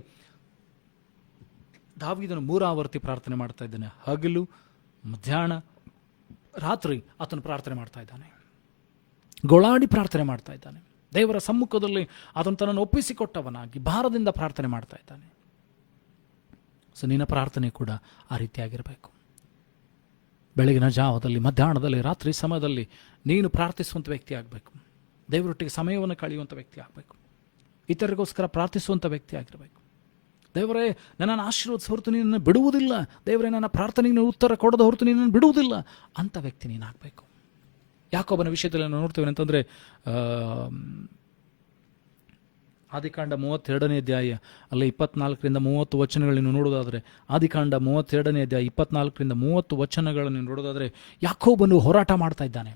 ದಾವೀದನು 3 ಆವರ್ತಿ ಪ್ರಾರ್ಥನೆ ಮಾಡ್ತಾ ಇದ್ದಾನೆ. ಹಗಲು, ಮಧ್ಯಾಹ್ನ, ರಾತ್ರಿ ಆತನು ಪ್ರಾರ್ಥನೆ ಮಾಡ್ತಾ ಇದ್ದಾನೆ. ಗೋಳಾಡಿ ಪ್ರಾರ್ಥನೆ ಮಾಡ್ತಾ ಇದ್ದಾನೆ. ದೇವರ ಸಮ್ಮುಖದಲ್ಲಿ ಆತನು ತನ್ನನ್ನು ಒಪ್ಪಿಸಿಕೊಟ್ಟವನಾಗಿ ಭಾರದಿಂದ ಪ್ರಾರ್ಥನೆ ಮಾಡ್ತಾ ಇದ್ದಾನೆ. ಸೊ ನಿನ್ನ ಪ್ರಾರ್ಥನೆ ಕೂಡ ಆ ರೀತಿಯಾಗಿರಬೇಕು. ಬೆಳಗಿನ ಜಾವದಲ್ಲಿ, ಮಧ್ಯಾಹ್ನದಲ್ಲಿ, ರಾತ್ರಿ ಸಮಯದಲ್ಲಿ ನೀನು ಪ್ರಾರ್ಥಿಸುವಂಥ ವ್ಯಕ್ತಿ ಆಗಬೇಕು. ದೇವರೊಟ್ಟಿಗೆ ಸಮಯವನ್ನು ಕಳೆಯುವಂಥ ವ್ಯಕ್ತಿ ಆಗಬೇಕು. ಇತರರಿಗೋಸ್ಕರ ಪ್ರಾರ್ಥಿಸುವಂಥ ವ್ಯಕ್ತಿ ಆಗಿರಬೇಕು. ದೇವರೇ ನನ್ನನ್ನು ಆಶೀರ್ವದಿಸ ಹೊರತು ನಿನ್ನನ್ನು ಬಿಡುವುದಿಲ್ಲ, ದೇವರೇ ನನ್ನ ಪ್ರಾರ್ಥನೆಗೆ ಉತ್ತರ ಕೊಡದ ಹೊರತು ನಿನ್ನನ್ನು ಬಿಡುವುದಿಲ್ಲ ಅಂಥ ವ್ಯಕ್ತಿ ನೀನಾಗಬೇಕು. ಯಾಕೋಬನ ವಿಷಯದಲ್ಲಿ ನಾವು ನೋಡ್ತೇವೆ ಅಂತಂದರೆ, ಆದಿಕಾಂಡ 32ನೇ ಅಧ್ಯಾಯ ಅಲ್ಲಿ 24-30 ವಚನಗಳನ್ನು ನೋಡೋದಾದರೆ, ಆದಿಕಾಂಡ 32ನೇ ಅಧ್ಯಾಯ 24-30 ವಚನಗಳನ್ನು ನೋಡೋದಾದರೆ, ಯಾಕೋಬನು ಹೋರಾಟ ಮಾಡ್ತಾ ಇದ್ದಾನೆ,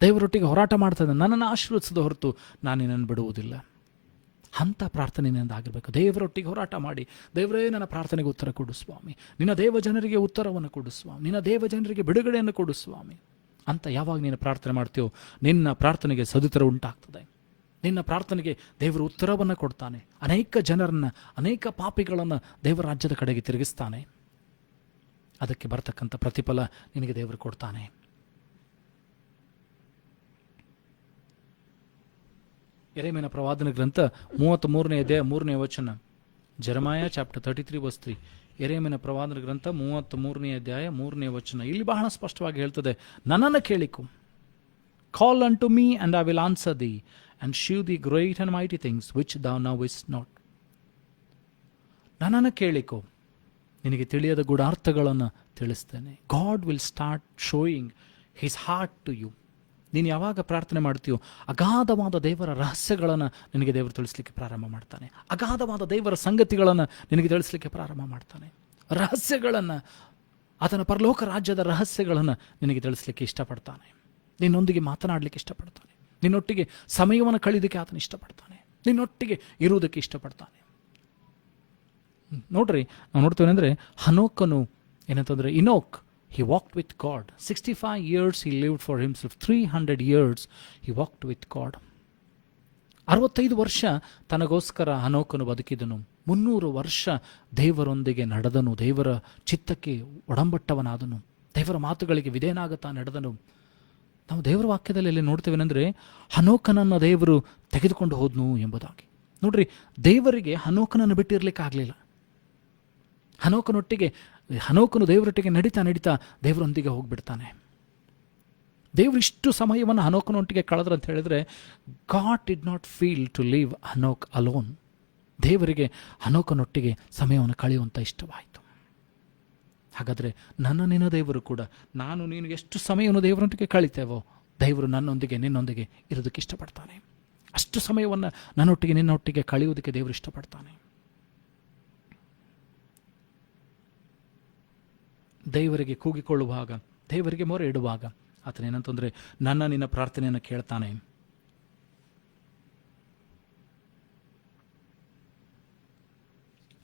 ದೇವರೊಟ್ಟಿಗೆ ಹೋರಾಟ ಮಾಡ್ತಾ ಇದ್ದಾನೆ. ನನ್ನನ್ನು ಆಶೀರ್ವದಿಸದ ಹೊರತು ನಾನು ನಿನ್ನನ್ನು ಬಿಡುವುದಿಲ್ಲ. ಅಂಥ ಪ್ರಾರ್ಥನೆ ನಿನ್ನದಾಗಿರಬೇಕು. ದೇವರೊಟ್ಟಿಗೆ ಹೋರಾಟ ಮಾಡಿ, ದೇವರೇ ನನ್ನ ಪ್ರಾರ್ಥನೆಗೆ ಉತ್ತರ ಕೊಡು ಸ್ವಾಮಿ, ನಿನ್ನ ದೇವ ಜನರಿಗೆ ಉತ್ತರವನ್ನು ಕೊಡು ಸ್ವಾಮಿ, ನಿನ್ನ ದೇವ ಜನರಿಗೆ ಬಿಡುಗಡೆಯನ್ನು ಕೊಡು ಸ್ವಾಮಿ ಅಂತ ಯಾವಾಗ ನೀನು ಪ್ರಾರ್ಥನೆ ಮಾಡ್ತೀಯೋ ನಿನ್ನ ಪ್ರಾರ್ಥನೆಗೆ ಸದುತ್ತರ ಉಂಟಾಗ್ತದೆ. ನಿನ್ನ ಪ್ರಾರ್ಥನೆಗೆ ದೇವರು ಉತ್ತರವನ್ನು ಕೊಡ್ತಾನೆ. ಅನೇಕ ಜನರನ್ನು, ಅನೇಕ ಪಾಪಿಗಳನ್ನು ದೇವರ ರಾಜ್ಯದ ಕಡೆಗೆ ತಿರುಗಿಸ್ತಾನೆ. ಅದಕ್ಕೆ ಬರ್ತಕ್ಕಂಥ ಪ್ರತಿಫಲ ನಿನಗೆ ದೇವರು ಕೊಡ್ತಾನೆ. ಯೆರೆಮೀಯನ ಪ್ರವಾದನ ಗ್ರಂಥ 33ನೇ ಅಧ್ಯಾಯ 3ನೇ ವಚನ. ಜೆರೆಮಾಯ ಚಾಪ್ಟರ್ 33:3. ಯೆರೆಮೀಯನ ಪ್ರವಾದನ ಗ್ರಂಥ 33ನೇ ಅಧ್ಯಾಯ 3ನೇ ವಚನ. ಇಲ್ಲಿ ಬಹಳ ಸ್ಪಷ್ಟವಾಗಿ ಹೇಳ್ತದೆ, ನನ್ನನ್ನು ಕೇಳಿಕೊ, ಕಾಲ್ unto me and I will answer thee and shew thee great and mighty things which thou knowest not. ನನ್ನನ್ನು ಕೇಳಿಕೊ, ನಿನಗೆ ತಿಳಿಯದ ಗೂಢಾರ್ಥಗಳನ್ನು ತಿಳಿಸ್ತೇನೆ. God will start showing his heart to you. ನೀನು ಯಾವಾಗ ಪ್ರಾರ್ಥನೆ ಮಾಡ್ತೀಯೋ ಅಗಾಧವಾದ ದೇವರ ರಹಸ್ಯಗಳನ್ನು ನಿನಗೆ ದೇವರು ತಿಳಿಸ್ಲಿಕ್ಕೆ ಪ್ರಾರಂಭ ಮಾಡ್ತಾನೆ. ಅಗಾಧವಾದ ದೇವರ ಸಂಗತಿಗಳನ್ನು ನಿನಗೆ ತಿಳಿಸ್ಲಿಕ್ಕೆ ಪ್ರಾರಂಭ ಮಾಡ್ತಾನೆ. ರಹಸ್ಯಗಳನ್ನು, ಆತನ ಪರಲೋಕ ರಾಜ್ಯದ ರಹಸ್ಯಗಳನ್ನು ನಿನಗೆ ತಿಳಿಸ್ಲಿಕ್ಕೆ ಇಷ್ಟಪಡ್ತಾನೆ. ನಿನ್ನೊಂದಿಗೆ ಮಾತನಾಡಲಿಕ್ಕೆ ಇಷ್ಟಪಡ್ತಾನೆ. ನಿನ್ನೊಟ್ಟಿಗೆ ಸಮಯವನ್ನು ಕಳೆಯೋದಕ್ಕೆ ಆತನ ಇಷ್ಟಪಡ್ತಾನೆ. ನಿನ್ನೊಟ್ಟಿಗೆ ಇರುವುದಕ್ಕೆ ಇಷ್ಟಪಡ್ತಾನೆ. ನೋಡ್ರಿ, ನಾವು ನೋಡ್ತೇವೆ ಅಂದರೆ ಹನೋಕನು ಏನಂತಂದರೆ, ಇನೋಕ್, he walked with God. 65 years he lived for himself. 300 years he walked with God. 65 ವರ್ಷ ತನಗೋಸ್ಕರ ಹನೋಕನು ಬದುಕಿದನು. 300 ವರ್ಷ ದೇವರೊಂದಿಗೆ ನಡೆದನು. ದೇವರ ಚಿತ್ತಕ್ಕೆ ಒಡಂಬಟ್ಟವನಾದನು. ದೇವರ ಮಾತುಗಳಿಗೆ ವಿಧೇಯನಾಗುತ್ತಾ ನಡೆದನು. ನಾವು ದೇವರ ವಾಕ್ಯದಲ್ಲಿ ಎಲ್ಲಿ ನೋಡ್ತೇವೆನೆಂದರೆ, ಹನೋಕನನ್ನು ದೇವರು ತೆಗೆದುಕೊಂಡು ಹೋದನು ಎಂಬುದಾಗಿ. ನೋಡ್ರಿ, ದೇವರಿಗೆ ಹನೋಕನನ್ನು ಬಿಟ್ಟಿರಲಿಕ್ಕೆ ಆಗಲಿಲ್ಲ. ಹನೋಕನು ದೇವರೊಟ್ಟಿಗೆ ನಡೀತಾ ದೇವರೊಂದಿಗೆ ಹೋಗ್ಬಿಡ್ತಾನೆ. ದೇವರು ಇಷ್ಟು ಸಮಯವನ್ನು ಹನೋಕನೊಟ್ಟಿಗೆ ಕಳೆದ್ರು ಅಂತ ಹೇಳಿದ್ರೆ, God did not feel to leave Enoch alone. ದೇವರಿಗೆ ಹನೋಕನೊಟ್ಟಿಗೆ ಸಮಯವನ್ನು ಕಳೆಯುವಂಥ ಇಷ್ಟವಾಯಿತು. ಹಾಗಾದರೆ ನಿನ್ನ ದೇವರು ಕೂಡ, ನಾನು ನೀನು ಎಷ್ಟು ಸಮಯವನ್ನು ದೇವರೊಟ್ಟಿಗೆ ಕಳಿತೇವೋ, ದೇವರು ನನ್ನೊಂದಿಗೆ ನಿನ್ನೊಂದಿಗೆ ಇರೋದಕ್ಕೆ ಇಷ್ಟಪಡ್ತಾನೆ. ಅಷ್ಟು ಸಮಯವನ್ನು ನನ್ನೊಟ್ಟಿಗೆ ನಿನ್ನೊಟ್ಟಿಗೆ ಕಳೆಯುವುದಕ್ಕೆ ದೇವರು ಇಷ್ಟಪಡ್ತಾನೆ. ದೇವರಿಗೆ ಕೂಗಿಕೊಳ್ಳುವಾಗ, ದೇವರಿಗೆ ಮೊರೆ ಇಡುವಾಗ ಆತನೇನಂತಂದರೆ, ನಿನ್ನ ಪ್ರಾರ್ಥನೆಯನ್ನು ಕೇಳ್ತಾನೆ.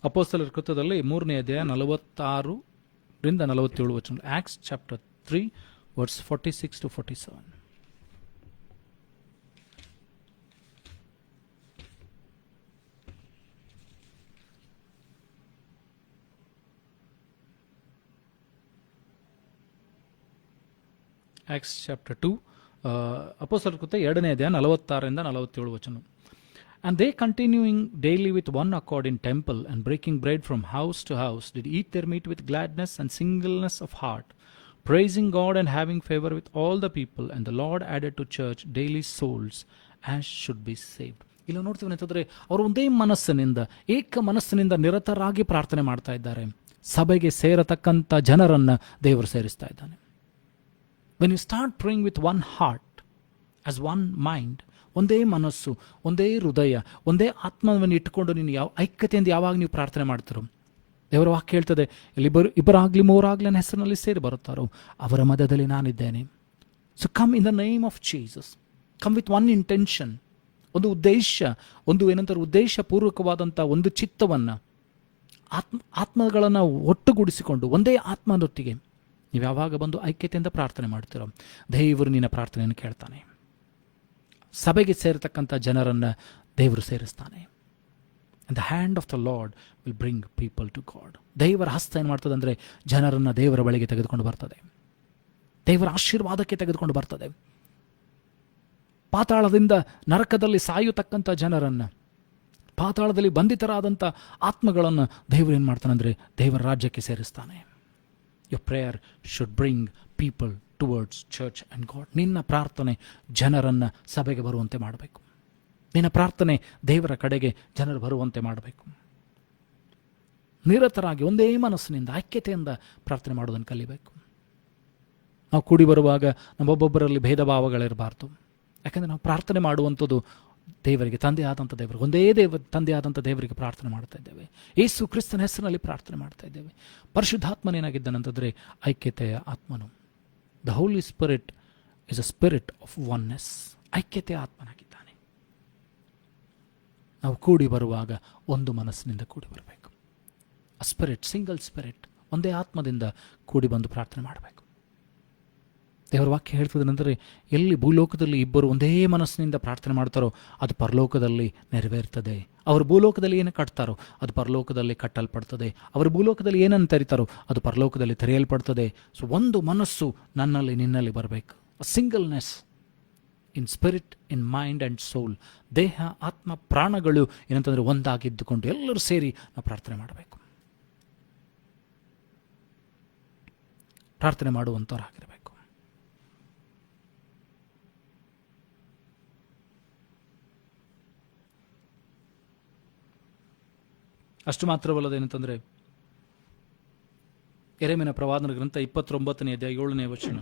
ಅಪೊಸ್ತಲರ ಕೃತ್ಯದಲ್ಲಿ 3ನೇ ಅಧ್ಯಾಯ 46ರಿಂದ 47 ವಚನ. Acts chapter 3 verse 46 to 47. Acts chapter 2, ಅಪೊಸ್ತಲರ ಕೃತ್ಯ 2ನೇ ಅಧ್ಯಾಯ 46ರಿಂದ 47 ವಚನ. And they continuing daily with one accord in temple and breaking bread from house to house did eat their meat with gladness and singleness of heart, praising God and having favor with all the people, and the Lord added to church daily souls as should be saved. ಇಲ್ಲ ನೋಡ್ತೀವಿ ಅಂತಂದರೆ, ಅವರು ಒಂದೇ ಮನಸ್ಸಿನಿಂದ, ಏಕ ಮನಸ್ಸಿನಿಂದ ನಿರತರಾಗಿ ಪ್ರಾರ್ಥನೆ ಮಾಡ್ತಾ ಇದ್ದಾರೆ. ಸಭೆಗೆ ಸೇರತಕ್ಕಂಥ ಜನರನ್ನು ದೇವರು ಸೇರಿಸ್ತಾ ಇದ್ದಾನೆ. When you start praying with one heart, as one mind, ಒಂದೇ ಮನಸ್ಸು, ಒಂದೇ ಹೃದಯ, ಒಂದೇ ಆತ್ಮವನ್ನು ಇಟ್ಟುಕೊಂಡು ನೀನು ಐಕ್ಯತೆಯಿಂದ ಯಾವಾಗ ನೀವು ಪ್ರಾರ್ಥನೆ ಮಾಡ್ತಿರೋ, ದೇವರ ವಾಕ್ಯ ಹೇಳ್ತದೆ, ಇಲ್ಲಿ ಇಬ್ಬರಾಗಲಿ ಮೂರಾಗಲಿ ನನ್ನ ಹೆಸರಿನಲ್ಲಿ ಸೇರಿ ಬರುತ್ತಾರೋ ಅವರ ಮಧ್ಯದಲ್ಲಿ ನಾನಿದ್ದೇನೆ. So come in the name of Jesus, come with one intention, ಒಂದು ಉದ್ದೇಶ, ಒಂದು ಏನಂತಾರೆ ಉದ್ದೇಶಪೂರ್ವಕವಾದಂಥ ಒಂದು ಚಿತ್ತವನ್ನು, ಆತ್ಮಗಳನ್ನು ಒಟ್ಟುಗೂಡಿಸಿಕೊಂಡು ಒಂದೇ ಆತ್ಮನೊಟ್ಟಿಗೆ ನೀವು ಯಾವಾಗ ಬಂದು ಐಕ್ಯತೆಯಿಂದ ಪ್ರಾರ್ಥನೆ ಮಾಡ್ತಿರೋ, ದೇವರು ನಿನ್ನ ಪ್ರಾರ್ಥನೆಯನ್ನು ಕೇಳ್ತಾನೆ. ಸಭೆಗೆ ಸೇರತಕ್ಕಂಥ ಜನರನ್ನು ದೇವರು ಸೇರಿಸ್ತಾನೆ. And the hand of the Lord will bring people to God. ದೇವರ ಹಸ್ತ ಏನು ಮಾಡ್ತದೆ ಅಂದರೆ, ಜನರನ್ನು ದೇವರ ಬಳಿಗೆ ತೆಗೆದುಕೊಂಡು ಬರ್ತದೆ. ದೇವರ ಆಶೀರ್ವಾದಕ್ಕೆ ತೆಗೆದುಕೊಂಡು ಬರ್ತದೆ. ಪಾತಾಳದಿಂದ ನರಕದಲ್ಲಿ ಸಾಯುತ್ತಕ್ಕಂಥ ಜನರನ್ನು, ಪಾತಾಳದಲ್ಲಿ ಬಂಧಿತರಾದಂಥ ಆತ್ಮಗಳನ್ನು ದೇವರು ಏನು ಮಾಡ್ತಾನೆ ಅಂದರೆ, ದೇವರ ರಾಜ್ಯಕ್ಕೆ ಸೇರಿಸ್ತಾನೆ. Your prayer should bring people towards church and God. ನಿನ್ನ ಪ್ರಾರ್ಥನೆ ಜನರನ್ನು ಸಭೆಗೆ ಬರುವಂತೆ ಮಾಡಬೇಕು. ನಿನ್ನ ಪ್ರಾರ್ಥನೆ ದೇವರ ಕಡೆಗೆ ಜನರು ಬರುವಂತೆ ಮಾಡಬೇಕು. ನಿರತರಾಗಿ ಒಂದೇ ಮನಸ್ಸಿನಿಂದ ಐಕ್ಯತೆಯಿಂದ ಪ್ರಾರ್ಥನೆ ಮಾಡೋದನ್ನು ಕಲಿಬೇಕು. ನಾವು ಕೂಡಿ ಬರುವಾಗ ನಮ್ಮೊಬ್ಬೊಬ್ಬರಲ್ಲಿ ಭೇದ ಭಾವಗಳಿರಬಾರ್ದು. ಯಾಕಂದರೆ ನಾವು ಪ್ರಾರ್ಥನೆ ಮಾಡುವಂಥದ್ದು ದೇವರಿಗೆ, ತಂದೆ ಆದಂಥ ದೇವರಿಗೆ, ಒಂದೇ ತಂದೆ ಆದಂಥ ದೇವರಿಗೆ ಪ್ರಾರ್ಥನೆ ಮಾಡ್ತಾ ಇದ್ದೇವೆ. ಯೇಸು ಕ್ರಿಸ್ತನ ಹೆಸರಿನಲ್ಲಿ ಪ್ರಾರ್ಥನೆ ಮಾಡ್ತಾ ಇದ್ದೇವೆ. ಪರಿಶುದ್ಧಾತ್ಮನೇನಾಗಿದ್ದಾನಂತಂದರೆ ಐಕ್ಯತೆಯ ಆತ್ಮನು. The holy spirit is a spirit of oneness. ಐಕ್ಯತೆಯ ಆತ್ಮನಾಗಿದ್ದಾನೆ. ನಾವು ಕೂಡಿ ಬರುವಾಗ ಒಂದು ಮನಸ್ಸಿನಿಂದ ಕೂಡಿ ಬರಬೇಕು. ಅ ಸ್ಪಿರಿಟ್, ಸಿಂಗಲ್ ಸ್ಪಿರಿಟ್, ಒಂದೇ ಆತ್ಮದಿಂದ ಕೂಡಿ ಬಂದು ಪ್ರಾರ್ಥನೆ ಮಾಡಬೇಕು. ದೇವರ ವಾಕ್ಯ ಹೇಳ್ತದೇನೆಂದರೆ, ಎಲ್ಲಿ ಭೂಲೋಕದಲ್ಲಿ ಇಬ್ಬರು ಒಂದೇ ಮನಸ್ಸಿನಿಂದ ಪ್ರಾರ್ಥನೆ ಮಾಡ್ತಾರೋ ಅದು ಪರಲೋಕದಲ್ಲಿ ನೆರವೇರ್ತದೆ. ಅವರು ಭೂಲೋಕದಲ್ಲಿ ಏನು ಕಟ್ತಾರೋ ಅದು ಪರಲೋಕದಲ್ಲಿ ಕಟ್ಟಲ್ಪಡ್ತದೆ. ಅವರು ಭೂಲೋಕದಲ್ಲಿ ಏನನ್ನು ತೆರಿತಾರೋ ಅದು ಪರಲೋಕದಲ್ಲಿ ತೆರೆಯಲ್ಪಡ್ತದೆ. ಸೊ ಒಂದು ಮನಸ್ಸು ನನ್ನಲ್ಲಿ ನಿನ್ನಲ್ಲಿ ಬರಬೇಕು. Singleness in spirit, in mind and soul. ದೇಹ, ಆತ್ಮ, ಪ್ರಾಣಗಳು ಏನಂತಂದರೆ ಒಂದಾಗಿದ್ದುಕೊಂಡು ಎಲ್ಲರೂ ಸೇರಿ ನಾವು ಪ್ರಾರ್ಥನೆ ಮಾಡಬೇಕು. ಪ್ರಾರ್ಥನೆ ಮಾಡುವಂಥವ್ರಾಗಿರಬೇಕು. ಅಷ್ಟು ಮಾತ್ರವಲ್ಲದೆ ಏನಂತಂದರೆ, ಯೆರೆಮೀಯನ ಪ್ರವಾದನ ಗ್ರಂಥ 29ನೇ ಅಧ್ಯಾಯ 7ನೇ ವಚನ.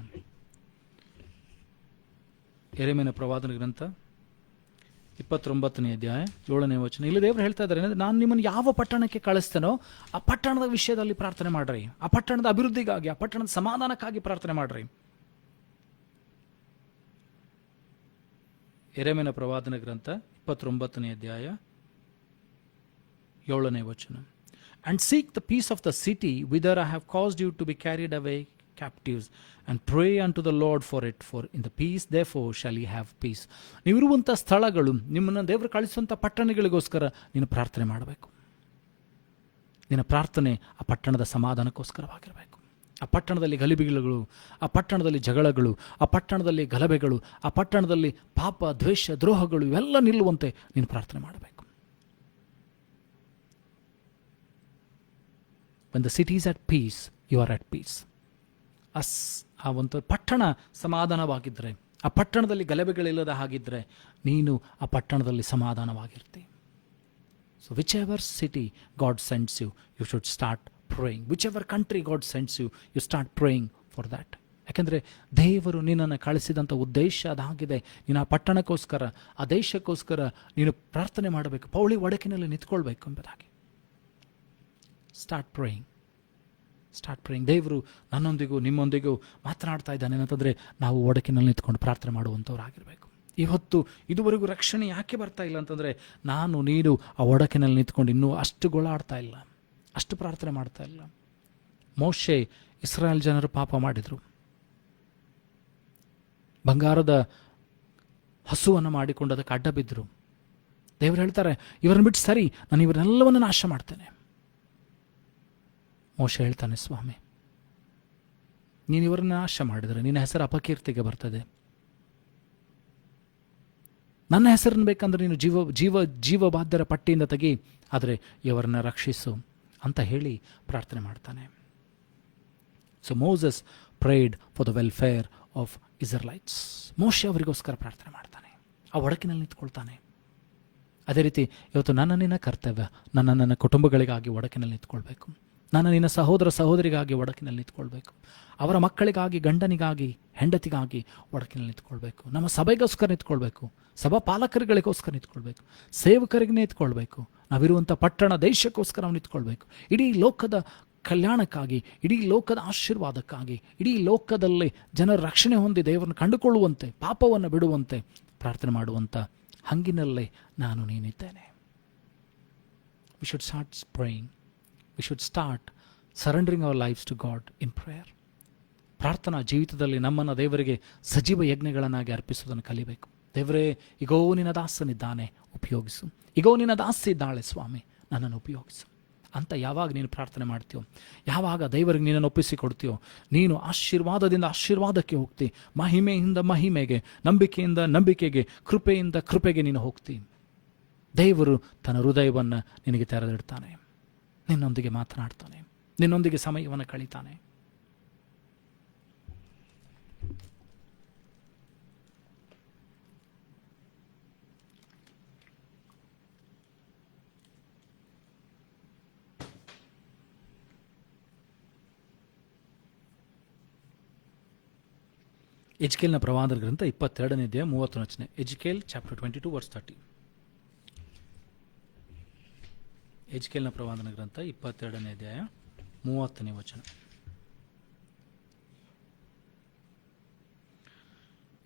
ಯೆರೆಮೀಯನ ಪ್ರವಾದನ ಗ್ರಂಥ 29ನೇ ಅಧ್ಯಾಯ 7ನೇ ವಚನ. ಇಲ್ಲಿ ದೇವರು ಹೇಳ್ತಾ ಇದ್ದಾರೆ, ನಾನು ನಿಮ್ಮನ್ನು ಯಾವ ಪಟ್ಟಣಕ್ಕೆ ಕಳಿಸ್ತೇನೋ ಆ ಪಟ್ಟಣದ ವಿಷಯದಲ್ಲಿ ಪ್ರಾರ್ಥನೆ ಮಾಡ್ರಿ, ಆ ಪಟ್ಟಣದ ಅಭಿವೃದ್ಧಿಗಾಗಿ, ಆ ಪಟ್ಟಣದ ಸಮಾಧಾನಕ್ಕಾಗಿ ಪ್ರಾರ್ಥನೆ ಮಾಡ್ರಿ. ಯೆರೆಮೀಯನ ಪ್ರವಾದನ ಗ್ರಂಥ 29ನೇ ಅಧ್ಯಾಯ 7ನೇ ವಚನ. And seek the peace of the city whither I have caused you to be carried away captives, and pray unto the Lord for it, for in the peace therefore shall ye have peace. ನೀವಿರುವಂಥ ಸ್ಥಳಗಳು, ನಿಮ್ಮನ್ನು ದೇವರು ಕಳಿಸುವಂಥ ಪಟ್ಟಣಗಳಿಗೋಸ್ಕರ ನೀನು ಪ್ರಾರ್ಥನೆ ಮಾಡಬೇಕು. ನಿನ್ನ ಪ್ರಾರ್ಥನೆ ಆ ಪಟ್ಟಣದ ಸಮಾಧಾನಕ್ಕೋಸ್ಕರವಾಗಿರಬೇಕು. ಆ ಪಟ್ಟಣದಲ್ಲಿ ಗಲಿಬಿಗಳು, ಆ ಪಟ್ಟಣದಲ್ಲಿ ಜಗಳಗಳು, ಆ ಪಟ್ಟಣದಲ್ಲಿ ಗಲಭೆಗಳು, ಆ ಪಟ್ಟಣದಲ್ಲಿ ಪಾಪ, ದ್ವೇಷ, ದ್ರೋಹಗಳು ಇವೆಲ್ಲ ನಿಲ್ಲುವಂತೆ ನೀನು ಪ್ರಾರ್ಥನೆ ಮಾಡಬೇಕು. When the city is at peace, you are at peace. ಆ ಒಂದು ಪಟ್ಟಣ ಸಮಾಧಾನವಾಗಿದ್ದರೆ, ಆ ಪಟ್ಟಣದಲ್ಲಿ ಗಲಭೆಗಳಿಲ್ಲದ ಹಾಗಿದ್ದರೆ ನೀನು ಆ ಪಟ್ಟಣದಲ್ಲಿ ಸಮಾಧಾನವಾಗಿರ್ತಿ. So whichever city God sends you, you should start praying. Whichever country God sends you, you start praying for that. ಯಾಕೆಂದರೆ ದೇವರು ನಿನ್ನನ್ನು ಕಳಿಸಿದಂಥ ಉದ್ದೇಶ ಅದಾಗಿದೆ. ನೀನು ಆ ಪಟ್ಟಣಕ್ಕೋಸ್ಕರ, ಆ ದೇಶಕ್ಕೋಸ್ಕರ ನೀನು ಪ್ರಾರ್ಥನೆ ಮಾಡಬೇಕು, ಪೌಳಿ ಒಡಕಿನಲ್ಲಿ ನಿಂತ್ಕೊಳ್ಬೇಕು ಎಂಬುದಾಗಿ. Start praying, start praying. ದೇವರು ನನ್ನೊಂದಿಗೂ ನಿಮ್ಮೊಂದಿಗೂ ಮಾತನಾಡ್ತಾ ಇದ್ದಾನೆ ಅಂತಂದರೆ ನಾವು ಒಡಕಿನಲ್ಲಿ ನಿಂತ್ಕೊಂಡು ಪ್ರಾರ್ಥನೆ ಮಾಡುವಂಥವ್ರಾಗಿರಬೇಕು. ಇವತ್ತು ಇದುವರೆಗೂ ರಕ್ಷಣೆ ಯಾಕೆ ಬರ್ತಾ ಇಲ್ಲ ಅಂತಂದರೆ ನೀನು ಆ ಒಡಕಿನಲ್ಲಿ ನಿಂತ್ಕೊಂಡು ಇನ್ನೂ ಅಷ್ಟು ಗೋಳಾಡ್ತಾ ಇಲ್ಲ, ಅಷ್ಟು ಪ್ರಾರ್ಥನೆ ಮಾಡ್ತಾ ಇಲ್ಲ. ಮೋಶೆ ಇಸ್ರಾಯೇಲ್ ಜನರು ಪಾಪ ಮಾಡಿದರು, ಬಂಗಾರದ ಹಸುವನ್ನು ಮಾಡಿಕೊಂಡು ಅದಕ್ಕೆ ಅಡ್ಡ ಬಿದ್ದರು. ದೇವರು ಹೇಳ್ತಾರೆ, ಇವರನ್ನು ಬಿಟ್ಟು ಸರಿ, ನಾನು ಇವರೆಲ್ಲವನ್ನು ನಾಶ ಮಾಡ್ತೇನೆ. ಮೋಶೆ ಹೇಳ್ತಾನೆ, ಸ್ವಾಮಿ ನೀನು ಇವರನ್ನ ನಾಶ ಮಾಡಿದರೆ ನಿನ್ನ ಹೆಸರು ಅಪಕೀರ್ತಿಗೆ ಬರ್ತದೆ. ನನ್ನ ಹೆಸರನ್ನು ಬೇಕಂದ್ರೆ ನೀನು ಜೀವಬಾಧ್ಯರ ಪಟ್ಟಿಯಿಂದ ತೆಗಿ, ಆದರೆ ಇವರನ್ನ ರಕ್ಷಿಸು ಅಂತ ಹೇಳಿ ಪ್ರಾರ್ಥನೆ ಮಾಡ್ತಾನೆ. So Moses prayed for the welfare of Israelites. ಮೋಶೆ ಅವರಿಗೋಸ್ಕರ ಪ್ರಾರ್ಥನೆ ಮಾಡ್ತಾನೆ, ಆ ಒಡಕಿನಲ್ಲಿ ನಿಂತ್ಕೊಳ್ತಾನೆ. ಅದೇ ರೀತಿ ಇವತ್ತು ನಿನ್ನ ಕರ್ತವ್ಯ ನನ್ನ ಕುಟುಂಬಗಳಿಗಾಗಿ ಒಡಕಿನಲ್ಲಿ ನಿಂತ್ಕೊಳ್ಬೇಕು. ನಿನ್ನ ಸಹೋದರ ಸಹೋದರಿಗಾಗಿ ಒಡಕಿನಲ್ಲಿ ನಿಂತ್ಕೊಳ್ಬೇಕು. ಅವರ ಮಕ್ಕಳಿಗಾಗಿ, ಗಂಡನಿಗಾಗಿ, ಹೆಂಡತಿಗಾಗಿ ಒಡಕಿನಲ್ಲಿ ನಿಂತ್ಕೊಳ್ಬೇಕು. ನಮ್ಮ ಸಭೆಗೋಸ್ಕರ ನಿಂತ್ಕೊಳ್ಬೇಕು, ಸಭಾ ಪಾಲಕರುಗಳಿಗೋಸ್ಕರ ನಿಂತ್ಕೊಳ್ಬೇಕು, ಸೇವಕರಿಗೆ ನಿಂತ್ಕೊಳ್ಬೇಕು. ನಾವಿರುವಂಥ ಪಟ್ಟಣ ದೇಶಕ್ಕೋಸ್ಕರ ನಾವು ನಿಂತ್ಕೊಳ್ಬೇಕು. ಇಡೀ ಲೋಕದ ಕಲ್ಯಾಣಕ್ಕಾಗಿ, ಇಡೀ ಲೋಕದ ಆಶೀರ್ವಾದಕ್ಕಾಗಿ, ಇಡೀ ಲೋಕದಲ್ಲಿ ಜನರ ರಕ್ಷಣೆ ಹೊಂದಿ ದೇವರನ್ನು ಕಂಡುಕೊಳ್ಳುವಂತೆ, ಪಾಪವನ್ನು ಬಿಡುವಂತೆ ಪ್ರಾರ್ಥನೆ ಮಾಡುವಂಥ ಹಂಗಿನಲ್ಲೇ ನೀನಿದ್ದೇನೆ. We should start praying. We should start surrendering our lives to God in prayer. ಪ್ರಾರ್ಥನಾ ಜೀವಿತದಲ್ಲಿ ನಮ್ಮನ್ನು ದೇವರಿಗೆ ಸಜೀವ ಯಜ್ಞಗಳನ್ನಾಗಿ ಅರ್ಪಿಸುವುದನ್ನು ಕಲಿಬೇಕು. ದೇವರೇ, ಈಗೋ ನಿನ್ನ ದಾಸನಿದ್ದಾನೆ, ಉಪಯೋಗಿಸು. ಈಗೋ ನಿನ್ನ ದಾಸಿ ಇದ್ದಾಳೆ ಸ್ವಾಮಿ, ನನ್ನನ್ನು ಉಪಯೋಗಿಸು ಅಂತ ಯಾವಾಗ ನೀನು ಪ್ರಾರ್ಥನೆ ಮಾಡ್ತೀಯೋ, ಯಾವಾಗ ದೇವರಿಗೆ ನೀನನ್ನು ಒಪ್ಪಿಸಿಕೊಡ್ತೀಯೋ, ನೀನು ಆಶೀರ್ವಾದದಿಂದ ಆಶೀರ್ವಾದಕ್ಕೆ ಹೋಗ್ತಿ, ಮಹಿಮೆಯಿಂದ ಮಹಿಮೆಗೆ, ನಂಬಿಕೆಯಿಂದ ನಂಬಿಕೆಗೆ, ಕೃಪೆಯಿಂದ ಕೃಪೆಗೆ ನೀನು ಹೋಗ್ತಿ. ದೇವರು ತನ್ನ ಹೃದಯವನ್ನು ನಿನಗೆ ತೆರೆದಿಡ್ತಾನೆ, ನಿನ್ನೊಂದಿಗೆ ಮಾತನಾಡ್ತಾನೆ, ನಿನ್ನೊಂದಿಗೆ ಸಮಯವನ್ನು ಕಳೀತಾನೆ. ಎಜ್ಕೇಲ್ನ ಪ್ರವಾದನ ಗ್ರಂಥ 22ನೇ ಅಧ್ಯಾಯ 30ನೇ ವಚನ. ಎಜ್ಕೇಲ್ ಚಾಪ್ಟರ್ 22 ವರ್ಸ್ 30. ಎಜ್ಕೇಲ್ನ ಪ್ರವಾದನ ಗ್ರಂಥ 22ನೇ ಅಧ್ಯಾಯ 30ನೇ ವಚನ.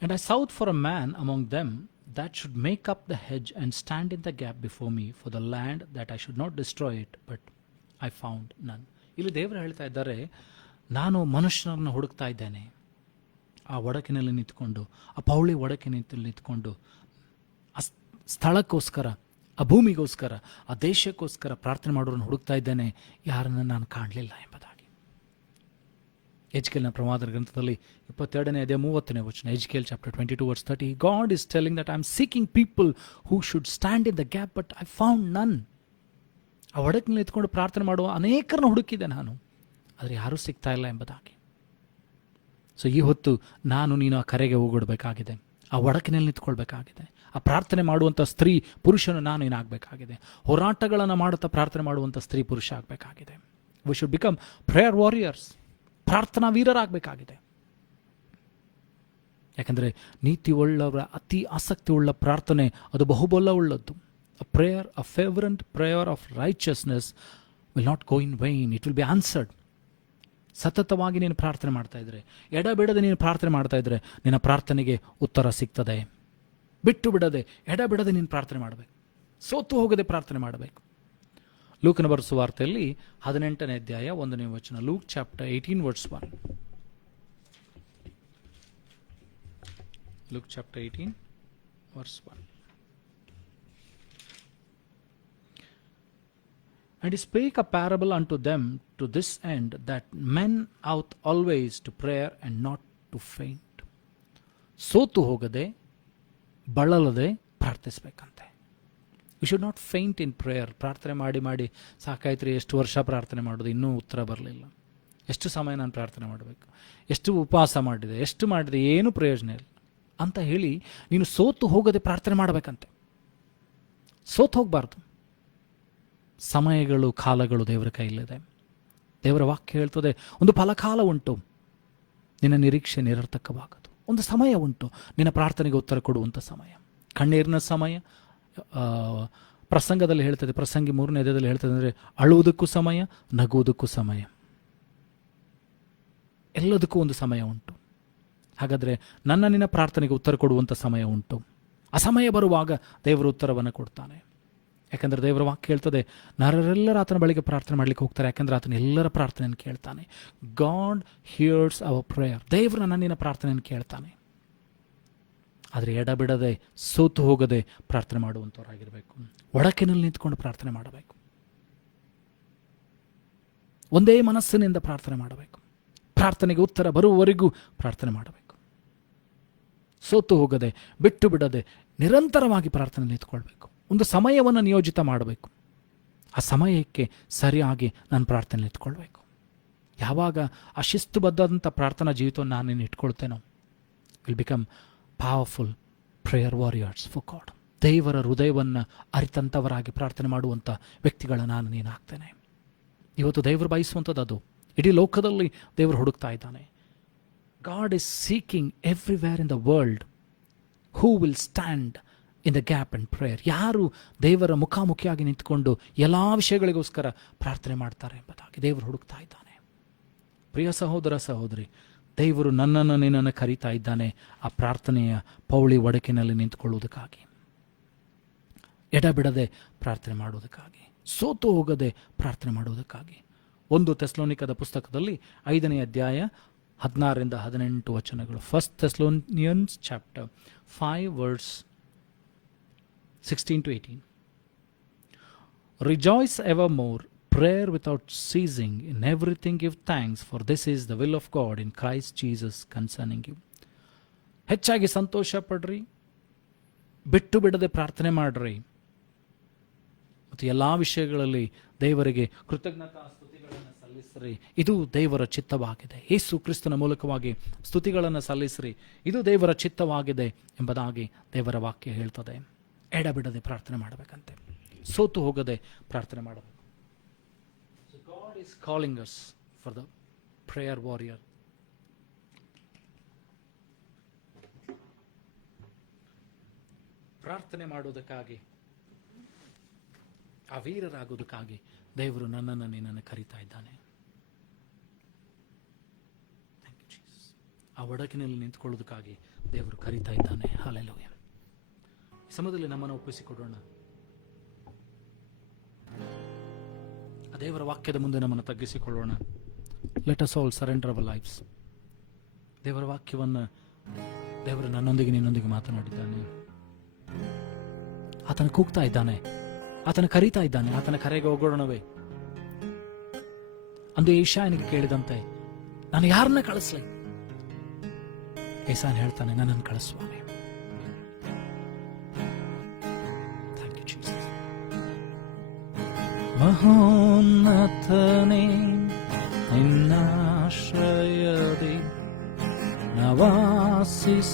And I sought for a man among them that should make up the hedge and stand in the gap before me for the land, that I should not destroy it, but I found none. ಇಲ್ಲಿ ದೇವರು ಹೇಳ್ತಾ ಇದ್ದಾರೆ, ನಾನು ಮನುಷ್ಯರನ್ನು ಹುಡುಕ್ತಾ ಇದ್ದೇನೆ. ಆ ಒಡಕಿನಲ್ಲಿ ನಿಂತ್ಕೊಂಡು, ಆ ಪೌಳಿ ಒಡಕಿನಲ್ಲಿ ನಿಂತ್ಕೊಂಡು, ಆ ಸ್ಥಳಕ್ಕೋಸ್ಕರ, ಆ ಭೂಮಿಗೋಸ್ಕರ, ಆ ದೇಶಕ್ಕೋಸ್ಕರ ಪ್ರಾರ್ಥನೆ ಮಾಡೋರನ್ನು ಹುಡುಕ್ತಾ ಇದ್ದೇನೆ, ಯಾರನ್ನು ನಾನು ಕಾಣಲಿಲ್ಲ ಎಂಬುದಾಗಿ. ಎಜ್ಕೇಲ್ನ ಪ್ರವಾದನ ಗ್ರಂಥದಲ್ಲಿ 22ನೇ ಅಧ್ಯಾಯ 30ನೇ ವಚನ. ಎಜ್ಕೇಲ್ chapter 22 verse 30. God is telling that I am seeking people who should stand in the gap, but I found none. ಆ ಒಡಕಿನಲ್ಲಿ ನಿಂತ್ಕೊಂಡು ಪ್ರಾರ್ಥನೆ ಮಾಡುವ ಅನೇಕರನ್ನು ಹುಡುಕಿದೆ ನಾನು, ಆದರೆ ಯಾರೂ ಸಿಗ್ತಾ ಇಲ್ಲ ಎಂಬುದಾಗಿ. ಸೊ ಈ ಹೊತ್ತು ನೀನು ಆ ಕರೆಗೆ ಹೋಗಿಡಬೇಕಾಗಿದೆ, ಆ ಒಡಕಿನಲ್ಲಿ ನಿಂತ್ಕೊಳ್ಬೇಕಾಗಿದೆ. ಆ ಪ್ರಾರ್ಥನೆ ಮಾಡುವಂಥ ಸ್ತ್ರೀ ಪುರುಷನು ಏನಾಗಬೇಕಾಗಿದೆ, ಹೋರಾಟಗಳನ್ನು ಮಾಡುತ್ತಾ ಪ್ರಾರ್ಥನೆ ಮಾಡುವಂಥ ಸ್ತ್ರೀ ಪುರುಷ ಆಗಬೇಕಾಗಿದೆ. We should become prayer warriors, ಪ್ರಾರ್ಥನಾ ವೀರರಾಗಬೇಕಾಗಿದೆ. ಯಾಕಂದರೆ ನೀತಿಯುಳ್ಳವರ ಅತಿ ಆಸಕ್ತಿ ಉಳ್ಳ ಪ್ರಾರ್ಥನೆ ಅದು ಬಹುಬಲ ಉಳ್ಳದ್ದು. A fervent prayer of righteousness will not go in vain, it will be answered. ಸತತವಾಗಿ ನೀನು ಪ್ರಾರ್ಥನೆ ಮಾಡ್ತಾ ಇದ್ರೆ, ಎಡಬಿಡದೆ ನೀನು ಪ್ರಾರ್ಥನೆ ಮಾಡ್ತಾ ಇದ್ರೆ ನಿನ್ನ ಪ್ರಾರ್ಥನೆಗೆ ಉತ್ತರ ಸಿಗ್ತದೆ. ಬಿಟ್ಟು ಬಿಡದೆ, ಎಡಬಿಡದೆ ನೀನು ಪ್ರಾರ್ಥನೆ ಮಾಡಬೇಕು, ಸೋತು ಹೋಗದೆ ಪ್ರಾರ್ಥನೆ ಮಾಡಬೇಕು. ಲೂಕನ ಬರೆಸುವ ವಾರ್ತೆಯಲ್ಲಿ 18ನೇ ಅಧ್ಯಾಯ 1ನೇ ವಚನ. Luke chapter 18 verse 1. Luke chapter 18 verse 1. And he spake a parable unto them to this end, that men ought always to prayer and not to faint. ಸೋತು ಹೋಗದೆ ಬಳಲದೆ ಪ್ರಾರ್ಥಿಸಬೇಕಂತೆ. We should not faint in prayer. ಪ್ರಾರ್ಥನೆ ಮಾಡಿ ಮಾಡಿ ಸಾಕಾಯ್ತ್ರಿ, ಎಷ್ಟು ವರ್ಷ ಪ್ರಾರ್ಥನೆ ಮಾಡೋದು, ಇನ್ನೂ ಉತ್ತರ ಬರಲಿಲ್ಲ, ಎಷ್ಟು ಸಮಯ ನಾನು ಪ್ರಾರ್ಥನೆ ಮಾಡಬೇಕು, ಎಷ್ಟು ಉಪವಾಸ ಮಾಡಿದೆ, ಎಷ್ಟು ಮಾಡಿದೆ, ಏನು ಪ್ರಯೋಜನ ಇಲ್ಲ ಅಂತ ಹೇಳಿ ನೀನು ಸೋತು ಹೋಗದೆ ಪ್ರಾರ್ಥನೆ ಮಾಡಬೇಕಂತೆ. ಸೋತು ಹೋಗಬಾರ್ದು. ಸಮಯಗಳು, ಕಾಲಗಳು ದೇವರ ಕೈಯಲ್ಲಿದೆ. ದೇವರ ವಾಕ್ಯ ಹೇಳ್ತದೆ, ಒಂದು ಫಲಕಾಲ ಉಂಟು, ನಿನ್ನ ನಿರೀಕ್ಷೆ ನಿರರ್ಥಕವಾಗದು. ಒಂದು ಸಮಯ ಉಂಟು, ನಿನ್ನ ಪ್ರಾರ್ಥನೆಗೆ ಉತ್ತರ ಕೊಡುವಂಥ ಸಮಯ, ಕಣ್ಣೀರಿನ ಸಮಯ. ಪ್ರಸಂಗದಲ್ಲಿ ಹೇಳ್ತದೆ, ಪ್ರಸಂಗಿ 3ನೇ ಅಧ್ಯಾಯದಲ್ಲಿ ಹೇಳ್ತದೆ, ಅಂದರೆ ಅಳುವುದಕ್ಕೂ ಸಮಯ, ನಗುವುದಕ್ಕೂ ಸಮಯ, ಎಲ್ಲದಕ್ಕೂ ಒಂದು ಸಮಯ ಉಂಟು. ಹಾಗಾದರೆ ನಿನ್ನ ಪ್ರಾರ್ಥನೆಗೆ ಉತ್ತರ ಕೊಡುವಂಥ ಸಮಯ ಉಂಟು. ಆ ಸಮಯ ಬರುವಾಗ ದೇವರು ಉತ್ತರವನ್ನು ಕೊಡ್ತಾನೆ. ಯಾಕಂದರೆ ದೇವರ ವಾಕ್ಯ ಹೇಳ್ತದೆ, ನರರೆಲ್ಲರ ಆತನ ಬಳಿಗೆ ಪ್ರಾರ್ಥನೆ ಮಾಡಲಿಕ್ಕೆ ಹೋಗ್ತಾರೆ, ಯಾಕಂದರೆ ಆತನ ಎಲ್ಲರ ಪ್ರಾರ್ಥನೆಯನ್ನು ಕೇಳ್ತಾನೆ. God hears our prayer. ದೇವರು ನಿನ್ನ ಪ್ರಾರ್ಥನೆಯನ್ನು ಕೇಳ್ತಾನೆ. ಆದರೆ ಎಡಬಿಡದೆ, ಸೋತು ಹೋಗದೆ ಪ್ರಾರ್ಥನೆ ಮಾಡುವಂಥವರಾಗಿರಬೇಕು. ಒಡಕಿನಲ್ಲಿ ನಿಂತ್ಕೊಂಡು ಪ್ರಾರ್ಥನೆ ಮಾಡಬೇಕು. ಒಂದೇ ಮನಸ್ಸಿನಿಂದ ಪ್ರಾರ್ಥನೆ ಮಾಡಬೇಕು. ಪ್ರಾರ್ಥನೆಗೆ ಉತ್ತರ ಬರುವವರೆಗೂ ಪ್ರಾರ್ಥನೆ ಮಾಡಬೇಕು. ಸೋತು ಹೋಗದೆ, ಬಿಟ್ಟು ಬಿಡದೆ, ನಿರಂತರವಾಗಿ ಪ್ರಾರ್ಥನೆ ನಿಂತ್ಕೊಳ್ಬೇಕು. ಒಂದು ಸಮಯವನ್ನು ನಿಯೋಜಿತ ಮಾಡಬೇಕು. ಆ ಸಮಯಕ್ಕೆ ಸರಿಯಾಗಿ ನಾನು ಪ್ರಾರ್ಥನೆ ನಿಂತ್ಕೊಳ್ಬೇಕು. ಯಾವಾಗ ಆ ಶಿಸ್ತುಬದ್ಧದಂಥ ಪ್ರಾರ್ಥನಾ ಜೀವಿತವನ್ನು ನಾನು ಇಟ್ಕೊಳ್ತೇನೋ, will become powerful prayer warriors for God. ದೇವರ ಹೃದಯವನ್ನು ಅರಿತಂಥವರಾಗಿ ಪ್ರಾರ್ಥನೆ ಮಾಡುವಂಥ ವ್ಯಕ್ತಿಗಳ ನೀನು ಆಗ್ತೇನೆ. ಇವತ್ತು ದೇವರು ಬಯಸುವಂಥದ್ದು ಅದು. ಇಡೀ ಲೋಕದಲ್ಲಿ ದೇವರು ಹುಡುಕ್ತಾ ಇದ್ದಾನೆ. God is seeking everywhere in the world who will stand in the gap and prayer. ಯಾರು ದೇವರ ಮುಖಾಮುಖಿಯಾಗಿ ನಿಂತುಕೊಂಡು ಎಲ್ಲ ವಿಷಯಗಳಿಗೋಸ್ಕರ ಪ್ರಾರ್ಥನೆ ಮಾಡ್ತಾರೆ ಎಂಬುದಾಗಿ ದೇವರು ಹುಡುಕ್ತಾ ಇದ್ದಾನೆ. ಪ್ರಿಯ ಸಹೋದರ ಸಹೋದರಿ, ದೇವರು ನಿನ್ನನ್ನು ಕರೀತಾ ಇದ್ದಾನೆ ಆ ಪ್ರಾರ್ಥನೆಯ ಪೌಳಿ ಒಡಕಿನಲ್ಲಿ ನಿಂತುಕೊಳ್ಳುವುದಕ್ಕಾಗಿ, ಎಡಬಿಡದೆ ಪ್ರಾರ್ಥನೆ ಮಾಡುವುದಕ್ಕಾಗಿ, ಸೋತು ಹೋಗದೆ ಪ್ರಾರ್ಥನೆ ಮಾಡುವುದಕ್ಕಾಗಿ. 1 ಥೆಸಲೋನಿಕದ ಪುಸ್ತಕದಲ್ಲಿ 5ನೇ ಅಧ್ಯಾಯ 16ರಿಂದ 18 ವಚನಗಳು. 1 Thessalonians chapter 5 verse 16 to 18. Rejoice evermore, prayer without ceasing, in everything give thanks, for this is the will of God in Christ Jesus concerning you. ಹೆಚ್ಚಾಗಿ ಸಂತೋಷ ಪಡ್ರಿ, ಬಿಟ್ಟು ಬಿಡದೆ ಪ್ರಾರ್ಥನೆ ಮಾಡ್ರಿ, ಮತ್ತು ಎಲ್ಲ ವಿಷಯಗಳಲ್ಲಿ ದೇವರಿಗೆ ಕೃತಜ್ಞತಾ ಸ್ತುತಿಗಳನ್ನು ಸಲ್ಲಿಸ್ರಿ. ಇದು ದೇವರ ಚಿತ್ತವಾಗಿದೆ. ಯೇಸು ಕ್ರಿಸ್ತನ ಮೂಲಕವಾಗಿ ಸ್ತುತಿಗಳನ್ನು ಸಲ್ಲಿಸ್ರಿ, ಇದು ದೇವರ ಚಿತ್ತವಾಗಿದೆ ಎಂಬುದಾಗಿ ದೇವರ ವಾಕ್ಯ ಹೇಳ್ತದೆ. ಎಡಬಿಡದೆ ಪ್ರಾರ್ಥನೆ ಮಾಡಬೇಕಂತೆ, ಸೋತು ಹೋಗದೆ ಪ್ರಾರ್ಥನೆ ಮಾಡಬೇಕು. So God is calling us for the prayer warrior. ಪ್ರಾರ್ಥನೆ ಮಾಡುವುದಕ್ಕಾಗಿ, ಆ ವೀರರಾಗುವುದಕ್ಕಾಗಿ ದೇವರು ನಿನ್ನನ್ನು ಕರೀತಾ ಇದ್ದಾನೆ. ಆ ಒಡಕಿನಲ್ಲಿ ನಿಂತುಕೊಳ್ಳುವುದಕ್ಕಾಗಿ ದೇವರು ಕರೀತಾ ಇದ್ದಾನೆ. ಹಲ್ಲೆಲೂಯಾ. ಈ ಸಮಯದಲ್ಲಿ ನಮ್ಮನ್ನು ಒಪ್ಪಿಸಿಕೊಡೋಣ. ಆ ದೇವರ ವಾಕ್ಯದ ಮುಂದೆ ನಮ್ಮನ್ನು ತಗ್ಗಿಸಿಕೊಳ್ಳೋಣ. Let us all surrender our lives. ದೇವರ ವಾಕ್ಯವನ್ನು ದೇವರು ನನ್ನೊಂದಿಗೆ ನಿನ್ನೊಂದಿಗೆ ಮಾತನಾಡಿದ್ದಾನೆ. ಆತನ ಕೂಗ್ತಾ ಇದ್ದಾನೆ, ಆತನ ಕರೀತಾ ಇದ್ದಾನೆ. ಆತನ ಕರೆಗೆ ಹೋಗೋಣವೇ. ಅಂದು ಯೆಶಾಯನಿಗೆ ಕೇಳಿದಂತೆ, ನಾನು ಯಾರನ್ನ ಕಳಿಸ್ಲಿ? ಯೆಶಾಯನು ಹೇಳ್ತಾನೆ, ನನ್ನನ್ನು ಕಳಿಸುವಾನೆ. ಮಹೋನ್ನತನೇ ನಿನ್ನಾಶ್ರಯದಿ ನವಾಸಿಸುವೇನು,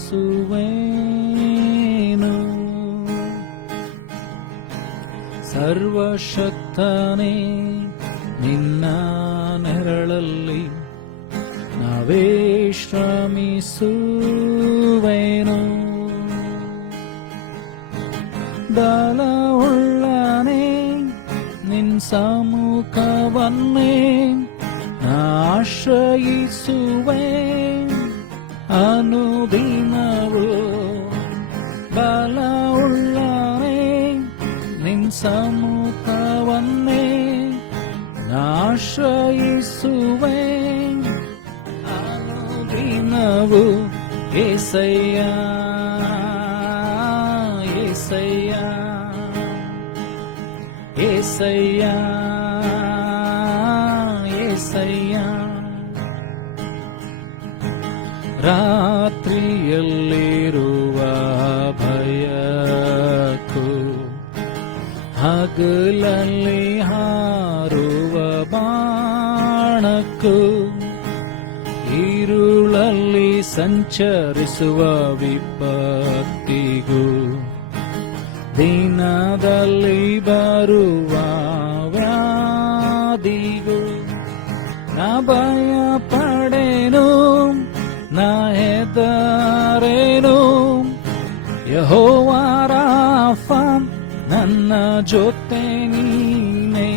ಸರ್ವಶಕ್ತನೇ ನಿನ್ನ ನೆರಳಲ್ಲಿ ನಾವೇ ಶ್ರಮಿಸುವೆವು. ಬಲವುಳ್ಳವನಾಗಿರುವೆನು. ಬಲವುಳ್ಳನೇ ನಿನ್ ಸಮ್ಮುಖವನ್ನೇ ಆಶ್ರಯಿಸುವೆ ಅನುದಿನವು. ಬಲವುಳ್ಳನೇ ನಿನ್ ಸಮ್ಮುಖವನ್ನೇ ಆಶ್ರಯಿಸುವೆ ಅನುದಿನವು. యేసయ్య యేసయ్య యేసయ్య యేసయ్య. ರಾತ್ರಿಯಲ್ಲಿರುವ ಭಯಕ್ಕೂ ಹಗಲಲ್ಲಿ ಹಾರುವ ಬಾಣಕ್ಕೂ ഇരുളಲ್ಲಿ ಸಂಚರಿಸುವ ವಿಪತ್ತಿಗೂ ದಿನದಲ್ಲಿ ಬರುವ ವ್ಯಾಧಿಗೂ ನಾ ಭಯ ಪಡೆನು, ನಾ ಹೆದರೇನು. ಯೆಹೋವಾ ರಾಫ ನನ್ನ ಜೊತೆ ನೀನೇ.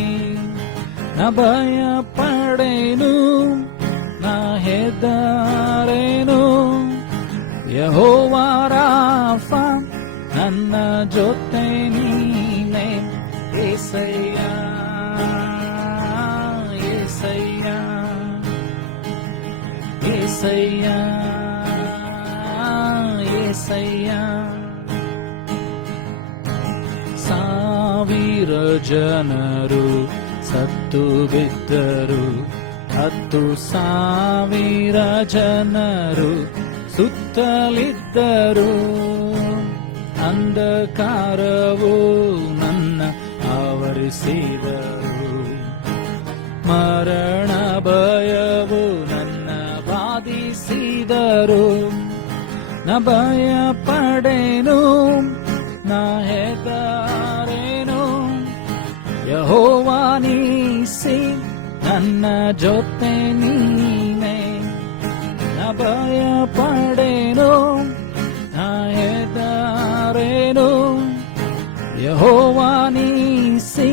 ನಾ ಭಯ ಪಡೆನು, ನಾ ಹೆದರೇನು. ಯೆಹೋವಾ ರಾಫ ನನ್ನ ಜೊತೆ ನೀನೇ. యేసయ్య యేసయ్య యేసయ్య యేసయ్య. ಸಾವಿರ ಜನರು ಸತ್ತು ಬಿದ್ದರು, 10,000 ಜನರು ಸುತ್ತಲಿದ್ದರು. ಅಂಧಕಾರವು ನನ್ನ ಆವರಿಸಿದರು, ಮರಣ ಭಯವು ನನ್ನ ಬಾಧಿಸಿದರು. ನ ಭಯ ಪಡೆನು, ನಾ ಹೆದರೇನು. ಯೆಹೋವಾ ನೀಸಿ ನನ್ನ ಜೊತೆ ನೀನೇ. ನ ಭಯ ಪಡೆನು, ನಾ ಹೆದರೇನು. ಯೆಹೋವಾ ನೀಸಿ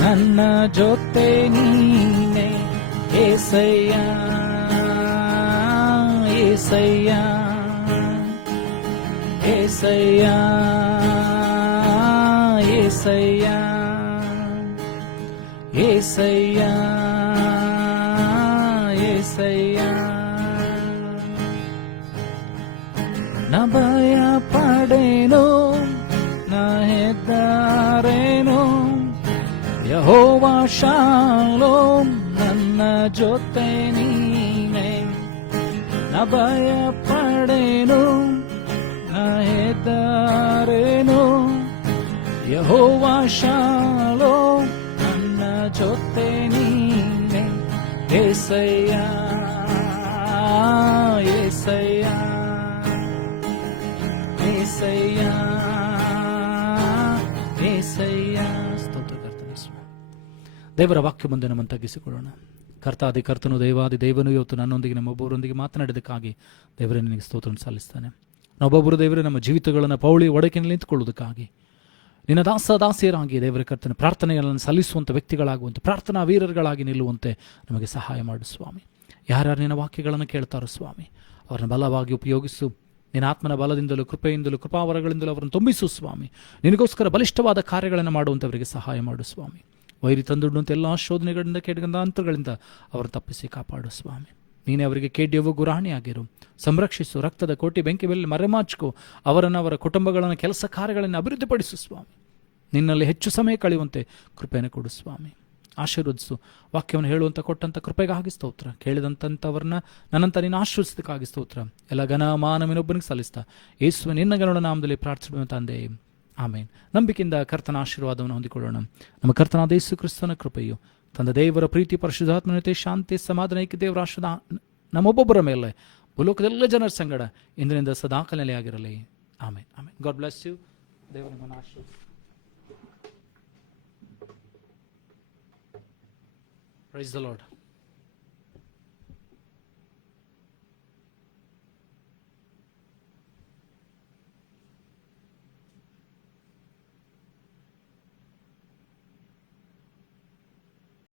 ನನ್ನ ಜೊತೆ ನೀನೇ. యేసయ్య యేసయ్య యేసయ్య యేసయ్య యేసయ్య యేసయ్య. ನ ಭಯ ಪಡೆನು, ನ ಹೆದರೇನು. ಯೆಹೋವಾ ಶಾಲೋಮ್ ನನ್ನ ಜೊತೆ ನೀನೇ. ನ ಭಯ ಪಡೆನು, ನ ಹೆದರೇನು. ಯೆಹೋವಾ ಶಾಲೋಮ್ ನನ್ನ ಜೊತೆ ನೀನೇ. యేసయ్య యేసయ్య యేసయ్య యేసయ్ಯ. ಸ್ತೋತ್ರ ಕರ್ತನೇ. ದೇವರ ವಾಕ್ಯ ಮುಂದೆ ನಮ್ಮನ್ನು ತಗ್ಗಿಸಿಕೊಳ್ಳೋಣ. ಕರ್ತಾದಿ ಕರ್ತನು ದೇವಾದಿ ದೇವನು ಇವತ್ತು ನನ್ನೊಂದಿಗೆ ನಮ್ಮೊಬ್ಬರೊಂದಿಗೆ ಮಾತನಾಡಿದಕ್ಕಾಗಿ ದೇವರೇ ನಿನಗೆ ಸ್ತೋತ್ರ ಸಲ್ಲಿಸ್ತಾನೆ. ನಾವೊಬ್ಬರು ದೇವರೇ ನಮ್ಮ ಜೀವಿತಗಳನ್ನು ಪೌಳಿ ಒಡಕಿನಲ್ಲಿ ನಿಂತುಕೊಳ್ಳುವುದಕ್ಕಾಗಿ ನಿನ್ನ ದಾಸಿಯರಾಗಿ ದೇವರ ಕರ್ತನ ಪ್ರಾರ್ಥನೆಗಳನ್ನು ಸಲ್ಲಿಸುವಂಥ ವ್ಯಕ್ತಿಗಳಾಗುವಂಥ ಪ್ರಾರ್ಥನಾ ವೀರರುಗಳಾಗಿ ನಿಲ್ಲುವಂತೆ ನಮಗೆ ಸಹಾಯ ಮಾಡು ಸ್ವಾಮಿ. ಯಾರ್ಯಾರು ನಿನ್ನ ವಾಕ್ಯಗಳನ್ನು ಕೇಳ್ತಾರೋ ಸ್ವಾಮಿ, ಅವರನ್ನು ಬಲವಾಗಿ ಉಪಯೋಗಿಸು. ನಿನ್ನ ಆತ್ಮನ ಬಲದಿಂದಲೂ ಕೃಪೆಯಿಂದಲೂ ಕೃಪಾವರಗಳಿಂದಲೂ ಅವರನ್ನು ತುಂಬಿಸು ಸ್ವಾಮಿ. ನಿನಗೋಸ್ಕರ ಬಲಿಷ್ಠವಾದ ಕಾರ್ಯಗಳನ್ನು ಮಾಡುವಂಥವರಿಗೆ ಸಹಾಯ ಮಾಡು ಸ್ವಾಮಿ. ವೈರಿ ತಂದುಡುವಂಥ ಎಲ್ಲ ಶೋಧನೆಗಳಿಂದ ಕೆಡಗಂಧಾಂತರಗಳಿಂದ ಅವರನ್ನು ತಪ್ಪಿಸಿ ಕಾಪಾಡು ಸ್ವಾಮಿ. ನೀನೇ ಅವರಿಗೆ ಕೇಡ್ಯವು ಗುರಾಣಿಯಾಗಿರು, ಸಂರಕ್ಷಿಸು. ರಕ್ತದ ಕೋಟಿ ಬೆಂಕಿ ಮೇಲೆ ಮರೆಮಾಚು. ಅವರನ್ನು, ಅವರ ಕುಟುಂಬಗಳನ್ನು, ಕೆಲಸ ಕಾರ್ಯಗಳನ್ನು ಅಭಿವೃದ್ಧಿಪಡಿಸು ಸ್ವಾಮಿ. ನಿನ್ನಲ್ಲಿ ಹೆಚ್ಚು ಸಮಯ ಕಳೆಯುವಂತೆ ಕೃಪೆಯನ್ನು ಕೊಡು ಸ್ವಾಮಿ. ಆಶೀರ್ವದಿಸು. ವಾಕ್ಯವನ್ನು ಹೇಳುವಂಥ ಕೊಟ್ಟಂಥ ಕೃಪೆಗಾಗಿ ಸ್ತೋತ್ರ. ಕೇಳಿದಂಥವ್ರನ್ನ ನನ್ನಂತ ನೀನು ಆಶೀರ್ವದಿಸೋದಕ್ಕಾಗಿ ಸ್ತೋತ್ರ. ಎಲ್ಲ ಘನ ಮಾನವಿನೊಬ್ಬನಿಗೆ ಸಲ್ಲಿಸ್ತಾ ಯೇಸುವಿನ ನಿನ್ನ ಗರುಡ ನಾಮದಲ್ಲಿ ಪ್ರಾರ್ಥಿಸುವ ತಂದೆ, ಆಮೇನ್. ನಂಬಿಕೆಯಿಂದ ಕರ್ತನ ಆಶೀರ್ವಾದವನ್ನು ಹೊಂದಿಕೊಳ್ಳೋಣ. ನಮ್ಮ ಕರ್ತನಾದ ಯೇಸು ಕ್ರಿಸ್ತನ ಕೃಪೆಯು, ತಂದೆ ದೇವರ ಪ್ರೀತಿ, ಪರಿಶುದ್ಧಾತ್ಮನತೆ, ಶಾಂತಿ, ಸಮಾಧಾನ, ದೇವರ ಆಶೀರ್ವಾದ ನಮ್ಮೊಬ್ಬೊಬ್ಬರ ಮೇಲೆ ಭೂಲೋಕದೆಲ್ಲ ಜನರ ಸಂಗಡ ಇಂದಿನಿಂದ ಸದಾಕಾಲ ಆಗಿರಲಿ. Amen amen. God bless you. ದೇವರು ನಿಮ್ಮನ್ನು ಆಶೀರ್ವದಿಸಲಿ. Praise the lord.